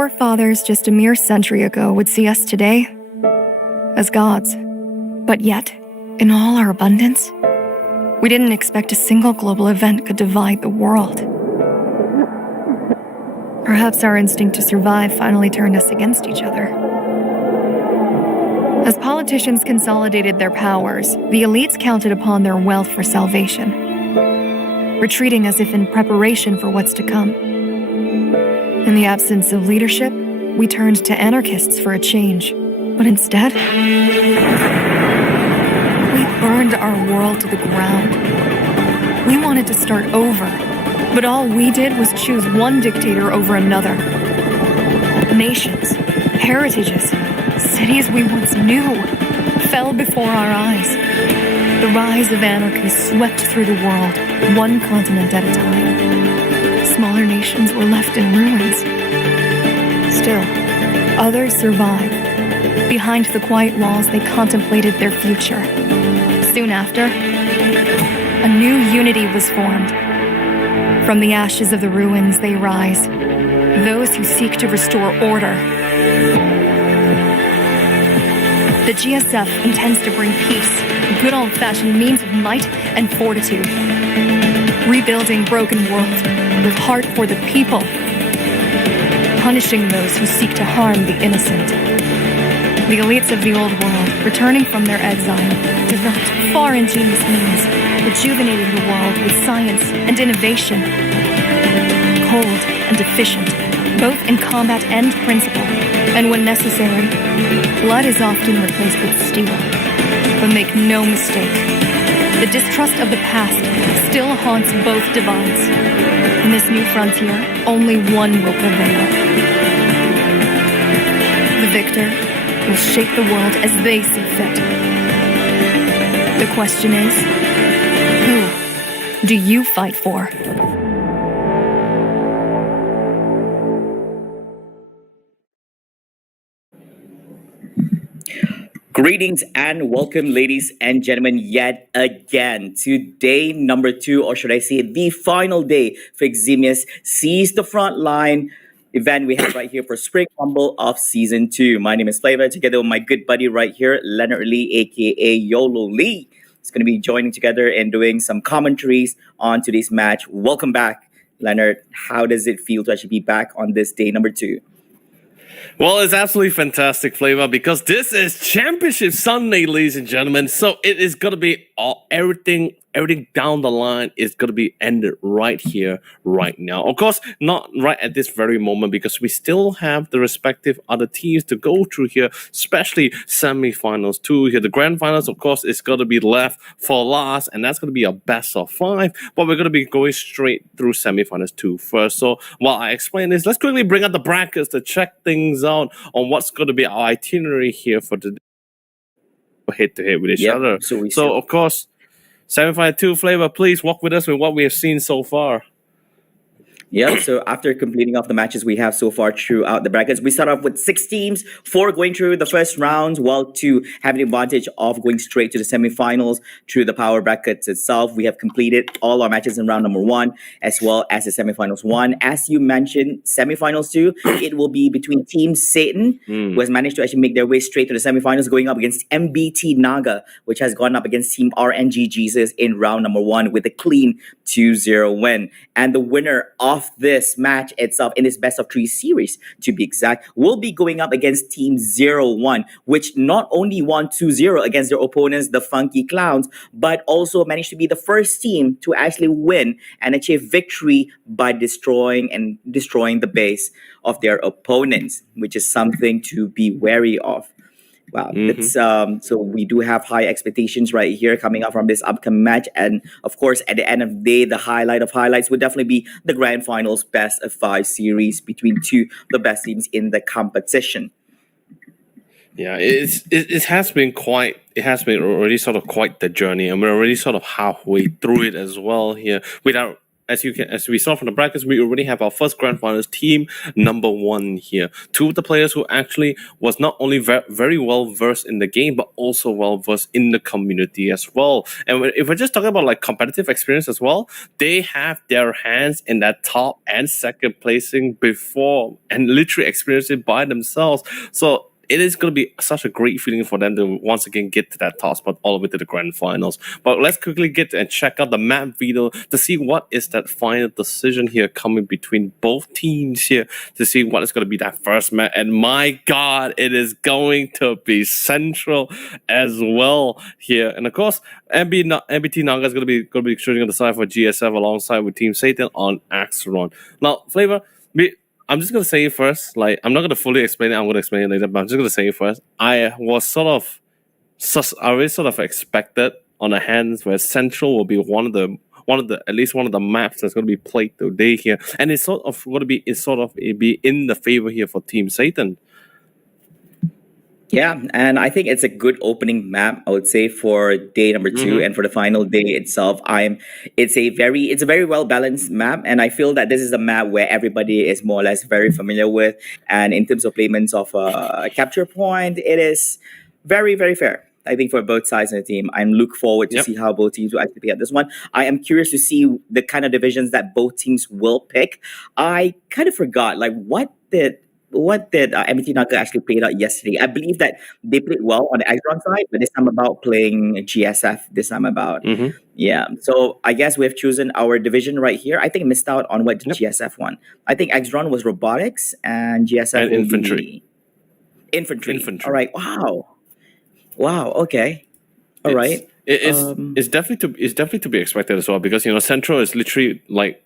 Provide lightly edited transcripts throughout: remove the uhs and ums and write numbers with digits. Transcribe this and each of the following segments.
forefathers just a mere century ago would see us today as gods. But yet, in all our abundance, we didn't expect a single global event could divide the world. Perhaps our instinct to survive finally turned us against each other. As politicians consolidated their powers, the elites counted upon their wealth for salvation, retreating as if in preparation for what's to come. In the absence of leadership, we turned to anarchists for a change. But instead, we burned our world to the ground. We wanted to start over, but all we did was choose one dictator over another. Nations, heritages, cities we once knew fell before our eyes. The rise of anarchy swept through the world, one continent at a time. Smaller nations were left in ruins. Still, others survived. Behind the quiet walls, they contemplated their future. Soon after, a new unity was formed. From the ashes of the ruins, they rise, those who seek to restore order. The GSF intends to bring peace, a good old-fashioned means of might and fortitude. Rebuilding broken world with heart for the people. Punishing those who seek to harm the innocent. The elites of the old world, returning from their exile, developed far ingenious means, rejuvenating the world with science and innovation. Cold and efficient, both in combat and principle, and when necessary, blood is often replaced with steel. But make no mistake, the distrust of the past still haunts both divides. In this new frontier, only one will prevail. The victor will shape the world as they see fit. The question is, who do you fight for? Greetings and welcome, ladies and gentlemen, yet again to day number 2, or should I say the final day for Eximius Seize the Frontline event we have right here for Spring Rumble of Season 2. My name is Flavor, together with my good buddy right here, Leonard Lee, aka YOLO Lee. It's going to be joining together and doing some commentaries on today's match. Welcome back, Leonard. How does it feel to actually be back on this day number 2? Well, it's absolutely fantastic, Flavor, because this is Championship Sunday, ladies and gentlemen. So it is going to be everything down the line is going to be ended right here, right now. Of course, not right at this very moment, because we still have the respective other teams to go through here, especially semifinals too. Here, the grand finals, of course, is going to be left for last, and that's going to be a best of 5. But we're going to be going straight through semifinals too first. So while I explain this, let's quickly bring up the brackets to check things out on what's going to be our itinerary here for today. Head to head with each other. So of course, Semifinal 2, Flavor, please walk with us with what we have seen so far. Yeah, so after completing off the matches we have so far throughout the brackets, we start off with 6 teams, 4 going through the first round, while 2 have the advantage of going straight to the semifinals through the power brackets itself. We have completed all our matches in round number 1, as well as the semifinals 1. As you mentioned, semifinals 2, it will be between Team Satan, who has managed to actually make their way straight to the semifinals, going up against MBT Naga, which has gone up against Team RNG Jesus in round number 1 with a clean 2-0 win. And the winner of this match itself, in this best of 3 series to be exact, will be going up against Team 01, which not only won 2-0 against their opponents, the Funky Clowns, but also managed to be the first team to actually win and achieve victory by destroying the base of their opponents, which is something to be wary of. Wow, it's so we do have high expectations right here coming up from this upcoming match, and of course, at the end of the day, the highlight of highlights would definitely be the grand finals best of 5 series between 2 the best teams in the competition. Yeah, it has been already sort of quite the journey, and we're already sort of halfway through it as well here. Without as we saw from the brackets, we already have our first grand finals team number 1 here. 2 of the players who actually was not only very well versed in the game, but also well versed in the community as well. And if we're just talking about like competitive experience as well, they have their hands in that top and second placing before and literally experience it by themselves. So it is going to be such a great feeling for them to once again get to that top spot all the way to the grand finals. But let's quickly get and check out the map veto to see what is that final decision here coming between both teams here to see what is going to be that first map. And my God, it is going to be Central as well here. And of course, MBT Naga is going to be shooting on the side for GSF alongside with Team Satan on Axeron. Now, Flavor, I'm just going to say it first. Like, I'm not going to fully explain it. I'm going to explain it later, but I'm just going to say it first. I already sort of expected on the hands where Central will be one of the maps that's going to be played today here. And it's sort of going to be, in the favor here for Team Satan. Yeah, and I think it's a good opening map, I would say, for day number 2 and for the final day itself. It's a very well balanced map, and I feel that this is a map where everybody is more or less very familiar with. And in terms of placements of capture point, it is very, very fair. I think for both sides of the team, I'm look forward to see how both teams will actually pick at this one. I am curious to see the kind of divisions that both teams will pick. I kind of forgot, like, what did MT Naga actually played out yesterday? I believe that they played well on the Exron side, but this time about playing GSF. This time about yeah. So I guess we have chosen our division right here. I think I missed out on what GSF won. I think Exron was robotics and GSF and infantry. Infantry. All right. Wow. Okay. All right. It's definitely to be expected as well, because Central is literally like,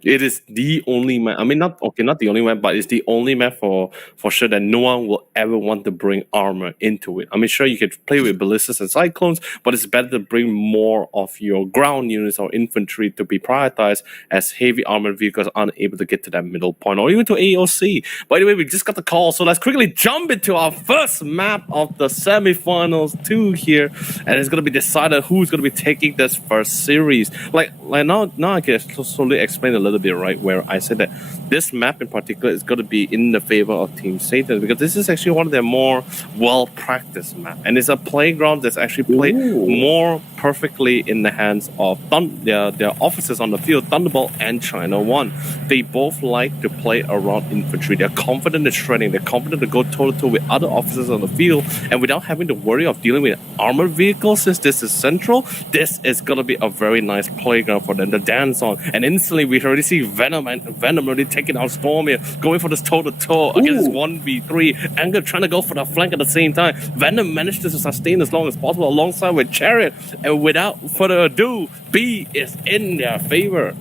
it is the only map. I mean, not the only map, but it's the only map for sure that no one will ever want to bring armor into it. I mean, sure, you could play with ballistas and cyclones, but it's better to bring more of your ground units or infantry to be prioritized, as heavy armored vehicles aren't able to get to that middle point or even to AOC. By the way, we just got the call, so let's quickly jump into our first map of the semifinals 2 here, and it's gonna be decided who's gonna be taking this first series. Like now I can slowly explain a little bit, right, where I said that this map in particular is going to be in the favor of Team Satan, because this is actually one of their more well-practiced maps, and it's a playground that's actually played more perfectly in the hands of their officers on the field, Thunderbolt and China One. They both like to play around infantry. They're confident in shredding. They're confident to go toe-to-toe with other officers on the field, and without having to worry of dealing with armored vehicles. Since this is Central, this is going to be a very nice playground for them to dance on. And instantly we already see Venom already taking out Storm here, going for this toe-to-toe against this 1v3. Anger trying to go for the flank at the same time. Venom managed to sustain as long as possible alongside with Chariot. And without further ado, B is in their favor.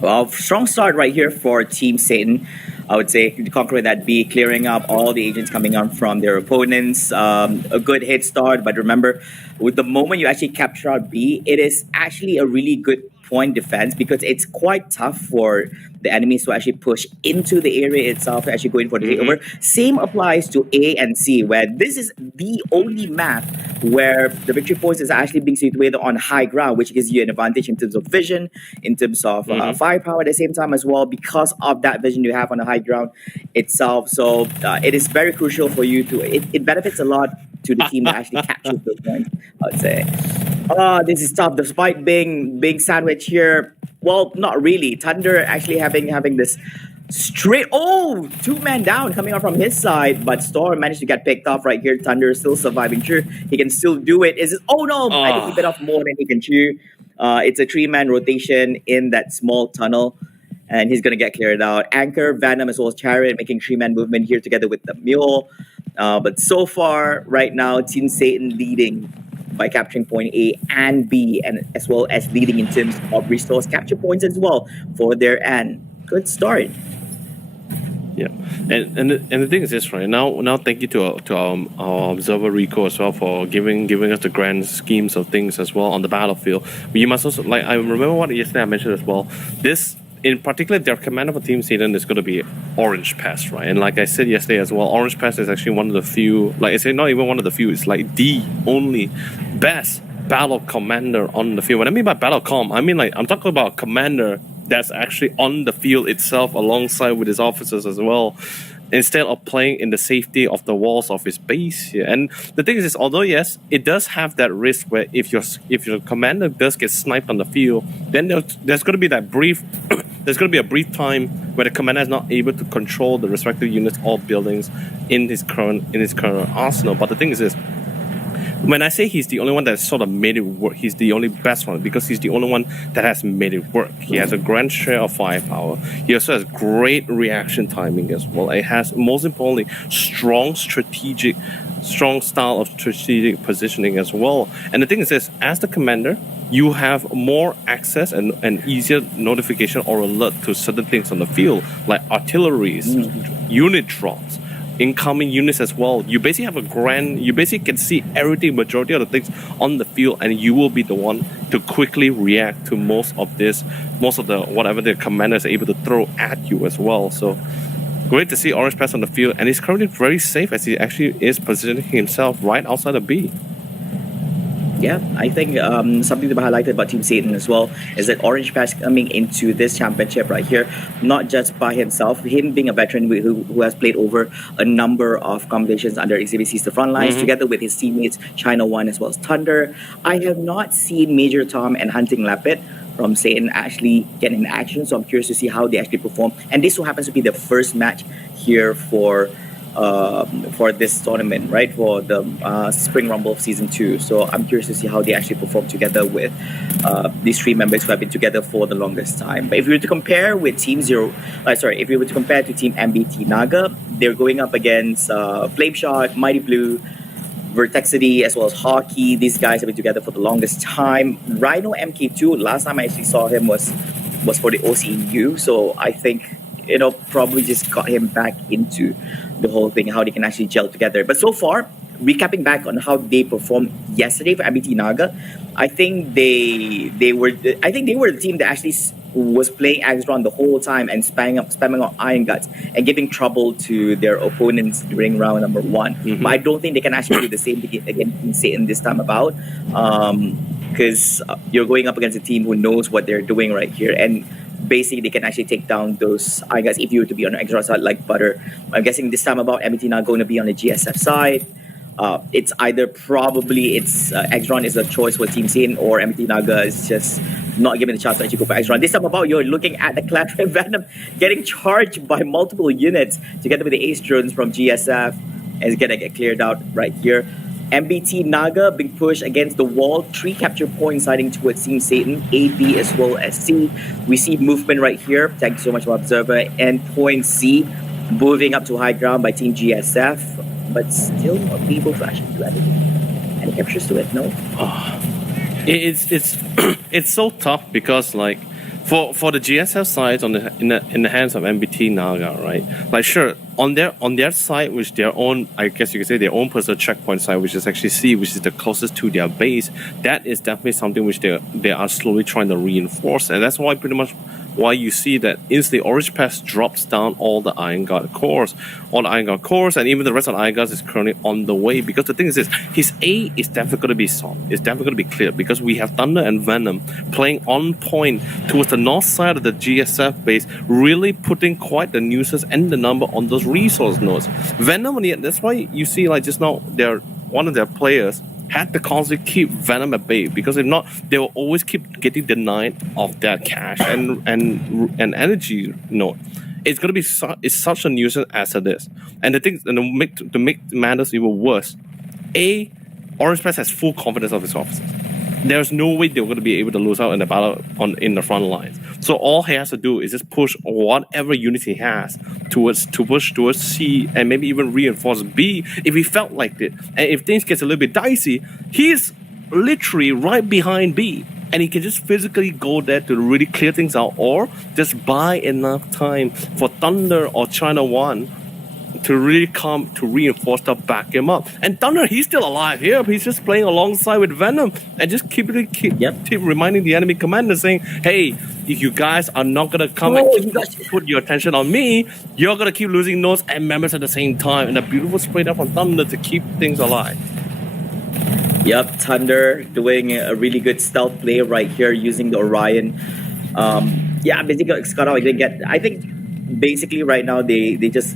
Well, strong start right here for Team Satan. I would say conquering that B, clearing up all the agents coming out from their opponents. A good head start, but remember, with the moment you actually capture out B, it is actually a really good point defense, because it's quite tough for the enemies to actually push into the area itself to actually go in for the takeover. Same applies to A and C, where this is the only map where the victory points is actually being situated on high ground, which gives you an advantage in terms of vision, in terms of firepower at the same time as well, because of that vision you have on the high ground itself. So it is very crucial for you to, it benefits a lot to the team that actually captures those points, I would say. This is tough, despite being sandwiched here. Well, not really. Thunder actually having this straight, 2-man down coming out from his side, but Storm managed to get picked off right here. Thunder still surviving. Sure, he can still do it. Is it? Oh no, I think he bit off more than he can chew. It's a 3-man rotation in that small tunnel, and he's gonna get cleared out. Anchor, Venom, as well as Chariot making 3-man movement here together with the Mule. But so far, right now, Team Satan leading by capturing point A and B, and as well as leading in terms of resource capture points as well for their end. Good start. Yeah, and the thing is this, right now thank you to our observer Rico as well for giving us the grand schemes of things as well on the battlefield. But you must also, like, I remember what yesterday I mentioned as well, this in particular, their commander for Team Satan is going to be Orange Pest, right? And like I said yesterday as well, Orange Pest is actually one of the few, like I said, not even one of the few, it's like the only best battle commander on the field. What I mean by battle comm, I mean like I'm talking about a commander that's actually on the field itself alongside with his officers as well, instead of playing in the safety of the walls of his base here. And the thing is, although yes, it does have that risk where if your commander does get sniped on the field, then there's going to be that brief there's going to be a brief time where the commander is not able to control the respective units or buildings in his current arsenal. But the thing is this. When I say he's the only one that sort of made it work, he's the only best one because he's the only one that has made it work. He has a grand share of firepower. He also has great reaction timing as well. It has, most importantly, strong style of strategic positioning as well. And the thing is this, as the commander, you have more access and easier notification or alert to certain things on the field, like artilleries, unit drops, incoming units as well. You basically can see everything, majority of the things on the field, and you will be the one to quickly react to most of the whatever the commander is able to throw at you as well. So great to see Orange Pass on the field, and he's currently very safe as he actually is positioning himself right outside of B. Yeah, I think something to be highlighted about Team Satan as well is that Orange Patch coming into this championship right here, not just by himself, him being a veteran who has played over a number of competitions under Eximius the front lines, together with his teammates China One as well as Thunder. I have not seen Major Tom and Hunting Lapid from Satan actually get in action, so I'm curious to see how they actually perform. And this will happen to be the first match here for this tournament, right? For the Spring Rumble of Season 2. So I'm curious to see how they actually perform together with these three members who have been together for the longest time. But if you were to compare with if you were to compare to Team MBT Naga, they're going up against Flameshot, Mighty Blue, Vertexity, as well as Hockey. These guys have been together for the longest time. Rhino MK2, last time I actually saw him was for the OCU. So I think, probably just got him back into the whole thing, how they can actually gel together. But so far, recapping back on how they performed yesterday for MBT Naga, I think they were the team that actually was playing Axron the whole time and spamming out Iron Guts and giving trouble to their opponents during round number 1. But I don't think they can actually do the same thing again in Satan this time about, because you're going up against a team who knows what they're doing right here, and basically they can actually take down those Iron Guts if you were to be on the Axron side like butter. I'm guessing this time about MBT Naga going to be on the GSF side. It's either Axron is a choice for Team Satan, or MBT Naga is just not given the chance to actually go for Axron. This time about, you're looking at the Clattering Venom getting charged by multiple units together with the Ace drones from GSF, and it's gonna get cleared out right here. MBT Naga being pushed against the wall, 3 capture points siding towards Team Satan, A, B, as well as C. We see movement right here. Thank you so much for Observer. And point C, moving up to high ground by Team GSF, but still not able to actually do anything. Any captures to it? No. It's so tough because like for the GSF side in the hands of MBT Naga, right? Like sure, on their side, which their own, I guess you could say their own personal checkpoint side, which is actually C, which is the closest to their base, that is definitely something which they are slowly trying to reinforce, and that's why pretty much why you see that instantly Orange Pass drops down all the Iron Guard cores, and even the rest of the Iron Guards is currently on the way, because the thing is this, his A is definitely going to be solid, it's definitely going to be clear, because we have Thunder and Venom playing on point towards the north side of the GSF base, really putting quite the nuisance and the number on those resource nodes. Venom, that's why you see like just now, one of their players had to constantly keep Venom at bay, because if not, they will always keep getting denied of their cash and energy node. It's gonna be it's such a nuisance as it is. And the thing, to make matters even worse, Orange Press has full confidence of his officers. There's no way they're going to be able to lose out in the battle in the front lines. So all he has to do is just push whatever unit he has towards C, and maybe even reinforce B if he felt like it. And if things gets a little bit dicey, he's literally right behind B, and he can just physically go there to really clear things out, or just buy enough time for Thunder or China One to really come to reinforce to back him up. And Thunder, he's still alive here. He's just playing alongside with Venom and just keep reminding the enemy commander, saying, hey, if you guys are not going to come and put your attention on me, you're going to keep losing nodes and members at the same time. And a beautiful spray down from Thunder to keep things alive. Yep, Thunder doing a really good stealth play right here using the Orion. Yeah, basically Scott I didn't get. I think basically right now they just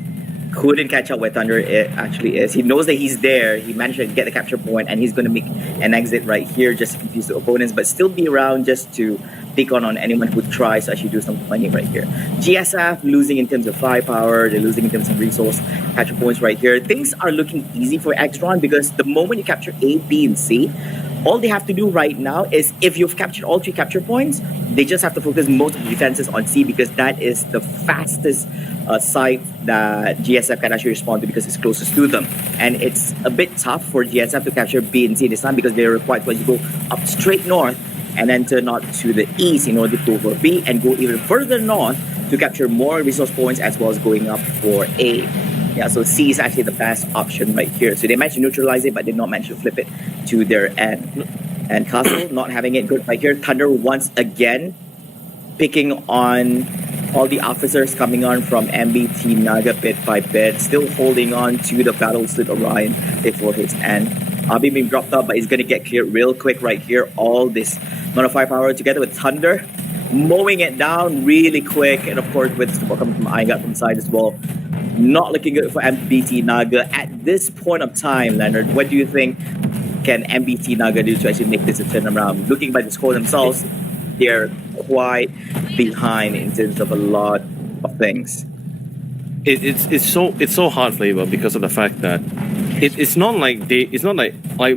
couldn't catch up where Thunder actually is. He knows that he's there. He managed to get the capture point, and he's going to make an exit right here just to confuse the opponents, but still be around just to pick on anyone who tries to actually do some planning right here. GSF losing in terms of firepower. They're losing in terms of resource capture points right here. Things are looking easy for Extron because the moment you capture A, B, and C, all they have to do right now is if you've captured all 3 capture points, they just have to focus most of the defenses on C because that is the fastest site that GSF can actually respond to because it's closest to them. And it's a bit tough for GSF to capture B and C this time because they're required to go up straight north and then turn out to the east in order to go for B and go even further north to capture more resource points as well as going up for A. Yeah, so C is actually the best option right here. So they managed to neutralize it, but did not manage to flip it to their end. And Castle not having it good right here. Thunder once again picking on all the officers coming on from MBT Naga bit by bit, still holding on to the battle slip Orion before his end. Abi being dropped up, but he's going to get cleared real quick right here. All this amount of firepower together with Thunder, mowing it down really quick. And of course, with support coming from Igat from side as well. Not looking good for MBT Naga at this point of time, Leonard. What do you think can MBT Naga do to actually make this a turnaround? Looking by the score themselves, they're quite behind in terms of a lot of things. It's so hard, Flavor, because of the fact that it's not like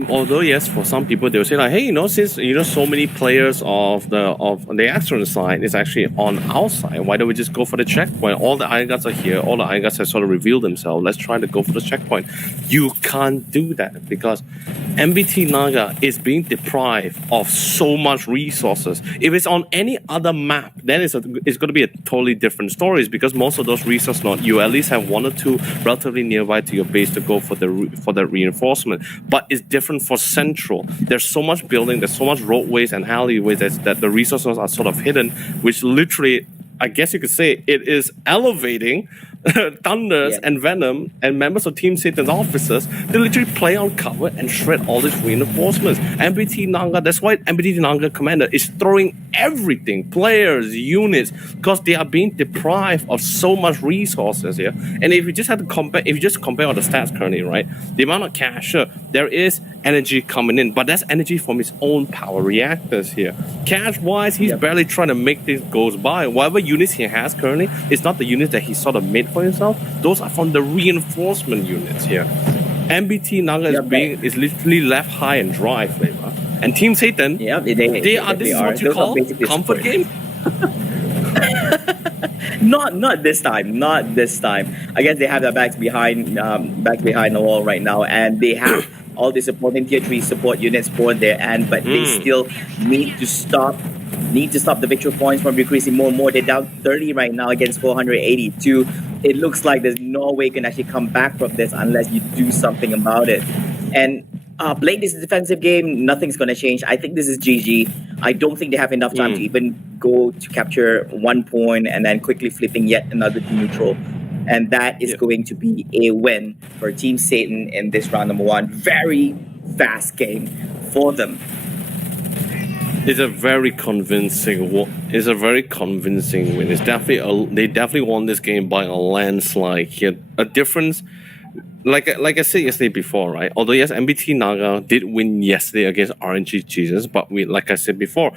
although yes, for some people they will say like, hey, since so many players of the external side is actually on our side, why don't we just go for the checkpoint? All the Iron Guards are here, all the Iron Guards have sort of revealed themselves. Let's try to go for the checkpoint. You can't do that because MBT Naga is being deprived of so much resources. If it's on any other map, then it's going to be a totally different story. It's because most of those resources, you at least have 1 or 2 relatively nearby to your base to go for the reinforcement. But it's different for Central. There's so much building, there's so much roadways and alleyways that the resources are sort of hidden, which literally, I guess you could say, it is elevating Thunders and Venom and members of Team Satan's officers. They literally play on cover and shred all these reinforcements. MBT Naga, that's why MBT Naga Commander is throwing everything, players, units, because they are being deprived of so much resources here. And if you just compare all the stats currently, right, the amount of cash, sure, there is energy coming in, but that's energy from his own power reactors here. Cash wise, he's barely trying to make things goes by. Whatever units he has currently, it's not the units that he sort of made for himself. Those are from the reinforcement units here. MBT Naga is literally left high and dry, Flavor. And Team Satan, this is what you call comfort game. Not this time. Not this time. I guess they have their backs behind the wall right now, and they have all the supporting tier 3 support units for their end, but they still need to stop the victory points from decreasing more and more. They're down 30 right now against 482. It looks like there's no way you can actually come back from this unless you do something about it. And playing this defensive game, nothing's going to change. I think this is GG. I don't think they have enough time to even go to capture 1 point and then quickly flipping yet another neutral. And that is going to be a win for Team Satan in this round number 1. Very fast game for them. It's a very convincing win. It's they definitely won this game by a landslide here. A difference, like I said yesterday before, right? Although yes, MBT Naga did win yesterday against RNG Jesus, but like I said before,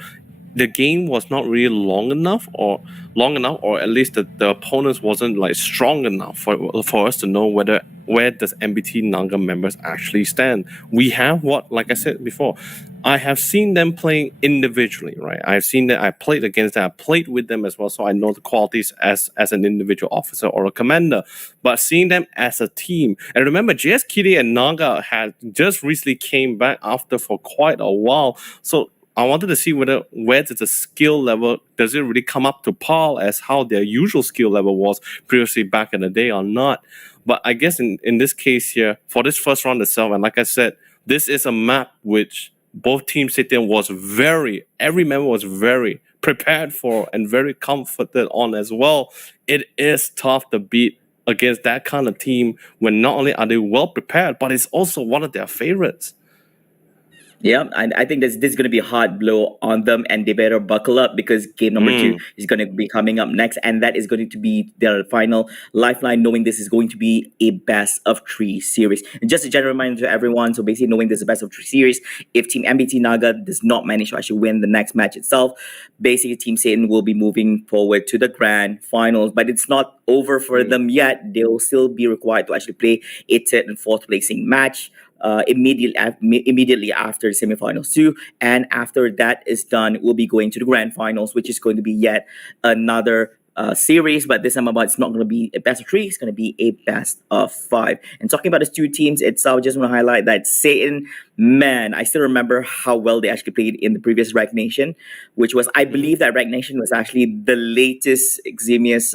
the game was not really long enough, or at least the opponents wasn't like strong enough for us to know where does MBT Naga members actually stand. We have like I said before, I have seen them playing individually, right? I've seen that. I played against them. I played with them as well, so I know the qualities as an individual officer or a commander. But seeing them as a team, and remember, JS Kitty and Naga had just recently came back after for quite a while, so I wanted to see where does the skill level, does it really come up to par as how their usual skill level was previously back in the day or not. But I guess in this case here, for this first round itself, and like I said, this is a map which both teams sitting every member was very prepared for and very comforted on as well. It is tough to beat against that kind of team when not only are they well prepared, but it's also one of their favorites. Yeah, and I think this is going to be a hard blow on them, and they better buckle up because game number two is going to be coming up next, and that is going to be their final lifeline, knowing this is going to be a best of three series. And just a general reminder to everyone, so basically knowing this is a best of three series, if Team MBT Naga does not manage to actually win the next match itself, basically Team Satan will be moving forward to the grand finals, but it's not over for them yet. They will still be required to actually play a third and fourth placing match immediately after the semifinals too, and after that is done, we'll be going to the grand finals, which is going to be yet another series, but this time about it's not going to be a best of three, it's going to be a best of five. And talking about these two teams itself, I just want to highlight that Satan, man, I still remember how well they actually played in the previous Rag Nation, which was, I believe that Rag Nation was actually the latest Eximius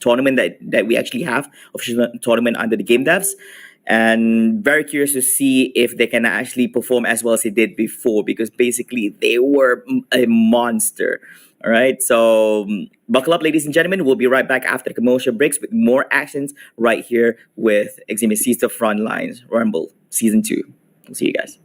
tournament that we actually have, official tournament under the game devs. And very curious to see if they can actually perform as well as they did before, because basically they were a monster. All right, so buckle up, ladies and gentlemen. We'll be right back after the commercial breaks with more actions right here with Eximius Seize the Frontlines Rumble Season 2. We'll see you guys.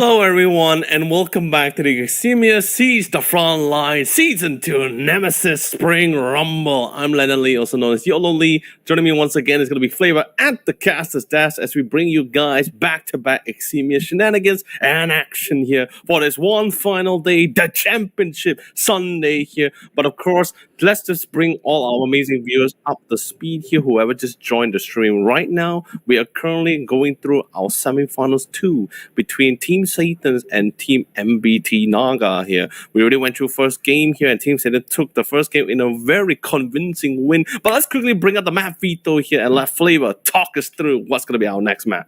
Hello, everyone, and welcome back to the Eximius Seize the Front Line Season 2 Nemesis Spring Rumble. I'm Lennon Lee, also known as YOLO Lee. Joining me once again is going to be Flavor at the caster's desk as we bring you guys back-to-back Eximius shenanigans and action here for this one final day, the Championship Sunday here. But of course, let's just bring all our amazing viewers up to speed here. Whoever just joined the stream right now, we are currently going through our semifinals 2 between Team Satans and Team MBT Naga here. We already went through first game here, and Team Satan took the first game in a very convincing win. But let's quickly bring up the map veto here and let Flavor talk us through what's going to be our next map.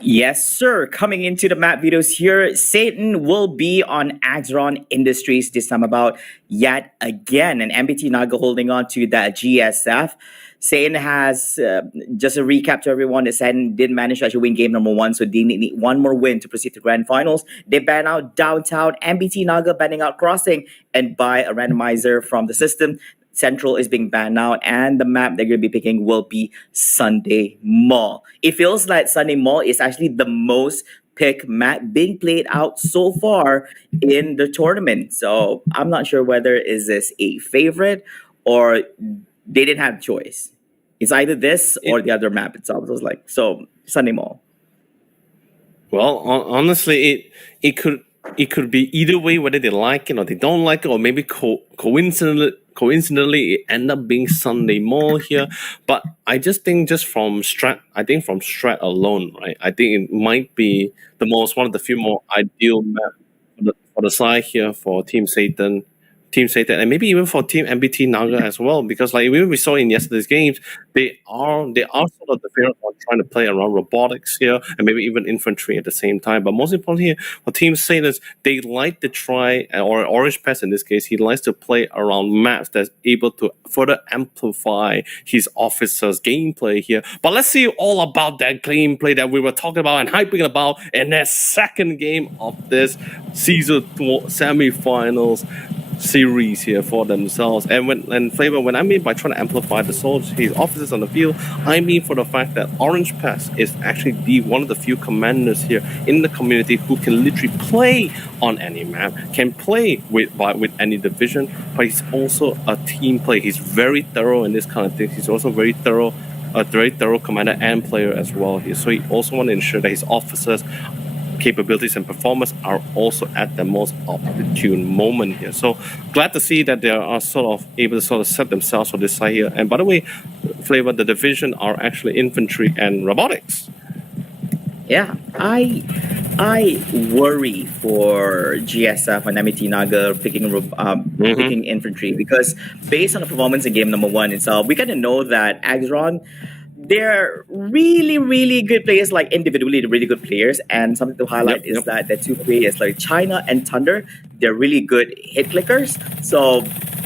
Yes, sir. Coming into the map videos here, Satan will be on Axron Industries this time about yet again. And MBT Naga holding on to that GSF. Satan has, just a recap to everyone, that Satan did manage to actually win game number 1, so they need one more win to proceed to grand finals. They ban out Downtown, MBT Naga banning out Crossing, and by a randomizer from the system, Central is being banned out, and the map they're going to be picking will be Sunday Mall. It feels like Sunday Mall is actually the most pick map being played out so far in the tournament. So I'm not sure whether is this a favorite or they didn't have a choice. It's either this or the other map itself. It was like, so Sunday Mall. Well, honestly, it could be either way, whether they like it or they don't like it, or maybe coincidentally it end up being Sunday Mall here. But I just think from strat alone, right? I think it might be one of the few more ideal map for the side here for Team Satan, and maybe even for Team MBT Naga as well, because like we saw in yesterday's games, they are sort of the favorite on trying to play around robotics here and maybe even infantry at the same time. But most importantly here, for Team Satans, they like to try, or Orange Pest in this case, he likes to play around maps that's able to further amplify his officers' gameplay here. But let's see all about that gameplay that we were talking about and hyping about in that second game of this season 2 semifinals series here for themselves. And Flavor, when I mean by trying to amplify the soldiers, his officers on the field, I mean for the fact that Orange Pest is actually one of the few commanders here in the community who can literally play on any map, can play with any division, but he's also a team player. He's very thorough in this kind of thing. He's also a very thorough commander and player as well here. So he also want to ensure that his officers' capabilities and performance are also at the most opportune moment here. So glad to see that they are sort of able to set themselves for this side here. And by the way, Flavor, the division are actually infantry and robotics. Yeah, I worry for GSF and MBT Naga picking infantry, because based on the performance in game number 1 itself, we kind of know that Axron, they're really, really good players, like individually, they're really good players. And something to highlight is that the 2 players, like China and Thunder, they're really good hit clickers. So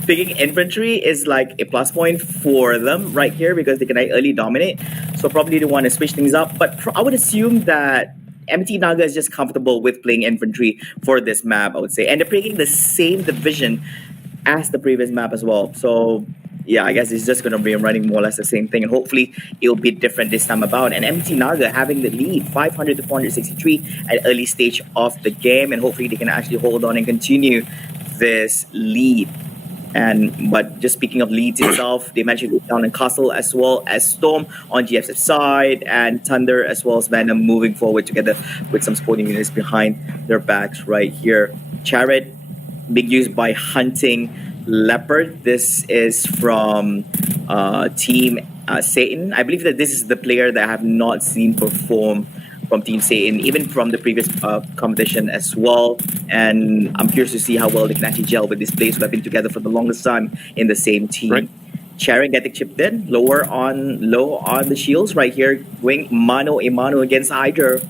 picking infantry is like a plus point for them right here, because they can early dominate. So probably they want to switch things up. But I would assume that MT Naga is just comfortable with playing infantry for this map, I would say. And they're picking the same division as the previous map as well. So yeah, I guess it's just going to be running more or less the same thing, and hopefully it'll be different this time about. And MT Naga having the lead, 500 to 463 at early stage of the game, and hopefully they can actually hold on and continue this lead. But just speaking of leads itself, they managed to go down in Castle as well as Storm on GF's side, and Thunder as well as Venom moving forward together with some supporting units behind their backs right here. Chariot being used by Hunting Leopard. This is from Team Satan. I believe that this is the player that I have not seen perform from Team Satan, even from the previous competition as well. And I'm curious to see how well they can actually gel with this players who have been together for the longest time in the same team. Right. Chariot getting chipped in, low on the shields right here, going mano a mano against Hydra.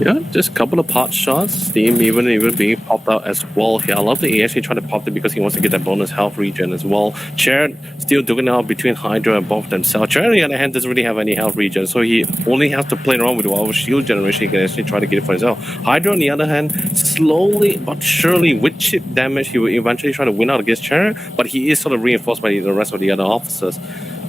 Yeah, just a couple of pot shots. Steam even being popped out as well here. I love that he actually tried to pop it because he wants to get that bonus health regen as well. Chariot still duking out between Hydra and both themselves. Chariot, on the other hand, doesn't really have any health regen, so he only has to play around with whatever shield generation he can actually try to get it for himself. Hydra, on the other hand, slowly but surely with chip damage, he will eventually try to win out against Chariot, but he is sort of reinforced by the rest of the other officers.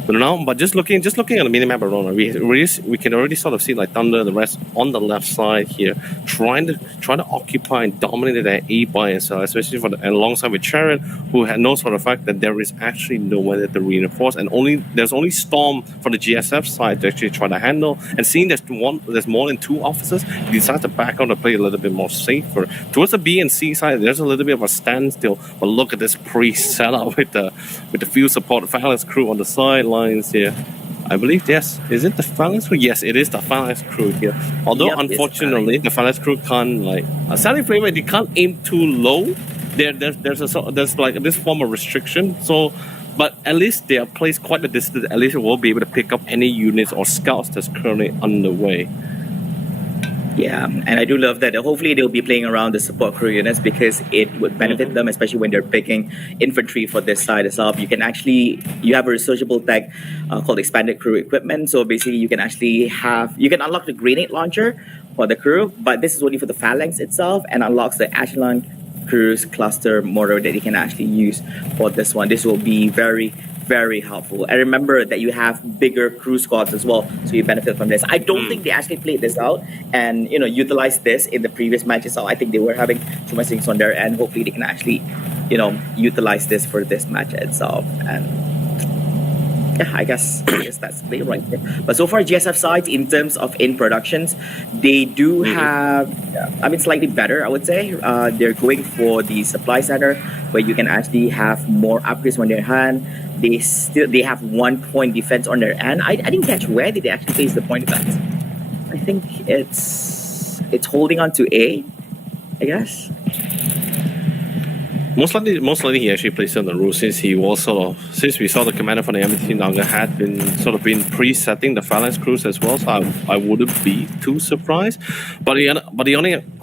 But now, but just looking at the minimap around, we can already sort of see like Thunder, the rest on the left side here, trying to occupy and dominate that A by itself, especially alongside with Chariot, who knows for the fact that there is actually nowhere to reinforce, and there's only Storm from the GSF side to actually try to handle. And seeing there's more than 2 officers, he decides to back out and play a little bit more safer. Towards the B and C side, there's a little bit of a standstill. But look at this pre-setup with the field support Phalanx crew on the sidelines here. I believe, yes. Is it the Phalanx crew? Yes, it is the Phalanx crew here. Although, unfortunately, the Phalanx crew can't, like... Sadly, Flavor, they can't aim too low. There's like this form of restriction. So, but at least they are placed quite a distance. At least it will be able to pick up any units or scouts that's currently underway. Yeah, and I do love that. Hopefully, they'll be playing around the support crew units because it would benefit them, especially when they're picking infantry for this side as well. You have a researchable tag called expanded crew equipment. So basically, you can unlock the grenade launcher for the crew, but this is only for the phalanx itself, and unlocks the echelon cruise cluster motor that you can actually use for this one. This will be very, very helpful. And remember that you have bigger crew squads as well, so you benefit from this. I don't think they actually played this out and utilized this in the previous matches. So I think they were having too much things on their end. Hopefully they can actually utilize this for this match itself. And yeah, I guess that's clear right there. But so far, GSF side, in terms of in productions, they do have, slightly better, I would say. They're going for the supply center, where you can actually have more upgrades on their hand. They have 1 point defense on their end. I didn't catch where did they actually place the point defense. I think it's holding on to A, I guess. Most likely he actually placed it on the roof since we saw the commander from the MT Naga had been pre-setting the phalanx crews as well, so I wouldn't be too surprised. But on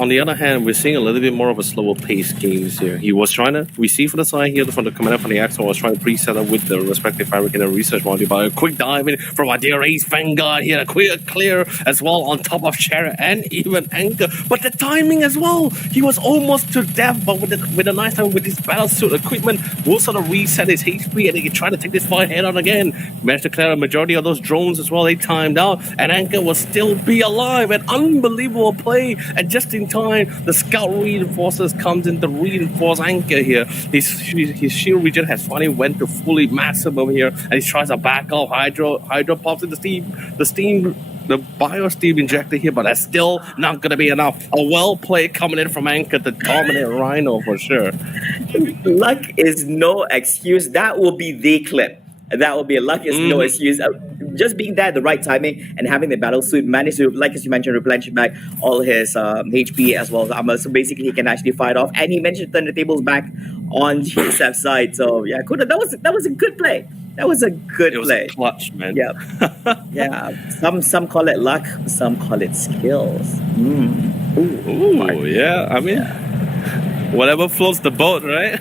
the other hand, we're seeing a little bit more of a slower pace games here. We see from the side here from the commander from the Axel was trying to pre-set up with the respective fabric and the research module, but a quick dive in from our dear Ace Vanguard here, a quick clear as well on top of Chariot and even Anchor. But the timing as well, he was almost to death, but with a nice time with his battlesuit equipment, will sort of reset his HP and he can try to take this fight head on again. Managed to clear a majority of those drones as well. They timed out, and Anchor will still be alive. An unbelievable play, and just in time, the scout reinforcers comes in to reinforce Anchor here. His shield region has finally went to fully maximum here, and he tries to back off. Hydro pops in the bio steam injector here, but that's still not going to be enough. A well play coming in from Anchor to dominate Rhino for sure. Luck is no excuse. That will be the clip. That will be luck is no excuse. Just being there at the right timing and having the battle suit manage to, like as you mentioned, replenish back all his HP as well as armor. So basically, he can actually fight off. And he mentioned turn the tables back on GSF side. So yeah, that was a good play. That was a good play. Was clutch, man. Yeah, yeah. Some call it luck, some call it skills. Ooh, yeah. I mean, whatever floats the boat, right?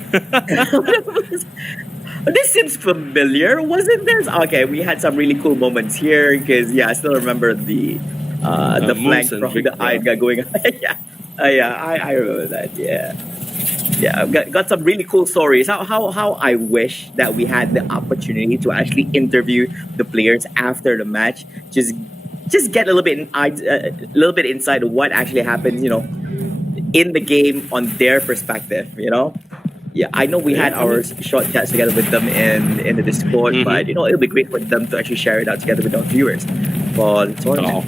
This seems familiar, wasn't this? Okay, we had some really cool moments here because I still remember the flank from the Iron guy going. I remember that. Yeah, got some really cool stories. How I wish that we had the opportunity to actually interview the players after the match. Just get a little bit inside of what actually happens, in the game on their perspective, Yeah, I know we had our short chats together with them in the Discord, but it'll be great for them to actually share it out together with our viewers for the tournament. Oh,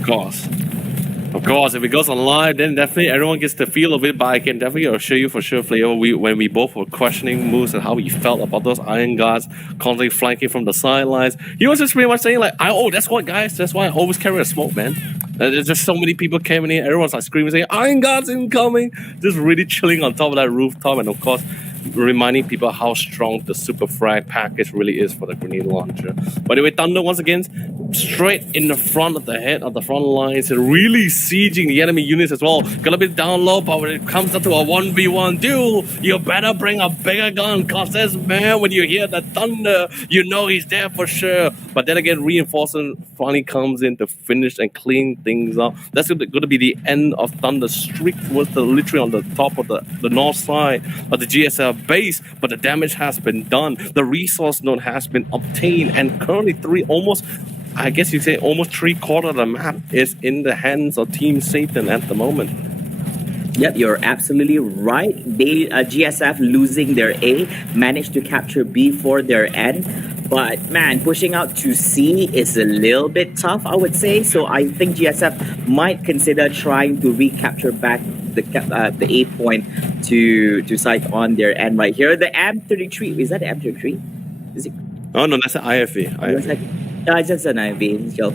of course, if it goes on live, then definitely everyone gets the feel of it. But I can definitely assure you for sure, Flavor, when we both were questioning moves and how we felt about those Iron Guards constantly flanking from the sidelines, he was just pretty much saying like, that's why I always carry a smoke, man. There's just so many people coming in, everyone's like screaming saying, Iron Guards incoming! Just really chilling on top of that rooftop, and of course, reminding people how strong the super frag package really is for the grenade launcher. But anyway, Thunder once again straight in the front of the head of the front lines and really sieging the enemy units as well. Gonna be down low, but when it comes down to a 1v1 duel, you better bring a bigger gun, cause this man, when you hear the thunder, you know he's there for sure. But then again, reinforcement finally comes in to finish and clean things up. That's gonna be the end of Thunder's streak towards literally on the top of the north side of the GSL base, but the damage has been done. The resource node has been obtained, and currently almost 3/4 of the map is in the hands of Team Satan at the moment. Yep, you're absolutely right. They GSF losing their A, managed to capture B for their N. But man, pushing out to C is a little bit tough, I would say. So I think GSF might consider trying to recapture back the A point to sight on their N right here. The M33, is that the M33? Is it? Oh no, that's an IFV. It's just an IV. So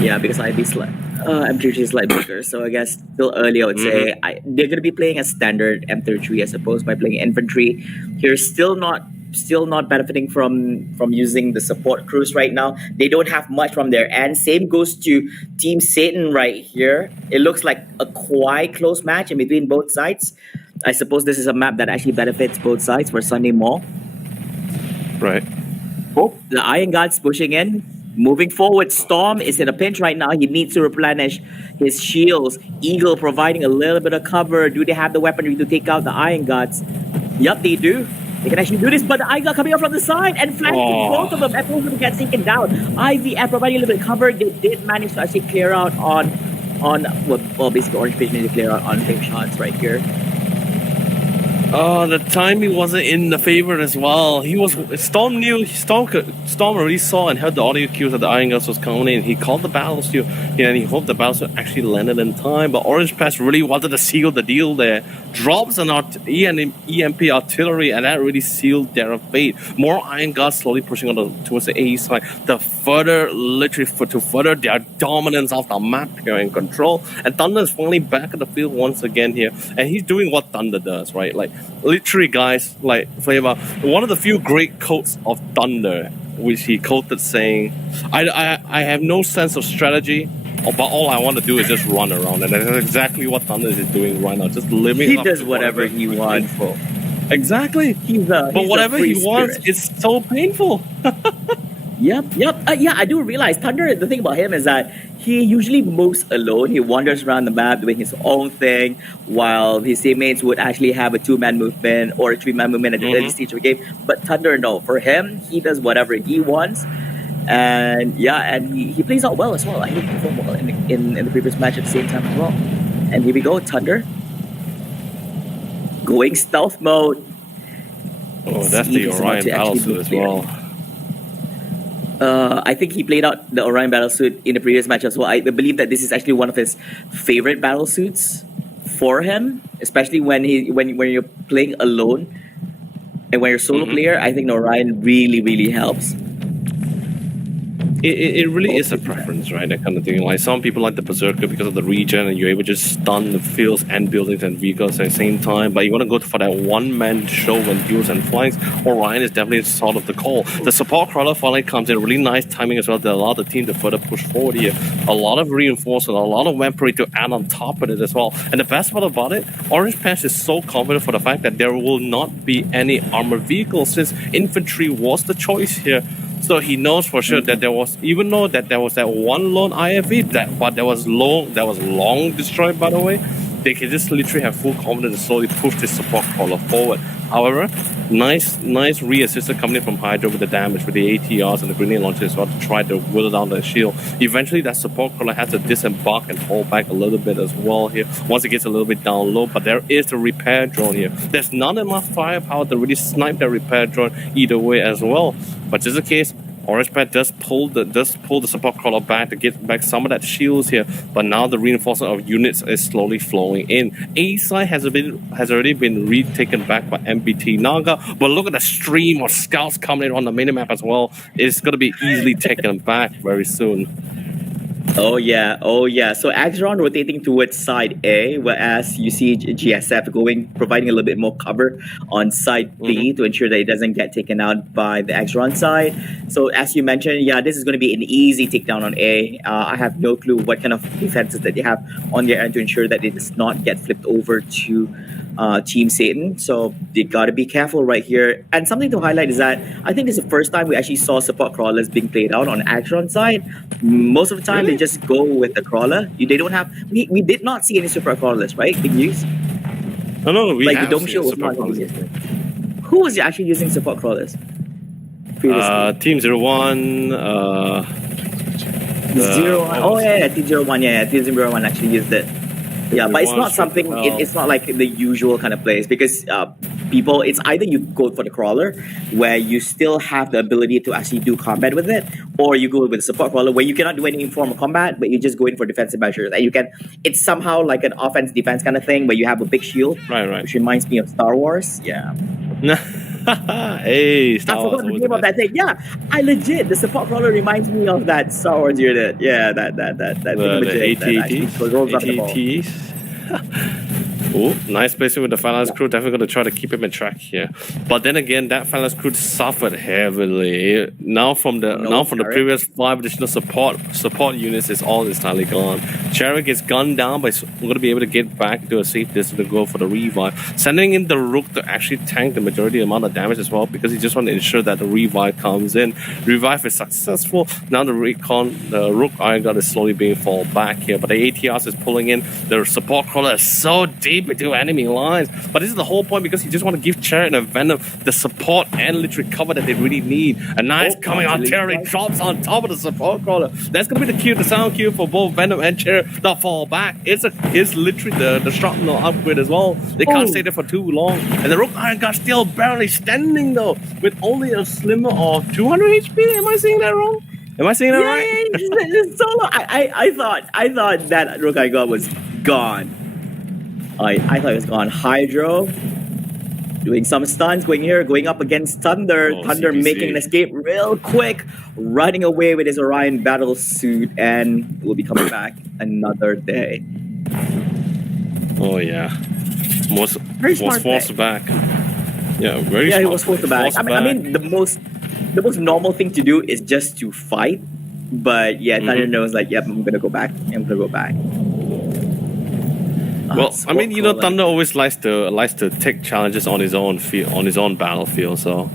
yeah, because IV is like M33 is like bigger. So I guess still early, I would say. They're gonna be playing a standard M33 as opposed by playing infantry. You're still not benefiting from using the support crews right now. They don't have much from their end. Same goes to Team Satan right here. It looks like a quite close match in between both sides. I suppose this is a map that actually benefits both sides for Sunday Mall. Right. Oh, the Iron God's pushing in. Moving forward, Storm is in a pinch right now. He needs to replenish his shields. Eagle providing a little bit of cover. Do they have the weaponry to take out the Iron Gods? Yup, they do. They can actually do this, but the Iron God coming up from the side and flanking both of them. And both of them get taken down. IVF providing a little bit of cover. They did manage to actually clear out on basically Orange Page needed to clear out on flame shots right here. The timing wasn't in the favor as well. Storm already saw and heard the audio cues that the Iron Guns was coming in. He called the battlefield, and he hoped the battlefield actually landed in time. But Orange Pass really wanted to seal the deal there. Drops an EMP artillery, and that really sealed their fate. More Iron Guns slowly pushing on towards the A side to further their dominance of the map here in control. And Thunder is finally back in the field once again here, and he's doing what Thunder does, right? Like literally, guys, like Flavor, one of the few great quotes of Thunder, which he quoted saying, I have no sense of strategy, but all I want to do is just run around. And that's exactly what Thunder is doing right now, just living He up does to whatever he wants. Exactly. But whatever he wants, it's so painful. Yep. Yeah, I do realize Thunder, the thing about him is that he usually moves alone. He wanders around the map doing his own thing, while his teammates would actually have a 2-man movement or a 3-man movement at the early stage of the game. But Thunder, no. For him, he does whatever he wants. And he plays out well as well. I think he performed well in the previous match at the same time as well. And here we go, Thunder. Going stealth mode. Oh, that's the Orion battlesuit as well. I think he played out the Orion battlesuit in the previous match as well. I believe that this is actually one of his favorite battlesuits for him, especially when you're playing alone and when you're solo player. I think the Orion really helps. It really is a preference, right? That kind of thing. Like some people like the Berserker because of the regen, and you're able to just stun the fields and buildings and vehicles at the same time. But you want to go for that one-man show and duels and flanks. Orion is definitely sort of the call. The support crawler finally comes in really nice timing as well to allow the team to further push forward here. A lot of reinforcement, a lot of weaponry to add on top of it as well. And the best part about it, Orange Patch is so confident for the fact that there will not be any armored vehicles since infantry was the choice here. So he knows for sure that there was that one lone IFV but that was long destroyed, by the way. They can just literally have full confidence to slowly push this support crawler forward. However, nice reassisted coming in from Hydra with the damage with the ATRs and the grenade launchers as well to try to whittle down the shield. Eventually that support crawler has to disembark and hold back a little bit as well here once it gets a little bit down low, but there is the repair drone here. There's not enough firepower to really snipe that repair drone either way as well. But just in case, Orange Pad does pull the support crawler back to get back some of that shields here, but now the reinforcement of units is slowly flowing in. A side has already been retaken back by MBT Naga, but look at the stream of scouts coming in on the minimap as well. It's going to be easily taken back very soon. Oh yeah. So Axeron rotating towards side A, whereas you see GSF providing a little bit more cover on side B to ensure that it doesn't get taken out by the Axeron side. So as you mentioned, this is going to be an easy takedown on A. I have no clue what kind of defenses that they have on their end to ensure that it does not get flipped over to Team Satan. So they got to be careful right here. And something to highlight is that I think this is the first time we actually saw support crawlers being played out on Axeron side. Most of the time, they just go with the crawler. We did not see any support crawlers, right? Big news. No, we like have the dome seen show was support not crawlers. Who was actually using support crawlers previously? Team 01, Zero One. Oh yeah, T01. Yeah, T01 actually used it. Yeah, but it's not something. It's not like the usual kind of place because people. It's either you go for the crawler, where you still have the ability to actually do combat with it, or you go with the support crawler, where you cannot do any form of combat, but you just go in for defensive measures, and you can. It's somehow like an offense defense kind of thing, where you have a big shield, Right. which reminds me of Star Wars. Yeah. Hey, Star I Wars. forgot the name of that thing. Yeah, I legit. The support crawler reminds me of that Star Wars unit. Yeah, that thingamajig that actually rolls up the ball. ATTs. Oh, nice placement with the finalist crew. Definitely going to try to keep him in track here. But then again, that finalist crew suffered heavily. Now from the previous 5 additional support units, is all entirely gone. Chariot gets gunned down, but he's going to be able to get back to a safe distance to go for the revive. Sending in the Rook to actually tank the majority amount of damage as well, because he just wants to ensure that the revive comes in. Revive is successful. Now the Rook Iron God is slowly being fall back here, but the ATRs is pulling in. The support crawler is so deep into enemy lines, but this is the whole point, because you just want to give Chariot and Venom the support and literally cover that they really need. A nice coming artillery drops on top of the support crawler. That's gonna be the cue, the sound cue for both Venom and Chariot to fall back. It's literally the shrapnel upgrade as well. They can't stay there for too long, and the Rook Iron God still barely standing though, with only a slimmer of 200 HP. Am I saying that wrong? Am I saying that right? It's solo. I thought that Rook Iron God was gone. I thought it was gone. Hydro doing some stunts, going up against Thunder. Thunder CPC. making an escape real quick, running away with his Orion battle suit, and will be coming back another day. Oh yeah, was forced back. Yeah, very. Yeah, smart. he was forced back. I mean, the most normal thing to do is just to fight. But yeah, Thunder knows like, yep, I'm gonna go back. Well, I mean, Thunder always likes to take challenges on his own field, on his own battlefield. So,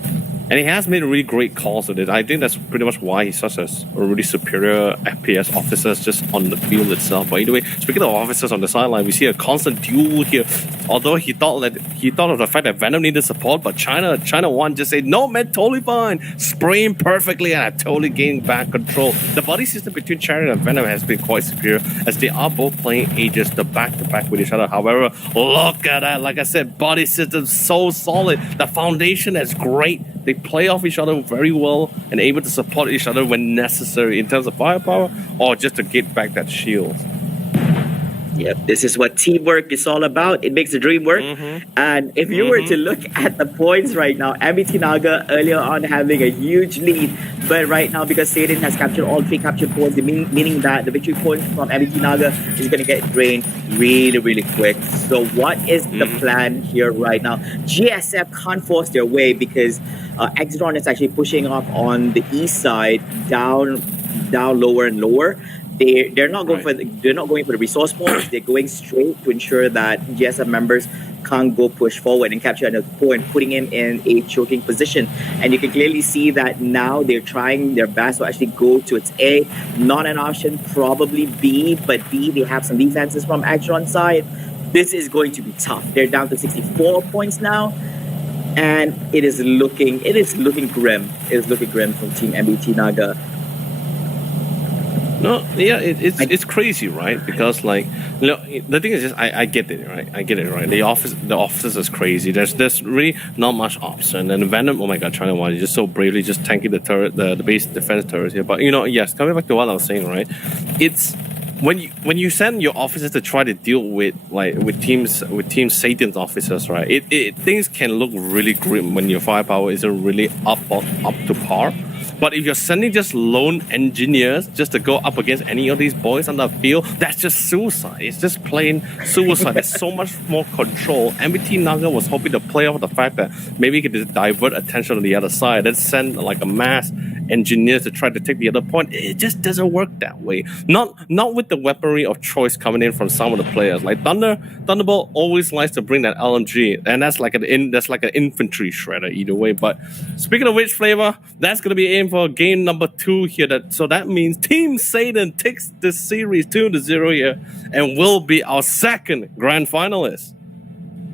and he has made really great calls with it. I think that's pretty much why he's such a really superior FPS officer just on the field itself. But anyway, speaking of officers on the sideline, we see a constant duel here. Although he thought of the fact that Venom needed support, but China One just said, no man, totally fine. Spray him perfectly, and I totally gained back control. The body system between China and Venom has been quite superior, as they are both playing Aegis to back with each other. However, look at that. Like I said, body system so solid. The foundation is great. They play off each other very well and able to support each other when necessary in terms of firepower or just to get back that shield. Yep, this is what teamwork is all about. It makes the dream work. And if you were to look at the points right now, MBT Naga earlier on having a huge lead, but right now because Satan has captured all 3 captured points, meaning that the victory points from MBT Naga is going to get drained really, really quick. So what is the plan here right now? GSF can't force their way because Exron is actually pushing up on the east side, down lower and lower. They're not going for the resource points. They're going straight to ensure that GSF members can't go push forward and capture another point, putting him in a choking position. And you can clearly see that now they're trying their best to actually go to its A. Not an option, probably B, but B, they have some defenses from Exron's side. This is going to be tough. They're down to 64 points now. And it is looking grim. It is looking grim from Team MBT Naga. No, yeah, it's crazy, right? Because the thing is just I get it, right? The officers is crazy. There's really not much option. And Venom, oh my god, China One is just so bravely just tanking the turret, the base defense turret here. But yes, coming back to what I was saying, right? It's when you send your officers to try to deal with Team Satan's officers, right? Things can look really grim when your firepower isn't really up to par. But if you're sending just lone engineers just to go up against any of these boys on the field, that's just suicide. It's just plain suicide. There's so much more control. MBT Naga was hoping to play off the fact that maybe he could just divert attention on the other side and send a mass engineers to try to take the other point. It just doesn't work that way. Not with the weaponry of choice coming in from some of the players. Like Thunderbolt always likes to bring that LMG, and that's like an infantry shredder either way. But speaking of which, Flavor, that's gonna be aimed for game number 2 here. So that means Team Satan takes this series 2-0 here and will be our second grand finalist.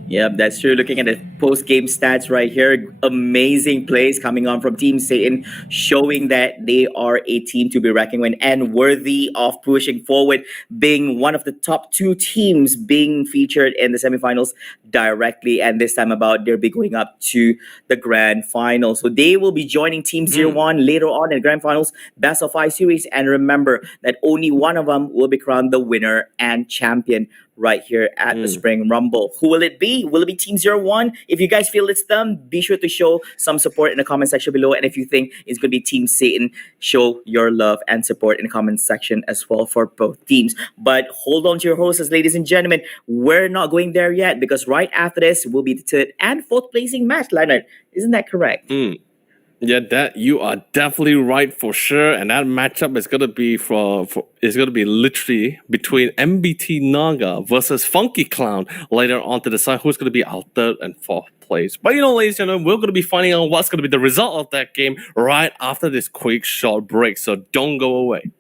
Yep, that's true. Looking at the post game stats right here, amazing plays coming on from Team Satan, showing that they are a team to be reckoned with and worthy of pushing forward, being one of the top two teams being featured in the semifinals directly. And this time about, they'll be going up to the grand final. So they will be joining Team Zero One later on in the grand finals, best of five series. And remember that only one of them will be crowned the winner and champion right here at the Spring Rumble. Who will it be? Will it be Team Zero One? If you guys feel it's them, be sure to show some support in the comment section below. And if you think it's going to be Team Satan, show your love and support in the comment section as well for both teams. But hold on to your horses, ladies and gentlemen. We're not going there yet because right after this will be the third and fourth placing match, Leonard. Isn't that correct? Yeah, that you are definitely right for sure, and that matchup is gonna be is gonna be literally between MBT Naga versus Funky Clown later on to decide who's gonna be our third and fourth place. But ladies and gentlemen, we're gonna be finding out what's gonna be the result of that game right after this quick short break. So don't go away.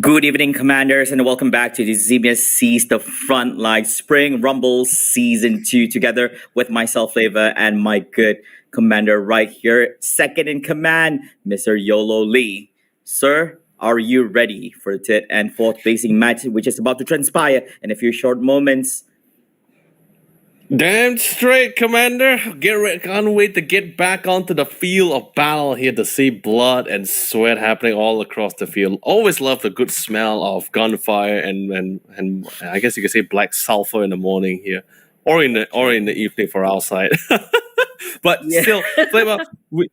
Good evening, commanders, and welcome back to the Eximius Sees the Front Like Spring Rumble Season 2 together with myself, Flavor, and my good commander right here, second in command, Mr. Yolo Lee. Sir, are you ready for the third and fourth placing match, which is about to transpire in a few short moments? Damn straight, Commander. Can't wait to get back onto the field of battle here to see blood and sweat happening all across the field. Always love the good smell of gunfire and I guess you could say black sulfur in the morning here, or in the evening for our side. But Yeah. still, Flavor,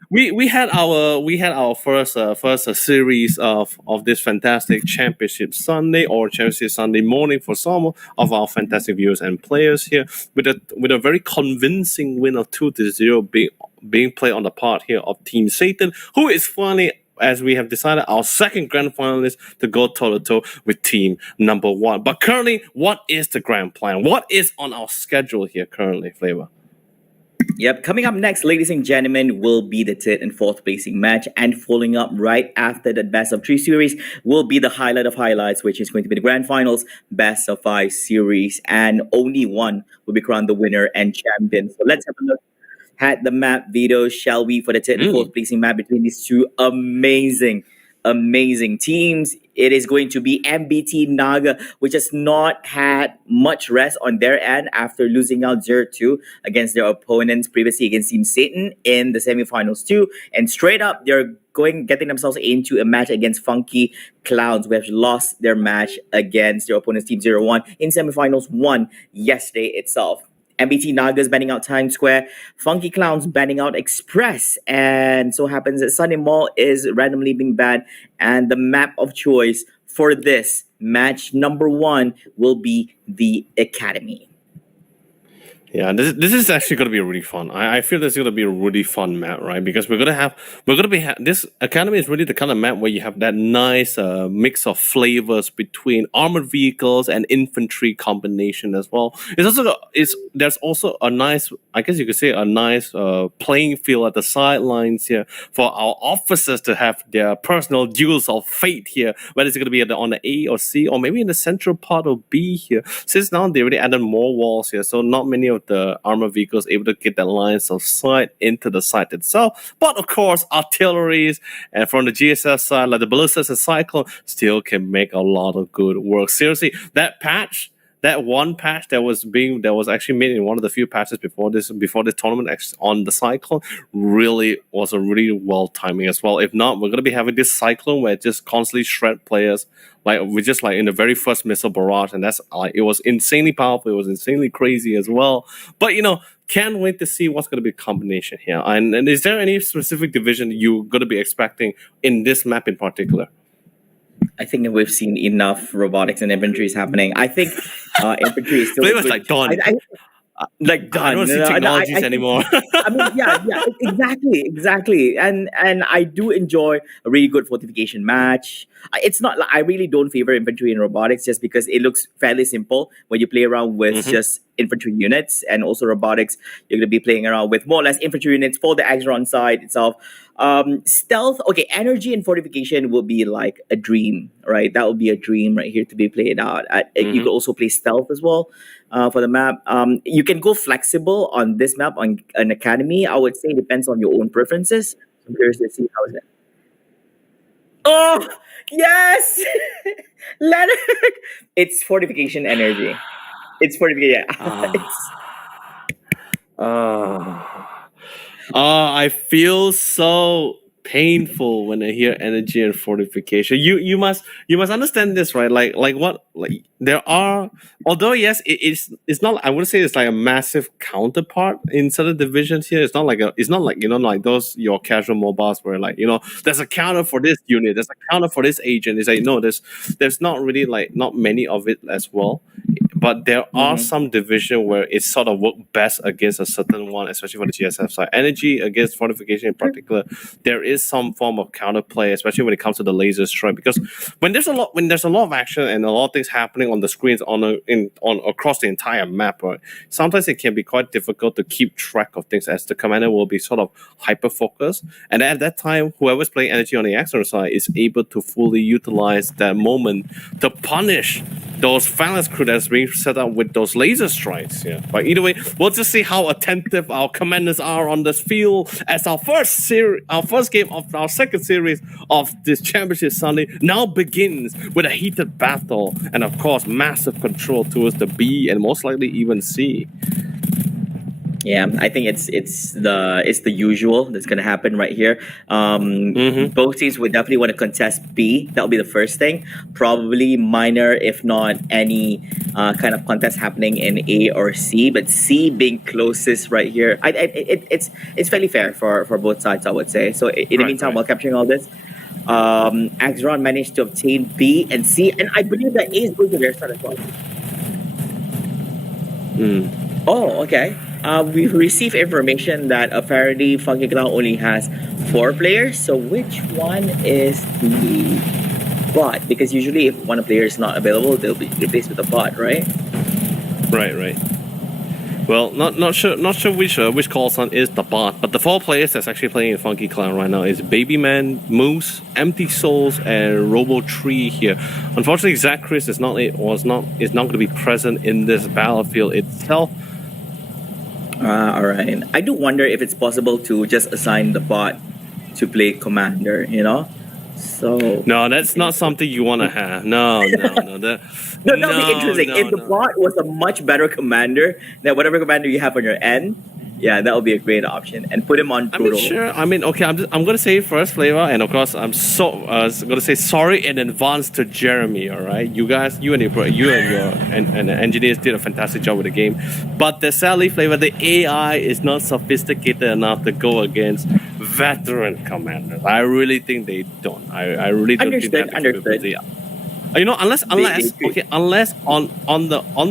we had our first series of this fantastic Championship Sunday or Championship Sunday morning for some of our fantastic viewers and players here with a very convincing win of 2-0 being played on the part here of Team Satan, who is finally, as we have decided, our second grand finalist to go toe-to-toe with team number 1. But currently, what is the grand plan? What is on our schedule here currently, Flavor? Yep, coming up next, ladies and gentlemen, will be the third and fourth placing match, and following up right after the best of 3 series will be the highlight of highlights, which is going to be the grand finals best of 5 series, and only one will be crowned the winner and champion. So let's have a look at the map, Veto, shall we, for the third and fourth placing map between these two amazing teams. It is going to be MBT Naga, which has not had much rest on their end after losing out 0-2 against their opponents previously against Team Satan in the semifinals too. And straight up, they're getting themselves into a match against Funky Clowns, who have lost their match against their opponents Team 0-1 in semifinals 1 yesterday itself. MBT Nagas banning out Times Square, Funky Clowns banning out Express, and so happens that Sunny Mall is randomly being banned, and the map of choice for this match number 1 will be the Academy. Yeah, this is actually going to be really fun. I feel this is going to be a really fun map, right? Because we're going to be this Academy is really the kind of map where you have that nice mix of flavors between armored vehicles and infantry combination as well. There's also a nice, I guess you could say, a nice playing field at the sidelines here for our officers to have their personal duels of fate here, whether it's going to be on the A or C or maybe in the central part of B here. Since now they already added more walls here, so not many of the armored vehicles able to get that lines of sight into the site itself. But of course, artilleries and from the GSF side, like the ballistas and cyclone, still can make a lot of good work. Seriously, that one patch that was actually made in one of the few patches before this tournament on the cyclone really was a really well timing as well. If not, we're gonna be having this cyclone where it just constantly shred players. Like we just like in the very first missile barrage, and that's like it was insanely powerful. It was insanely crazy as well. But can't wait to see what's going to be a combination here. And is there any specific division you're going to be expecting in this map in particular? I think that we've seen enough robotics and infantry happening. I think infantry is still. Flavor's like done. Like done. I don't see technologies anymore. I mean, yeah, exactly. And I do enjoy a really good fortification match. It's not like I really don't favor infantry and robotics just because it looks fairly simple when you play around with just infantry units, and also robotics you're going to be playing around with more or less infantry units for the Axeron side itself. Stealth, okay, energy and fortification will be like a dream, right? That will be a dream right here to be played out. You could also play stealth as well for the map. You can go flexible on this map on an academy. I would say it depends on your own preferences. I'm curious to see how is that. Oh yes, Leonard. It's fortification energy. It's fortification. I feel so painful when I hear energy and fortification. You must understand this, right? Like there are, although yes, it's not. I wouldn't say it's like a massive counterpart in certain divisions here. It's not like like those your casual mobiles where there's a counter for this unit, there's a counter for this agent. It's like no, there's not really like not many of it as well. but there are some division where it sort of work best against a certain one, especially for the GSF side. Energy against fortification in particular, there is some form of counterplay, especially when it comes to the laser strike. Because when there's a lot of action and a lot of things happening on the screens on across the entire map, right? Sometimes it can be quite difficult to keep track of things as the commander will be sort of hyper focused. And at that time, whoever's playing energy on the external side is able to fully utilize that moment to punish those phalanx crew that's being set up with those laser strikes. Yeah. But either way, we'll just see how attentive our commanders are on this field as our first game of our second series of this championship Sunday now begins with a heated battle and of course massive control towards the B and most likely even C. Yeah, I think it's the usual that's gonna happen right here. Both teams would definitely want to contest B. That'll be the first thing. Probably minor, if not any kind of contest happening in A or C. But C being closest right here, it's fairly fair for both sides, I would say. So in the meantime, while capturing all this, Axron managed to obtain B and C, and I believe that A is going to their side as well. Oh, okay. We've received information that apparently Funky Clown only has 4 players. So which one is the bot? Because usually if one player is not available, they'll be replaced with a bot, right? Right. Well, not sure which call sign is the bot, but the 4 players that's actually playing in Funky Clown right now is Babyman, Moose, Empty Souls, and Robo Tree here. Unfortunately, Zachris is not going to be present in this battlefield itself. All right. I do wonder if it's possible to just assign the bot to play commander, you know? So no, that's not something you want to have. No. That'd be interesting. If the bot was a much better commander than whatever commander you have on your end, yeah, that would be a great option. And put him on brutal. Okay, I'm gonna say first flavor, and of course I'm gonna say sorry in advance to Jeremy. All right, you guys, you and your engineers did a fantastic job with the game, but the sadly flavor, the AI is not sophisticated enough to go against veteran commanders. I really think they don't. I really don't think that understood. You know, unless on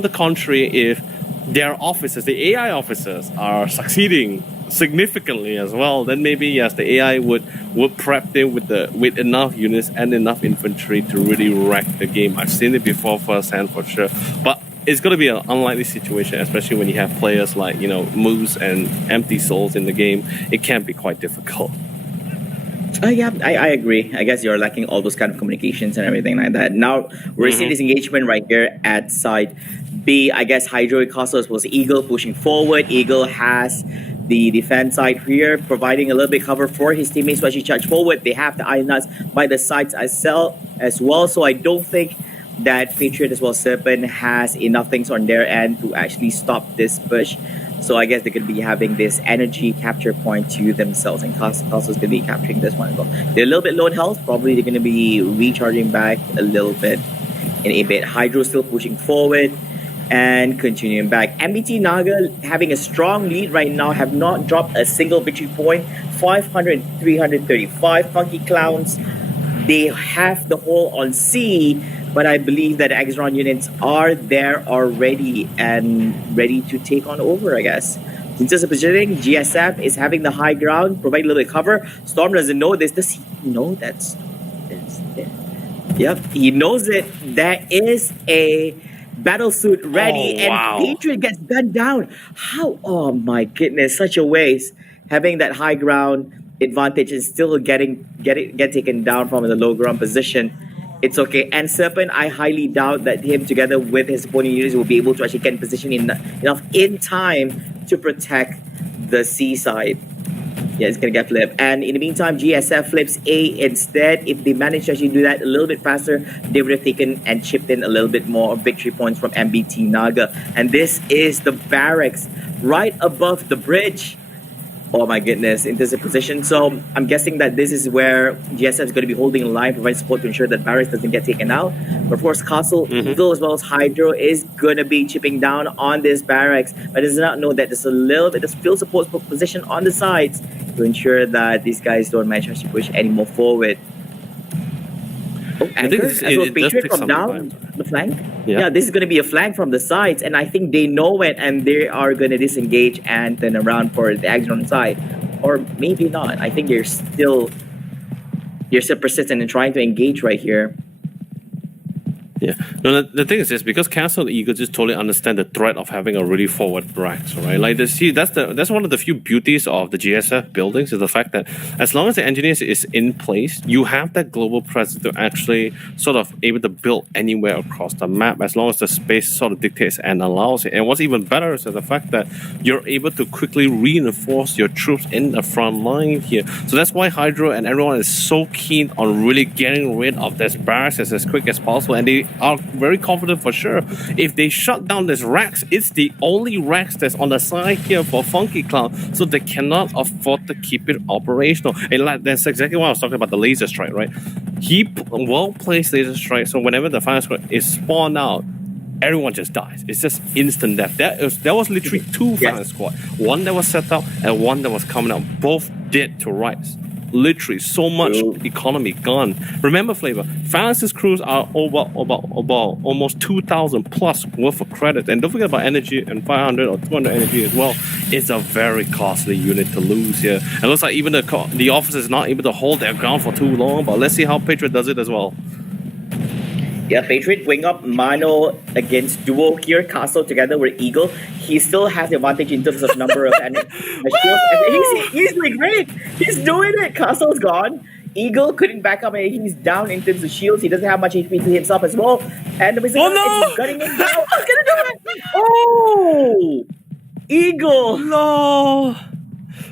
the contrary, if their officers, the AI officers, are succeeding significantly as well, then maybe yes, the AI would prep them with enough units and enough infantry to really wreck the game. I've seen it before firsthand for sure, but it's going to be an unlikely situation, especially when you have players like Moose and Empty Souls in the game. It can be quite difficult. Yeah, I agree. I guess you're lacking all those kind of communications and everything like that. Now, we're seeing this engagement right here at side B. I guess Hydro Castle was Eagle pushing forward. Eagle has the defense side here, providing a little bit cover for his teammates to actually charge forward. They have the Iron Nuts by the sides as well. So I don't think that Patriot as well Serpent has enough things on their end to actually stop this push. So I guess they could be having this energy capture point to themselves, and Castle's going to be capturing this one as well. They're a little bit low in health. Probably they're going to be recharging back a little bit in a bit. Hydro still pushing forward and continuing back. MBT Naga having a strong lead right now, have not dropped a single victory point. 500, 335. Funky Clowns, they have the hole on C, but I believe that Axron units are there already and ready to take on over, I guess. In terms of positioning, GSF is having the high ground, providing a little bit of cover. Storm doesn't know this. Does he know that's there? Yep, he knows it. There is a battle suit ready, and Patriot gets gunned down. How? Oh my goodness, such a waste. Having that high ground advantage and still get taken down from the low ground position. It's okay. And Serpent, I highly doubt that him together with his opponent units will be able to actually get in position enough in time to protect the C side. Yeah, it's going to get flipped. And in the meantime, GSF flips A instead. If they manage to actually do that a little bit faster, they would have taken and chipped in a little bit more victory points from MBT Naga. And this is the barracks right above the bridge. Oh my goodness, into the position. So I'm guessing that this is where GSF is going to be holding a line, providing support to ensure that barracks doesn't get taken out. But of course, Castle, Eagle, as well as Hydro is going to be chipping down on this barracks. But does not know that there's a little bit of field support position on the sides to ensure that these guys don't manage to push any more forward. Oh, I think anchor as well. it does Patriot take from some down time. the flank. Yeah. Yeah, this is going to be a flank from the sides, and I think they know it, and they are going to disengage and turn around for the Exron side, or maybe not. I think you're still persistent in trying to engage right here. Yeah. No, the thing is this, because Castle and Eagle just totally understand the threat of having a really forward Brax, right? Like that's one of the few beauties of the GSF buildings is the fact that as long as the engineers is in place, you have that global presence to actually sort of able to build anywhere across the map as long as the space sort of dictates and allows it. And what's even better is the fact that you're able to quickly reinforce your troops in the front line here. So that's why Hydro and everyone is so keen on really getting rid of this barracks as quick as possible, and they are very confident for sure. If they shut down this racks, it's the only racks that's on the side here for Funky Clown, so they cannot afford to keep it operational. And like, that's exactly what I was talking about, the laser strike, right? He well placed laser strike, so whenever the final squad is spawned out, everyone just dies. It's just instant death. There was literally two final squad, one that was set up and one that was coming out, both dead to rights. Literally, so much economy gone. Remember, Flavor, Francis crews are over almost 2,000 plus worth of credit. And don't forget about energy and 500 or 200 energy as well. It's a very costly unit to lose here. And it looks like even the officers is not able to hold their ground for too long. But let's see how Patriot does it as well. Yeah, Patriot going up Mano against duo here, Castle together with Eagle. He still has the advantage in terms of number of he's easily great. He's doing it. Castle's gone. Eagle couldn't back up, and he's down in terms of shields. He doesn't have much HP to himself as well. And the is gutting him down. He's gonna do it. Oh, Eagle. No.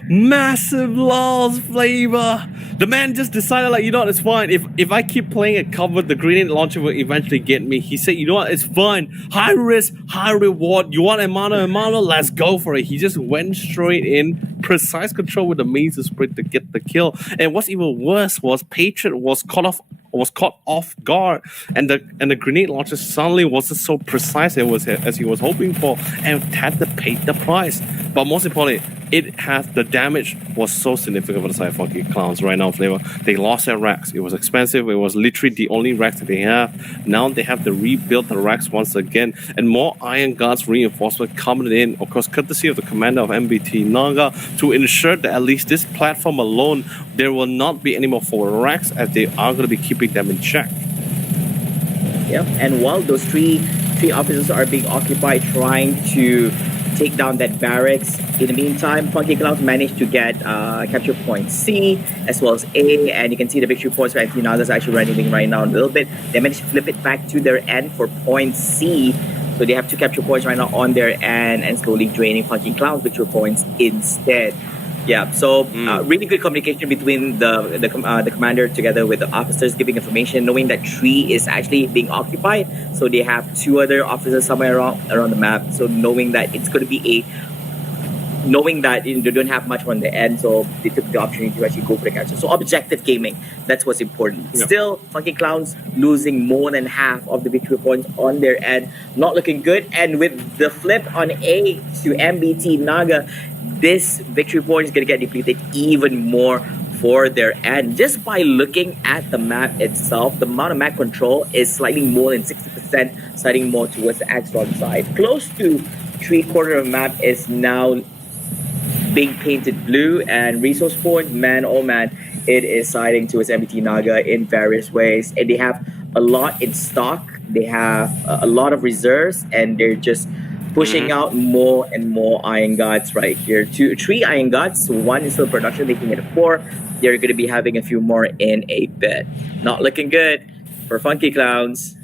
Massive loss, Flavor. The man just decided, like, you know what, it's fine. If I keep playing it covered, the grenade launcher will eventually get me. He said, you know what, it's fine. High risk, high reward. You want Emano, let's go for it. He just went straight in, precise control with the mazer sprint to get the kill. And what's even worse was Patriot was caught off guard, and the grenade launcher suddenly wasn't so precise as he was hoping for, and had to pay the price. But most importantly, the damage was so significant for the side of Funky Clowns right now, Flavor. They lost their racks. It was expensive. It was literally the only racks that they have. Now they have to rebuild the racks once again, and more Iron Guards reinforcement coming in, of course, courtesy of the commander of MBT Naga, to ensure that at least this platform alone, there will not be any more forward racks, as they are going to be keeping them in check. Yep, and while those three officers are being occupied trying to take down that barracks, in the meantime, Funky Clouds managed to get capture point C as well as A, and you can see the victory points for Anthony Nagas actually running right now a little bit. They managed to flip it back to their end for point C, so they have 2 capture points right now on their end, and slowly draining Funky Clouds victory points instead. Yeah, so really good communication between the commander together with the officers, giving information, knowing that tree is actually being occupied. So they have 2 other officers somewhere around the map. So knowing that it's going to be knowing that they don't have much on the end, so they took the opportunity to actually go for the capture. So objective gaming, that's what's important. Yeah. Still, Funky Clowns losing more than half of the victory points on their end, not looking good. And with the flip on A to MBT Naga, this victory point is going to get depleted even more for their end. Just by looking at the map itself, the amount of map control is slightly more than 60%, sliding more towards the Axron side. Close to 3/4 of the map is now being painted blue, and resource point, man, oh man, it is siding towards MBT Naga in various ways, and they have a lot in stock. They have a lot of reserves, and they're just pushing out more and more Iron Gods right here. 3 Iron Gods, 1 is still production, making it 4. They're going to be having a few more in a bit. Not looking good for Funky Clowns.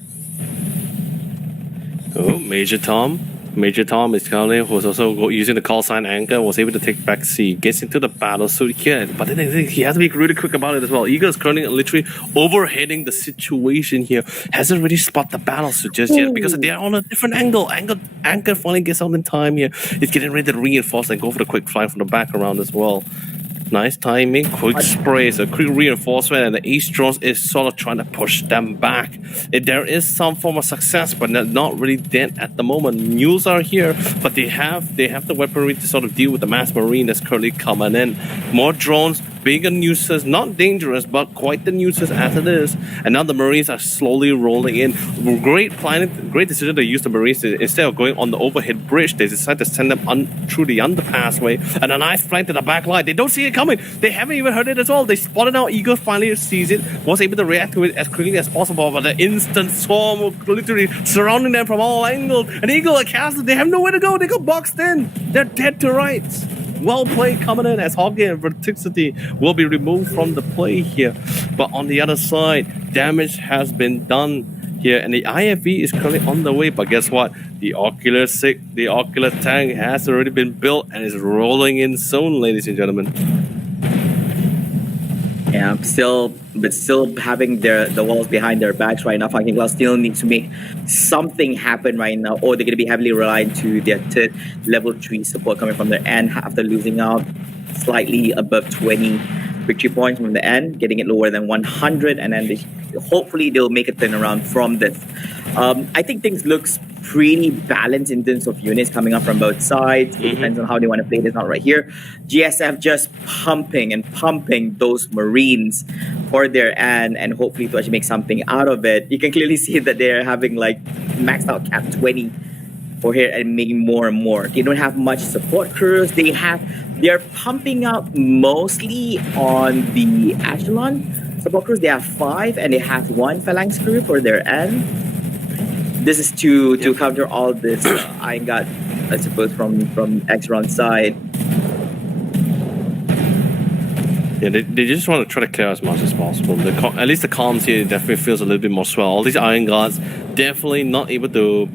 Oh, Major Tom is currently, who's also using the call sign anchor, was able to take back C, gets into the battle suit here, but then he has to be really quick about it as well. Eagle is currently literally overheading the situation here, hasn't really spotted the battle suit just yet because they are on a different angle. Anchor finally gets out in time here. He's getting ready to reinforce and go for the quick fly from the back around as well. Nice timing, quick sprays, a quick reinforcement, and the Ace drones is sort of trying to push them back. There is some form of success, but not really dead at the moment. Mules are here, but they have the weaponry to sort of deal with the mass marine that's currently coming in. More drones, being a nuisance, not dangerous, but quite the nuisance as it is. And now the Marines are slowly rolling in. Great planning, great decision to use the Marines. Instead of going on the overhead bridge, they decide to send them through the underpass way. And a nice flank to the back line. They don't see it coming. They haven't even heard it at all. They spotted out. Eagle finally sees it, was able to react to it as quickly as possible. But the instant swarm was literally surrounding them from all angles. And Eagle and Castle, they have nowhere to go. They got boxed in. They're dead to rights. Well played coming in as Hockey and Verticity will be removed from the play here. But on the other side, damage has been done here, and the IFV is currently on the way. But guess what? The Ocular tank has already been built and is rolling in soon, ladies and gentlemen. Yeah, still having the walls behind their backs right now. Fucking Cloud still needs to make something happen right now, or they're going to be heavily reliant to their third level 3 support coming from their end after losing out slightly above 20 victory points from the end, getting it lower than 100, and then hopefully they'll make a turnaround from this. I think things looks pretty balanced in terms of units coming up from both sides. It depends on how they want to play this out right here. GSF just pumping those Marines for their end, and hopefully to actually make something out of it. You can clearly see that they're having like maxed out cap 20 for here and making more and more. They don't have much support crews. They're pumping out mostly on the Echelon support crews. They have 5 and they have 1 Phalanx crew for their end. This is to counter all this Iron God, I suppose, from Exron's side. Yeah, they just want to try to clear as much as possible. At least the comms here definitely feels a little bit more swell. All these Iron Guards definitely not able to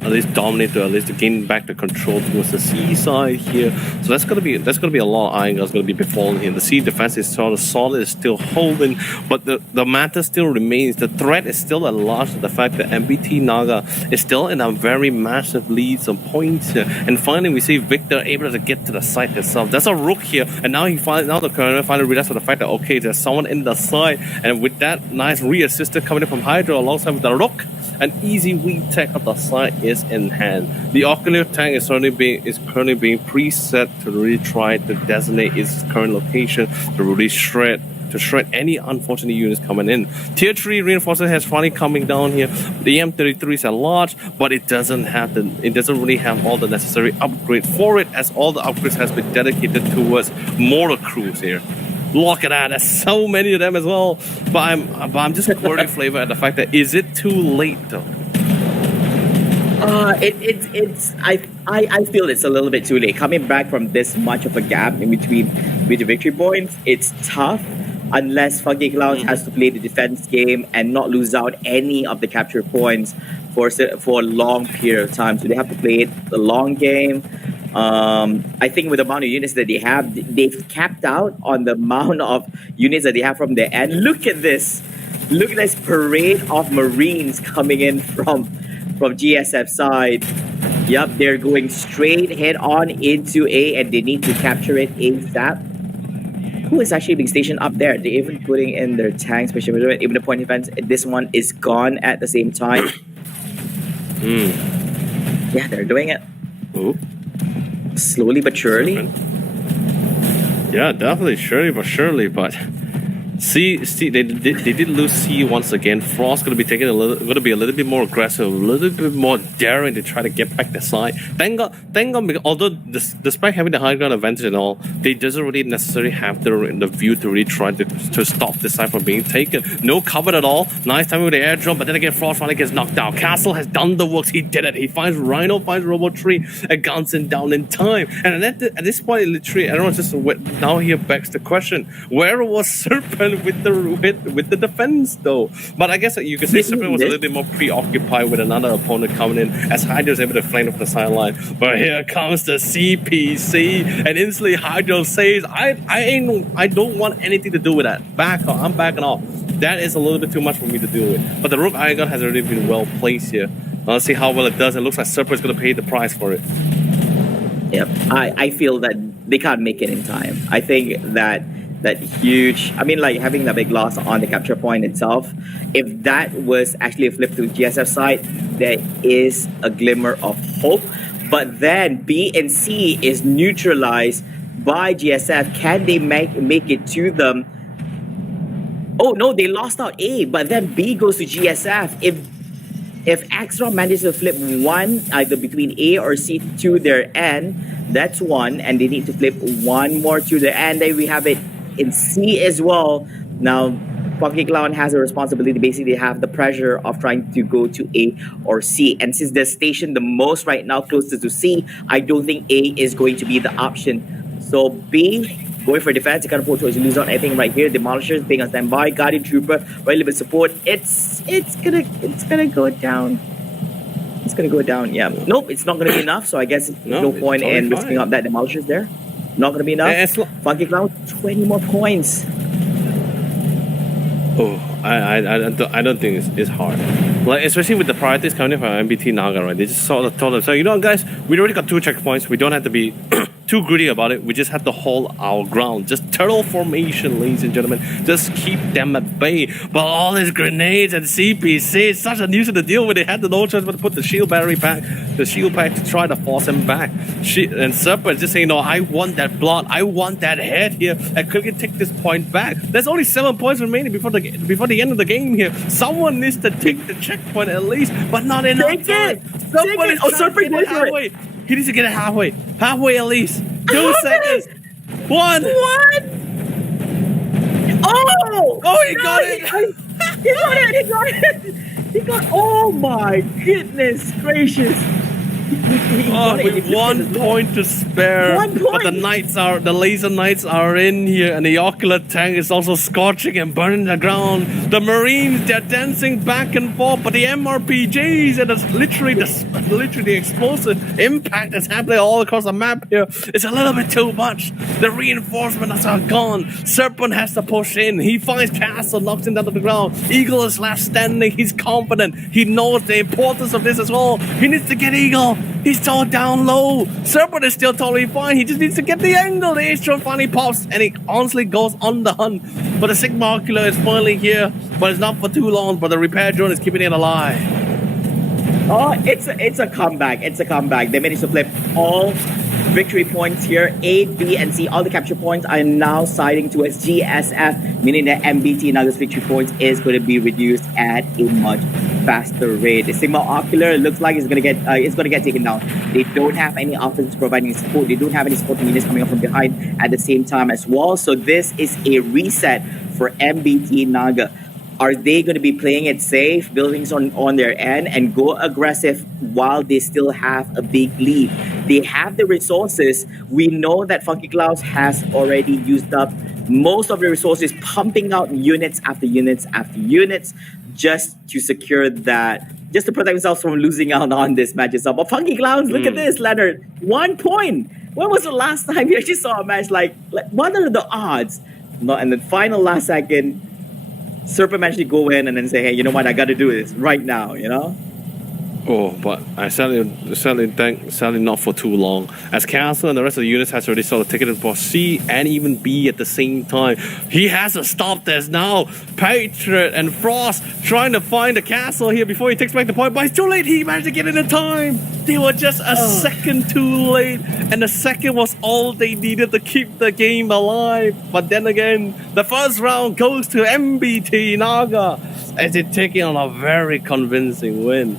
at least dominate, to at least to gain back the control towards the sea side here. So that's gonna be a lot of Iron Guards gonna be befallen here. The sea defense is sort of solid, is still holding, but the matter still remains. The threat is still at large. The fact that MBT Naga is still in a very massive lead, some points here. And finally we see Victor able to get to the site itself. That's a Rook here, and now the Colonel finally realized the fact that okay, there's someone in the side, and with that nice re-assisted coming in from Hydra alongside with the Rook, an easy weak tech of the side is in hand. The Ocular tank is currently being preset to really try to designate its current location to really shred any unfortunate units coming in. Tier 3 reinforcement has finally coming down here. The M33 is at large, but it doesn't really have all the necessary upgrade for it, as all the upgrades has been dedicated towards mortar crews here. Look at that, there's so many of them as well. But I'm just worried flavor at the fact that is it too late though? I feel it's a little bit too late. Coming back from this much of a gap in between with the victory points, it's tough unless Funky Clowns has to play the defense game and not lose out any of the capture points for a long period of time. So they have to play it the long game. I think with the amount of units that they have, they've capped out on the amount of units that they have from their end. Look at this parade of Marines coming in from GSF side. Yep, they're going straight head on into A, and they need to capture it ASAP. Who is actually being stationed up there? They're even putting in their tanks, especially even the point defense. This one is gone at the same time. Yeah, they're doing it. Ooh. Slowly but surely. Yeah, definitely, surely, but C, they did lose C once again. Frost going to be a little bit more aggressive, a little bit more daring to try to get back the side. Thank God, although despite having the high ground advantage and all, they doesn't really necessarily have the view to really try to stop the side from being taken. No cover at all. Nice time with the airdrop, but then again, Frost finally gets knocked down. Castle has done the works. He did it. He finds Rhino, finds Robo Tree, and guns him down in time. And at this point, literally, everyone's just now here begs the question: where was Serpent with the defense though? But I guess you could say Serpent was a little bit more preoccupied with another opponent coming in, as Hydra was able to flank up the sideline. But here comes the CPC, and instantly Hydra says, I don't want anything to do with that. Back off, I'm backing off. That is a little bit too much for me to deal with. But the Rook Iron God has already been well placed here. Let's see how well it does. It looks like Serpent's going to pay the price for it. Yep, I feel that they can't make it in time. I think that huge, I mean, like having the big loss on the capture point itself, if that was actually a flip to GSF side, there is a glimmer of hope. But then B and C is neutralized by GSF. Can they make it to them? Oh no, they lost out A, but then B goes to GSF. If Axron manages to flip one either between A or C to their N, that's one, and they need to flip one more to their N. Then we have it in C as well. Now, Funky Clown has a responsibility. Basically, they have the pressure of trying to go to A or C. And since they're stationed the most right now closest to C, I don't think A is going to be the option. So B, going for defense, you can't afford to lose on anything right here. Demolishers being on standby, Guardian Trooper, very little support. It's gonna go down. It's gonna go down. Yeah. Nope, it's not gonna be enough. So I guess no point totally in risking up that Demolishers there. Not gonna be enough. Funky Clown, 20 more points. Oh, I don't think it's hard. Like, especially with the priorities coming from MBT Naga, right? They just sort of told them, so, you know, guys, we already got 2 checkpoints. We don't have to be too greedy about it. We just have to hold our ground. Just turtle formation, ladies and gentlemen. Just keep them at bay. But all these grenades and CPC, it's such a nuisance to deal with. They had no choice but to put the shield battery back, the shield pack to try to force him back. And Serpent just saying, no, I want that blood. I want that head here. I couldn't take this point back. There's only 7 points remaining before the end of the game here. Someone needs to take the checkpoint at least, but not enough time. Someone is trying to get it halfway. He needs to get it halfway. Halfway at least. 2 seconds. One. Oh, he got it. He got oh my goodness gracious. With 1 point to spare. 1 point. But the laser knights are in here, and the ocular tank is also scorching and burning the ground. The Marines, they're dancing back and forth, but the MRPGs and it's literally the explosive impact that's happening all across the map here. It's a little bit too much. The reinforcements are gone. Serpent has to push in. He finds Castle, knocks him down to the ground. Eagle is left standing. He's confident. He knows the importance of this as well. He needs to get Eagle. He's so down low. Serpent is still totally fine. He just needs to get the angle. The Astron finally pops, and he honestly goes on the hunt. But the Sigma Ocular is finally here, but it's not for too long. But the repair drone is keeping it alive. Oh, it's a comeback. It's a comeback. They managed to flip all victory points here. A, B, and C. All the capture points are now siding towards GSF, meaning that MBT Naga's victory points is going to be reduced at a much faster rate. The Sigma Ocular looks like it's going to get taken down. They don't have any offense providing support. They don't have any supporting units coming up from behind at the same time as well. So this is a reset for MBT Naga. Are they going to be playing it safe, buildings on their end, and go aggressive while they still have a big lead? They have the resources. We know that Funky Clouds has already used up most of the resources, pumping out units after units after units, just to secure that, just to protect themselves from losing out on this match itself. But Funky Clouds, look at this, Leonard. 1 point. When was the last time you actually saw a match like what are the odds? No, and then final last second, Serpent managed to go in and then say, hey, you know what, I got to do this right now, you know? Oh, but I sadly not for too long. As Castle and the rest of the units has already sort of taken it for C and even B at the same time. He has to stop this now. Patriot and Frost trying to find the castle here before he takes back the point, but it's too late. He managed to get it in time. They were just a second too late, and the second was all they needed to keep the game alive. But then again, the first round goes to MBT Naga as they're taking on a very convincing win.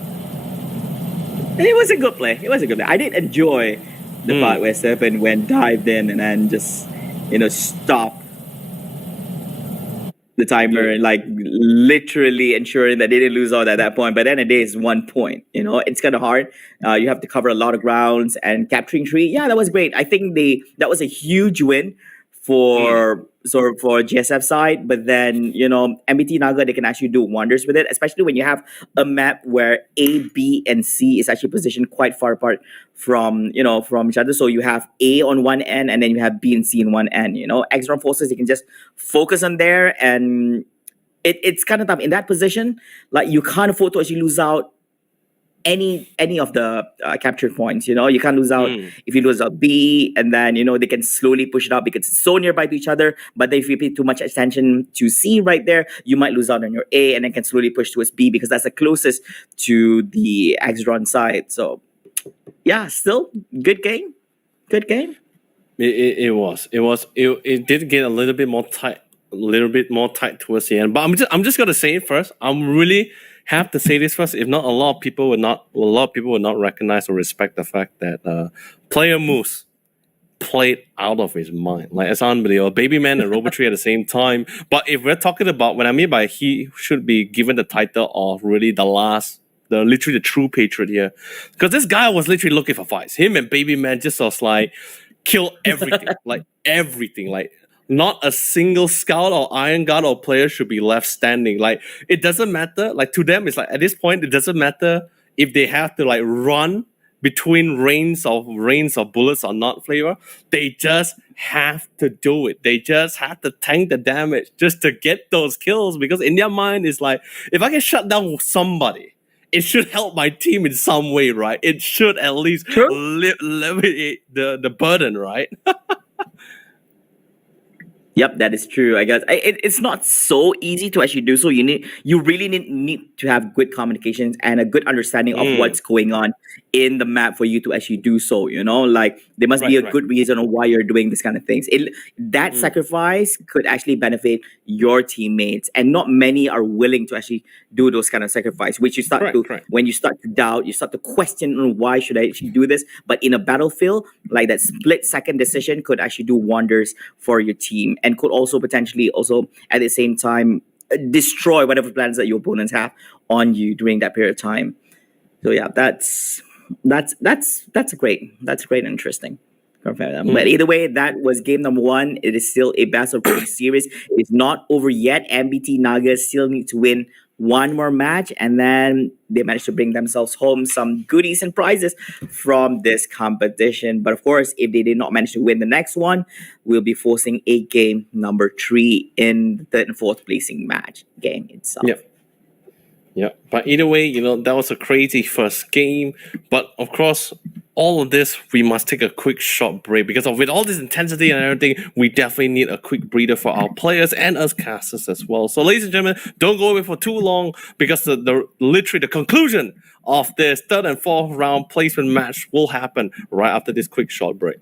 And it was a good play. I did enjoy the part where Serpent dived in and then just, stopped the timer and literally ensuring that they didn't lose out at that point. But then the day is 1 point. It's kind of hard. You have to cover a lot of grounds and capturing tree. Yeah, that was great. I think that was a huge win for GSF side, but then MBT Naga, they can actually do wonders with it, especially when you have a map where A, B, and C is actually positioned quite far apart from each other. So you have A on one end, and then you have B and C on one end. Exron forces, they can just focus on there, and it's kind of tough in that position. Like, you can't afford to actually lose out any of the captured points. You can't lose out if you lose out B, and then they can slowly push it up because it's so nearby to each other. But then if you pay too much attention to C right there, you might lose out on your A, and then can slowly push towards B because that's the closest to the Axron side. So yeah, still good game. It did get a little bit more tight towards the end. But I'm just gonna say it first. I'm really have to say this first. If not, a lot of people would not recognize or respect the fact that player Moose played out of his mind. Like, it's unbelievable. Baby Man and Robotry at the same time. But if we're talking about, what I mean by he should be given the title of really literally the true patriot here. Because this guy was literally looking for fights. Him and Baby Man just was like, kill everything. Like, everything. Like, not a single scout or iron guard or player should be left standing. Like, it doesn't matter. Like, to them, it's like, at this point, it doesn't matter if they have to, like, run between rains of bullets or not, Flavor. They just have to do it. They just have to tank the damage just to get those kills, because in their mind, it's like, if I can shut down somebody, it should help my team in some way, right? It should at least alleviate the burden, right? Yep, that is true. I guess it's not so easy to actually do so. You really need to have good communications and a good understanding of what's going on in the map for you to actually do so. Like, there must be a good reason on why you're doing this kind of things. That sacrifice could actually benefit your teammates, and not many are willing to actually do those kind of sacrifice. Which you start when you start to doubt, you start to question, why should I actually do this? But in a battlefield, like, that split-second decision could actually do wonders for your team, and could also potentially at the same time destroy whatever plans that your opponents have on you during that period of time. So yeah, that's great and interesting. But either way, that was game number 1. It is still a best of 3 series. It's not over yet. MBT Naga still need to win one more match, and then they managed to bring themselves home some goodies and prizes from this competition. But of course, if they did not manage to win the next one, we'll be forcing a game number 3 in the 3rd and 4th placing match game itself. Yeah, but either way, that was a crazy first game. But of course, all of this, we must take a quick short break, because with all this intensity and everything, we definitely need a quick breather for our players and us casters as well. So, ladies and gentlemen, don't go away for too long, because literally the conclusion of this 3rd and 4th round placement match will happen right after this quick short break.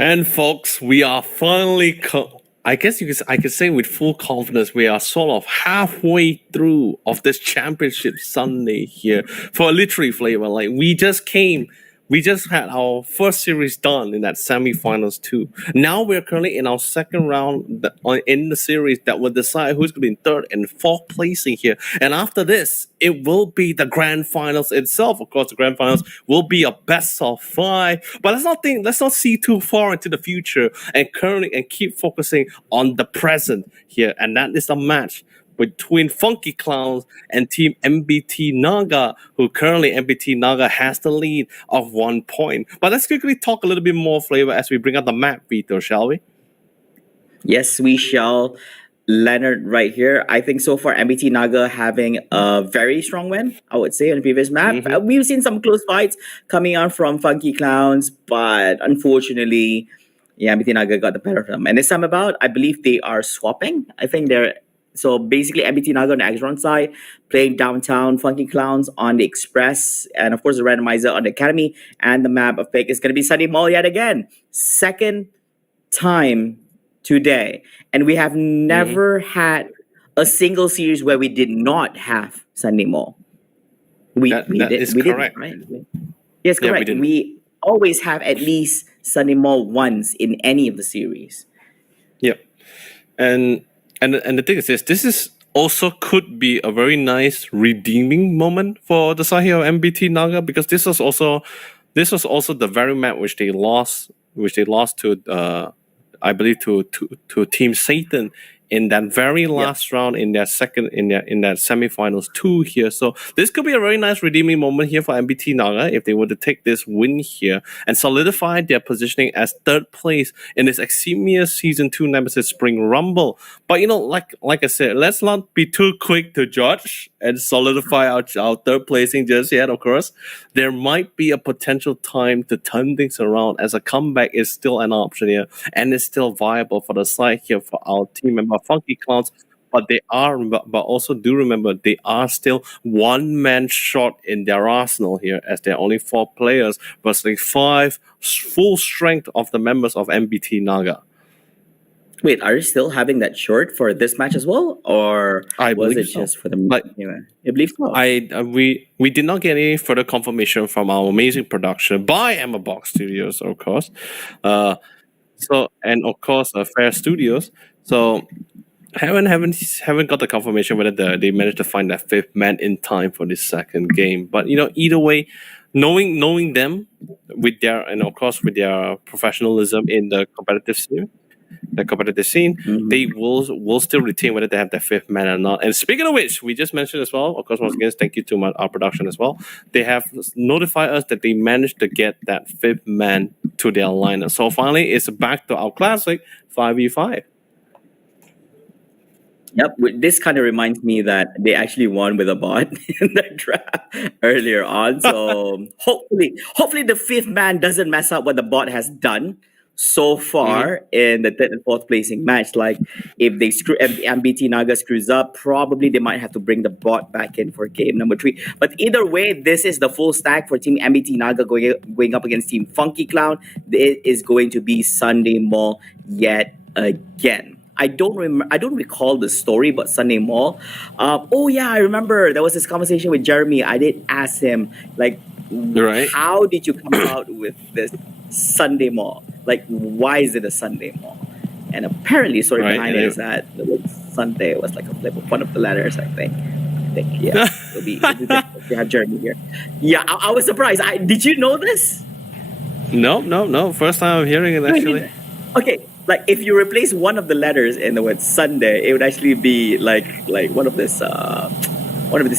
And folks, we are finally. I guess I could say with full confidence we are sort of halfway through of this championship Sunday here for a literary flavor. Like we just had our first series done in that semifinals too. Now we're currently in our second round in the series that will decide who's going to be in third and fourth placing here. And after this, it will be the grand finals itself. Of course, the grand finals will be a best of 5. But let's not see too far into the future and keep focusing on the present here. And that is a match between Funky Clowns and Team MBT Naga, who currently MBT Naga has the lead of 1 point. But let's quickly talk a little bit more flavor as we bring out the map, Veto, shall we? Yes, we shall. Leonard right here. I think so far MBT Naga having a very strong win, I would say, on the previous map. Mm-hmm. We've seen some close fights coming out from Funky Clowns, but unfortunately, MBT Naga got the better of them. And this time about, I believe they are swapping. I think they're so basically MBT Naga on the Axron side, playing downtown Funky Clowns on the Express, and of course the randomizer on the Academy, and the map of pick is going to be Sunday Mall yet again. Second time today. And we have never had a single series where we did not have Sunday Mall. That is correct. Right? Yes, correct. Yeah, we always have at least Sunday Mall once in any of the series. Yep. And the thing is this is also could be a very nice redeeming moment for the side here of MBT Naga, because this was also the very map which they lost to I believe to Team Satan in that very last round in that semifinals 2 here. So this could be a very nice redeeming moment here for MBT Naga if they were to take this win here and solidify their positioning as third place in this Eximius Season 2 Nemesis Spring Rumble. But like I said, let's not be too quick to judge and solidify our third placing just yet. Of course, there might be a potential time to turn things around, as a comeback is still an option here and is still viable for the side here for our team member Funky Clowns. But also do remember they are still one man short in their arsenal here, as there are only 4 players versus 5 full strength of the members of MBT Naga. Wait, are you still having that short for this match as well, or was it just for the? But I believe so. We did not get any further confirmation from our amazing production by Emma Box Studios, of course. And of course, Fair Studios. So haven't got the confirmation whether they managed to find that 5th man in time for this second game. But either way, knowing them with their professionalism in the competitive scene, they will still retain whether they have their 5th man or not. And speaking of which, we just mentioned as well, of course, once again, thank you to our production as well. They have notified us that they managed to get that 5th man to their lineup. So finally, it's back to our classic 5v5. Yep, this kind of reminds me that they actually won with a bot in the draft earlier on. So hopefully the 5th man doesn't mess up what the bot has done so far in the 3rd and 4th placing match. Like if MBT Naga screws up, probably they might have to bring the bot back in for game number 3. But either way, this is the full stack for Team MBT Naga going up against Team Funky Clown. It is going to be Sunday Mall yet again. I don't recall the story about Sunday Mall. I remember there was this conversation with Jeremy. I did ask him, how did you come out with this Sunday Mall? Like, why is it a Sunday Mall? And apparently, the story behind it is that the word Sunday was like a flip of one of the letters, I think. It'll be we have Jeremy here. Yeah, I was surprised. Did you know this? No. First time I'm hearing it, actually. Okay. Like if you replace one of the letters in the word Sunday, it would actually be like one of these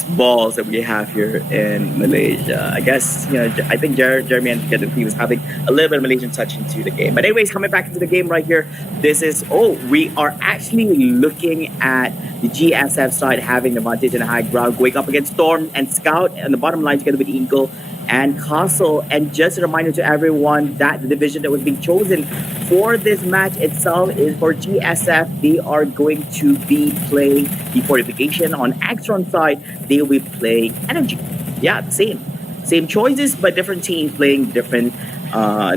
balls that we have here in Malaysia. I guess I think Jeremy and he was having a little bit of Malaysian touch into the game. But anyways, coming back into the game right here, we are actually looking at the GSF side having the advantage in the high ground, going up against Storm and Scout and the bottom line together with Eagle and Castle. And just a reminder to everyone that the division that was being chosen for this match itself is for GSF. They are going to be playing the Fortification. On Axron side, they will be playing Energy. Yeah, same choices, but different teams playing different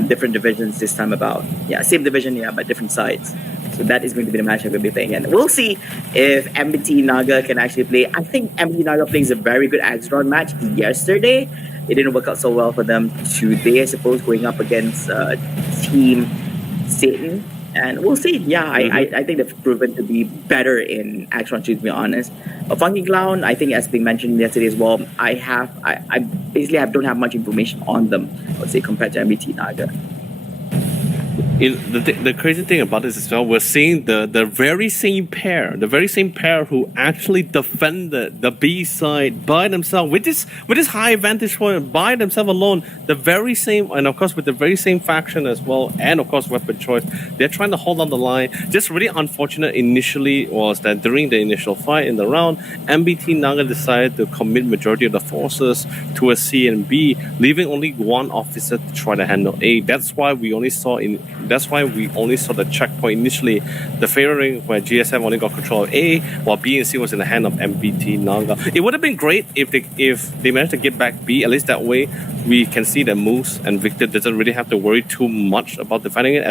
different divisions this time about. Yeah, same division, yeah, but different sides. So that is going to be the match I'm going to be playing. And we'll see if MBT Naga can actually play. I think MBT Naga plays a very good Axron match yesterday. It didn't work out so well for them today, I suppose, going up against Team Satan. And we'll see. Yeah, I think they've proven to be better in Axron, to be honest. Funky Clown, I think, as been mentioned yesterday as well, I basically don't have much information on them, I would say, compared to MBT Naga. The crazy thing about this as well, we're seeing the very same pair who actually defended the B side by themselves with this high vantage point by themselves alone. The very same, and of course with the very same faction as well, and of course weapon choice. They're trying to hold on the line. Just really unfortunate initially was that during the initial fight in the round, MBT Naga decided to commit majority of the forces to a C and B, leaving only one officer to try to handle A. That's why we only saw the checkpoint initially, the favoring where GSM only got control of A, while B and C was in the hand of MBT Naga. It would have been great if they managed to get back B. At least that way, we can see that Moose and Victor doesn't really have to worry too much about defending it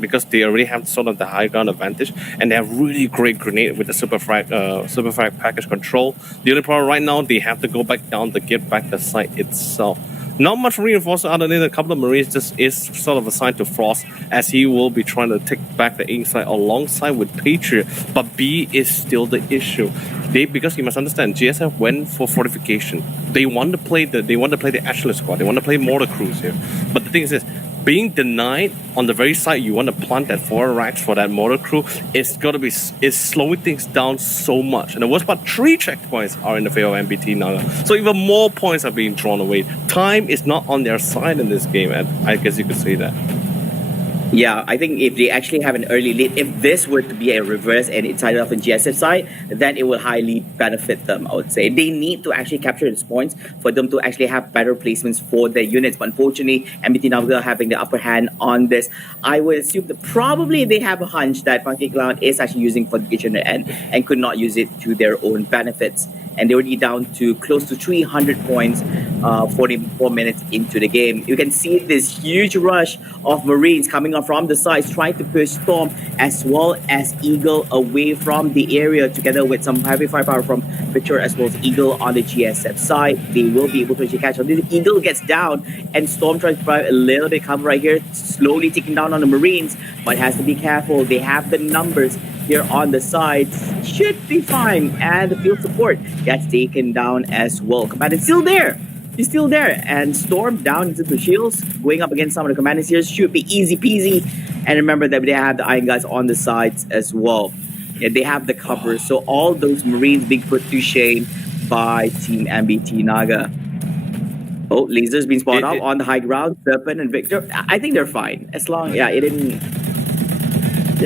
because they already have sort of the high ground advantage, and they have really great grenade with the super frag package control. The only problem right now, they have to go back down to get back the site itself. Not much reinforcement other than a couple of Marines just is sort of assigned to Frost, as he will be trying to take back the A side alongside with Patriot. But B is still the issue. Because you must understand, GSF went for fortification. They want to play the Ashland squad. They want to play mortar crews here. But the thing is this, being denied on the very side you want to plant that 4 racks for that mortar crew is slowing things down so much. And the worst part, 3 checkpoints are in the favor of MBT Naga. So even more points are being drawn away. Time is not on their side in this game, and I guess you could say that. Yeah, I think if they actually have an early lead, if this were to be a reverse and it's tied off in GSF side, then it will highly benefit them, I would say. They need to actually capture these points for them to actually have better placements for their units. But unfortunately, MBT Naga having the upper hand on this, I would assume that probably they have a hunch that Funky Clown is actually using fortification and could not use it to their own benefits. And they're already down to close to 300 points 44 minutes into the game. You can see this huge rush of Marines coming up from the sides trying to push Storm as well as Eagle away from the area, together with some heavy firepower from Victor as well as Eagle on the GSF side. They will be able to actually catch on. This Eagle gets down and Storm tries to provide a little bit cover right here, slowly taking down on the Marines, but has to be careful. They have the numbers here on the sides, should be fine, and the field support gets taken down as well. Combatant's still there. He's still there, and Storm down into the shields, going up against some of the commanders here should be easy peasy. And remember that they have the Iron Guys on the sides as well. Yeah, they have the cover, so all those Marines being put to shame by Team MBT Naga. Oh, lasers being spotted out on the high ground. Serpent and Victor, I think they're fine as long, they're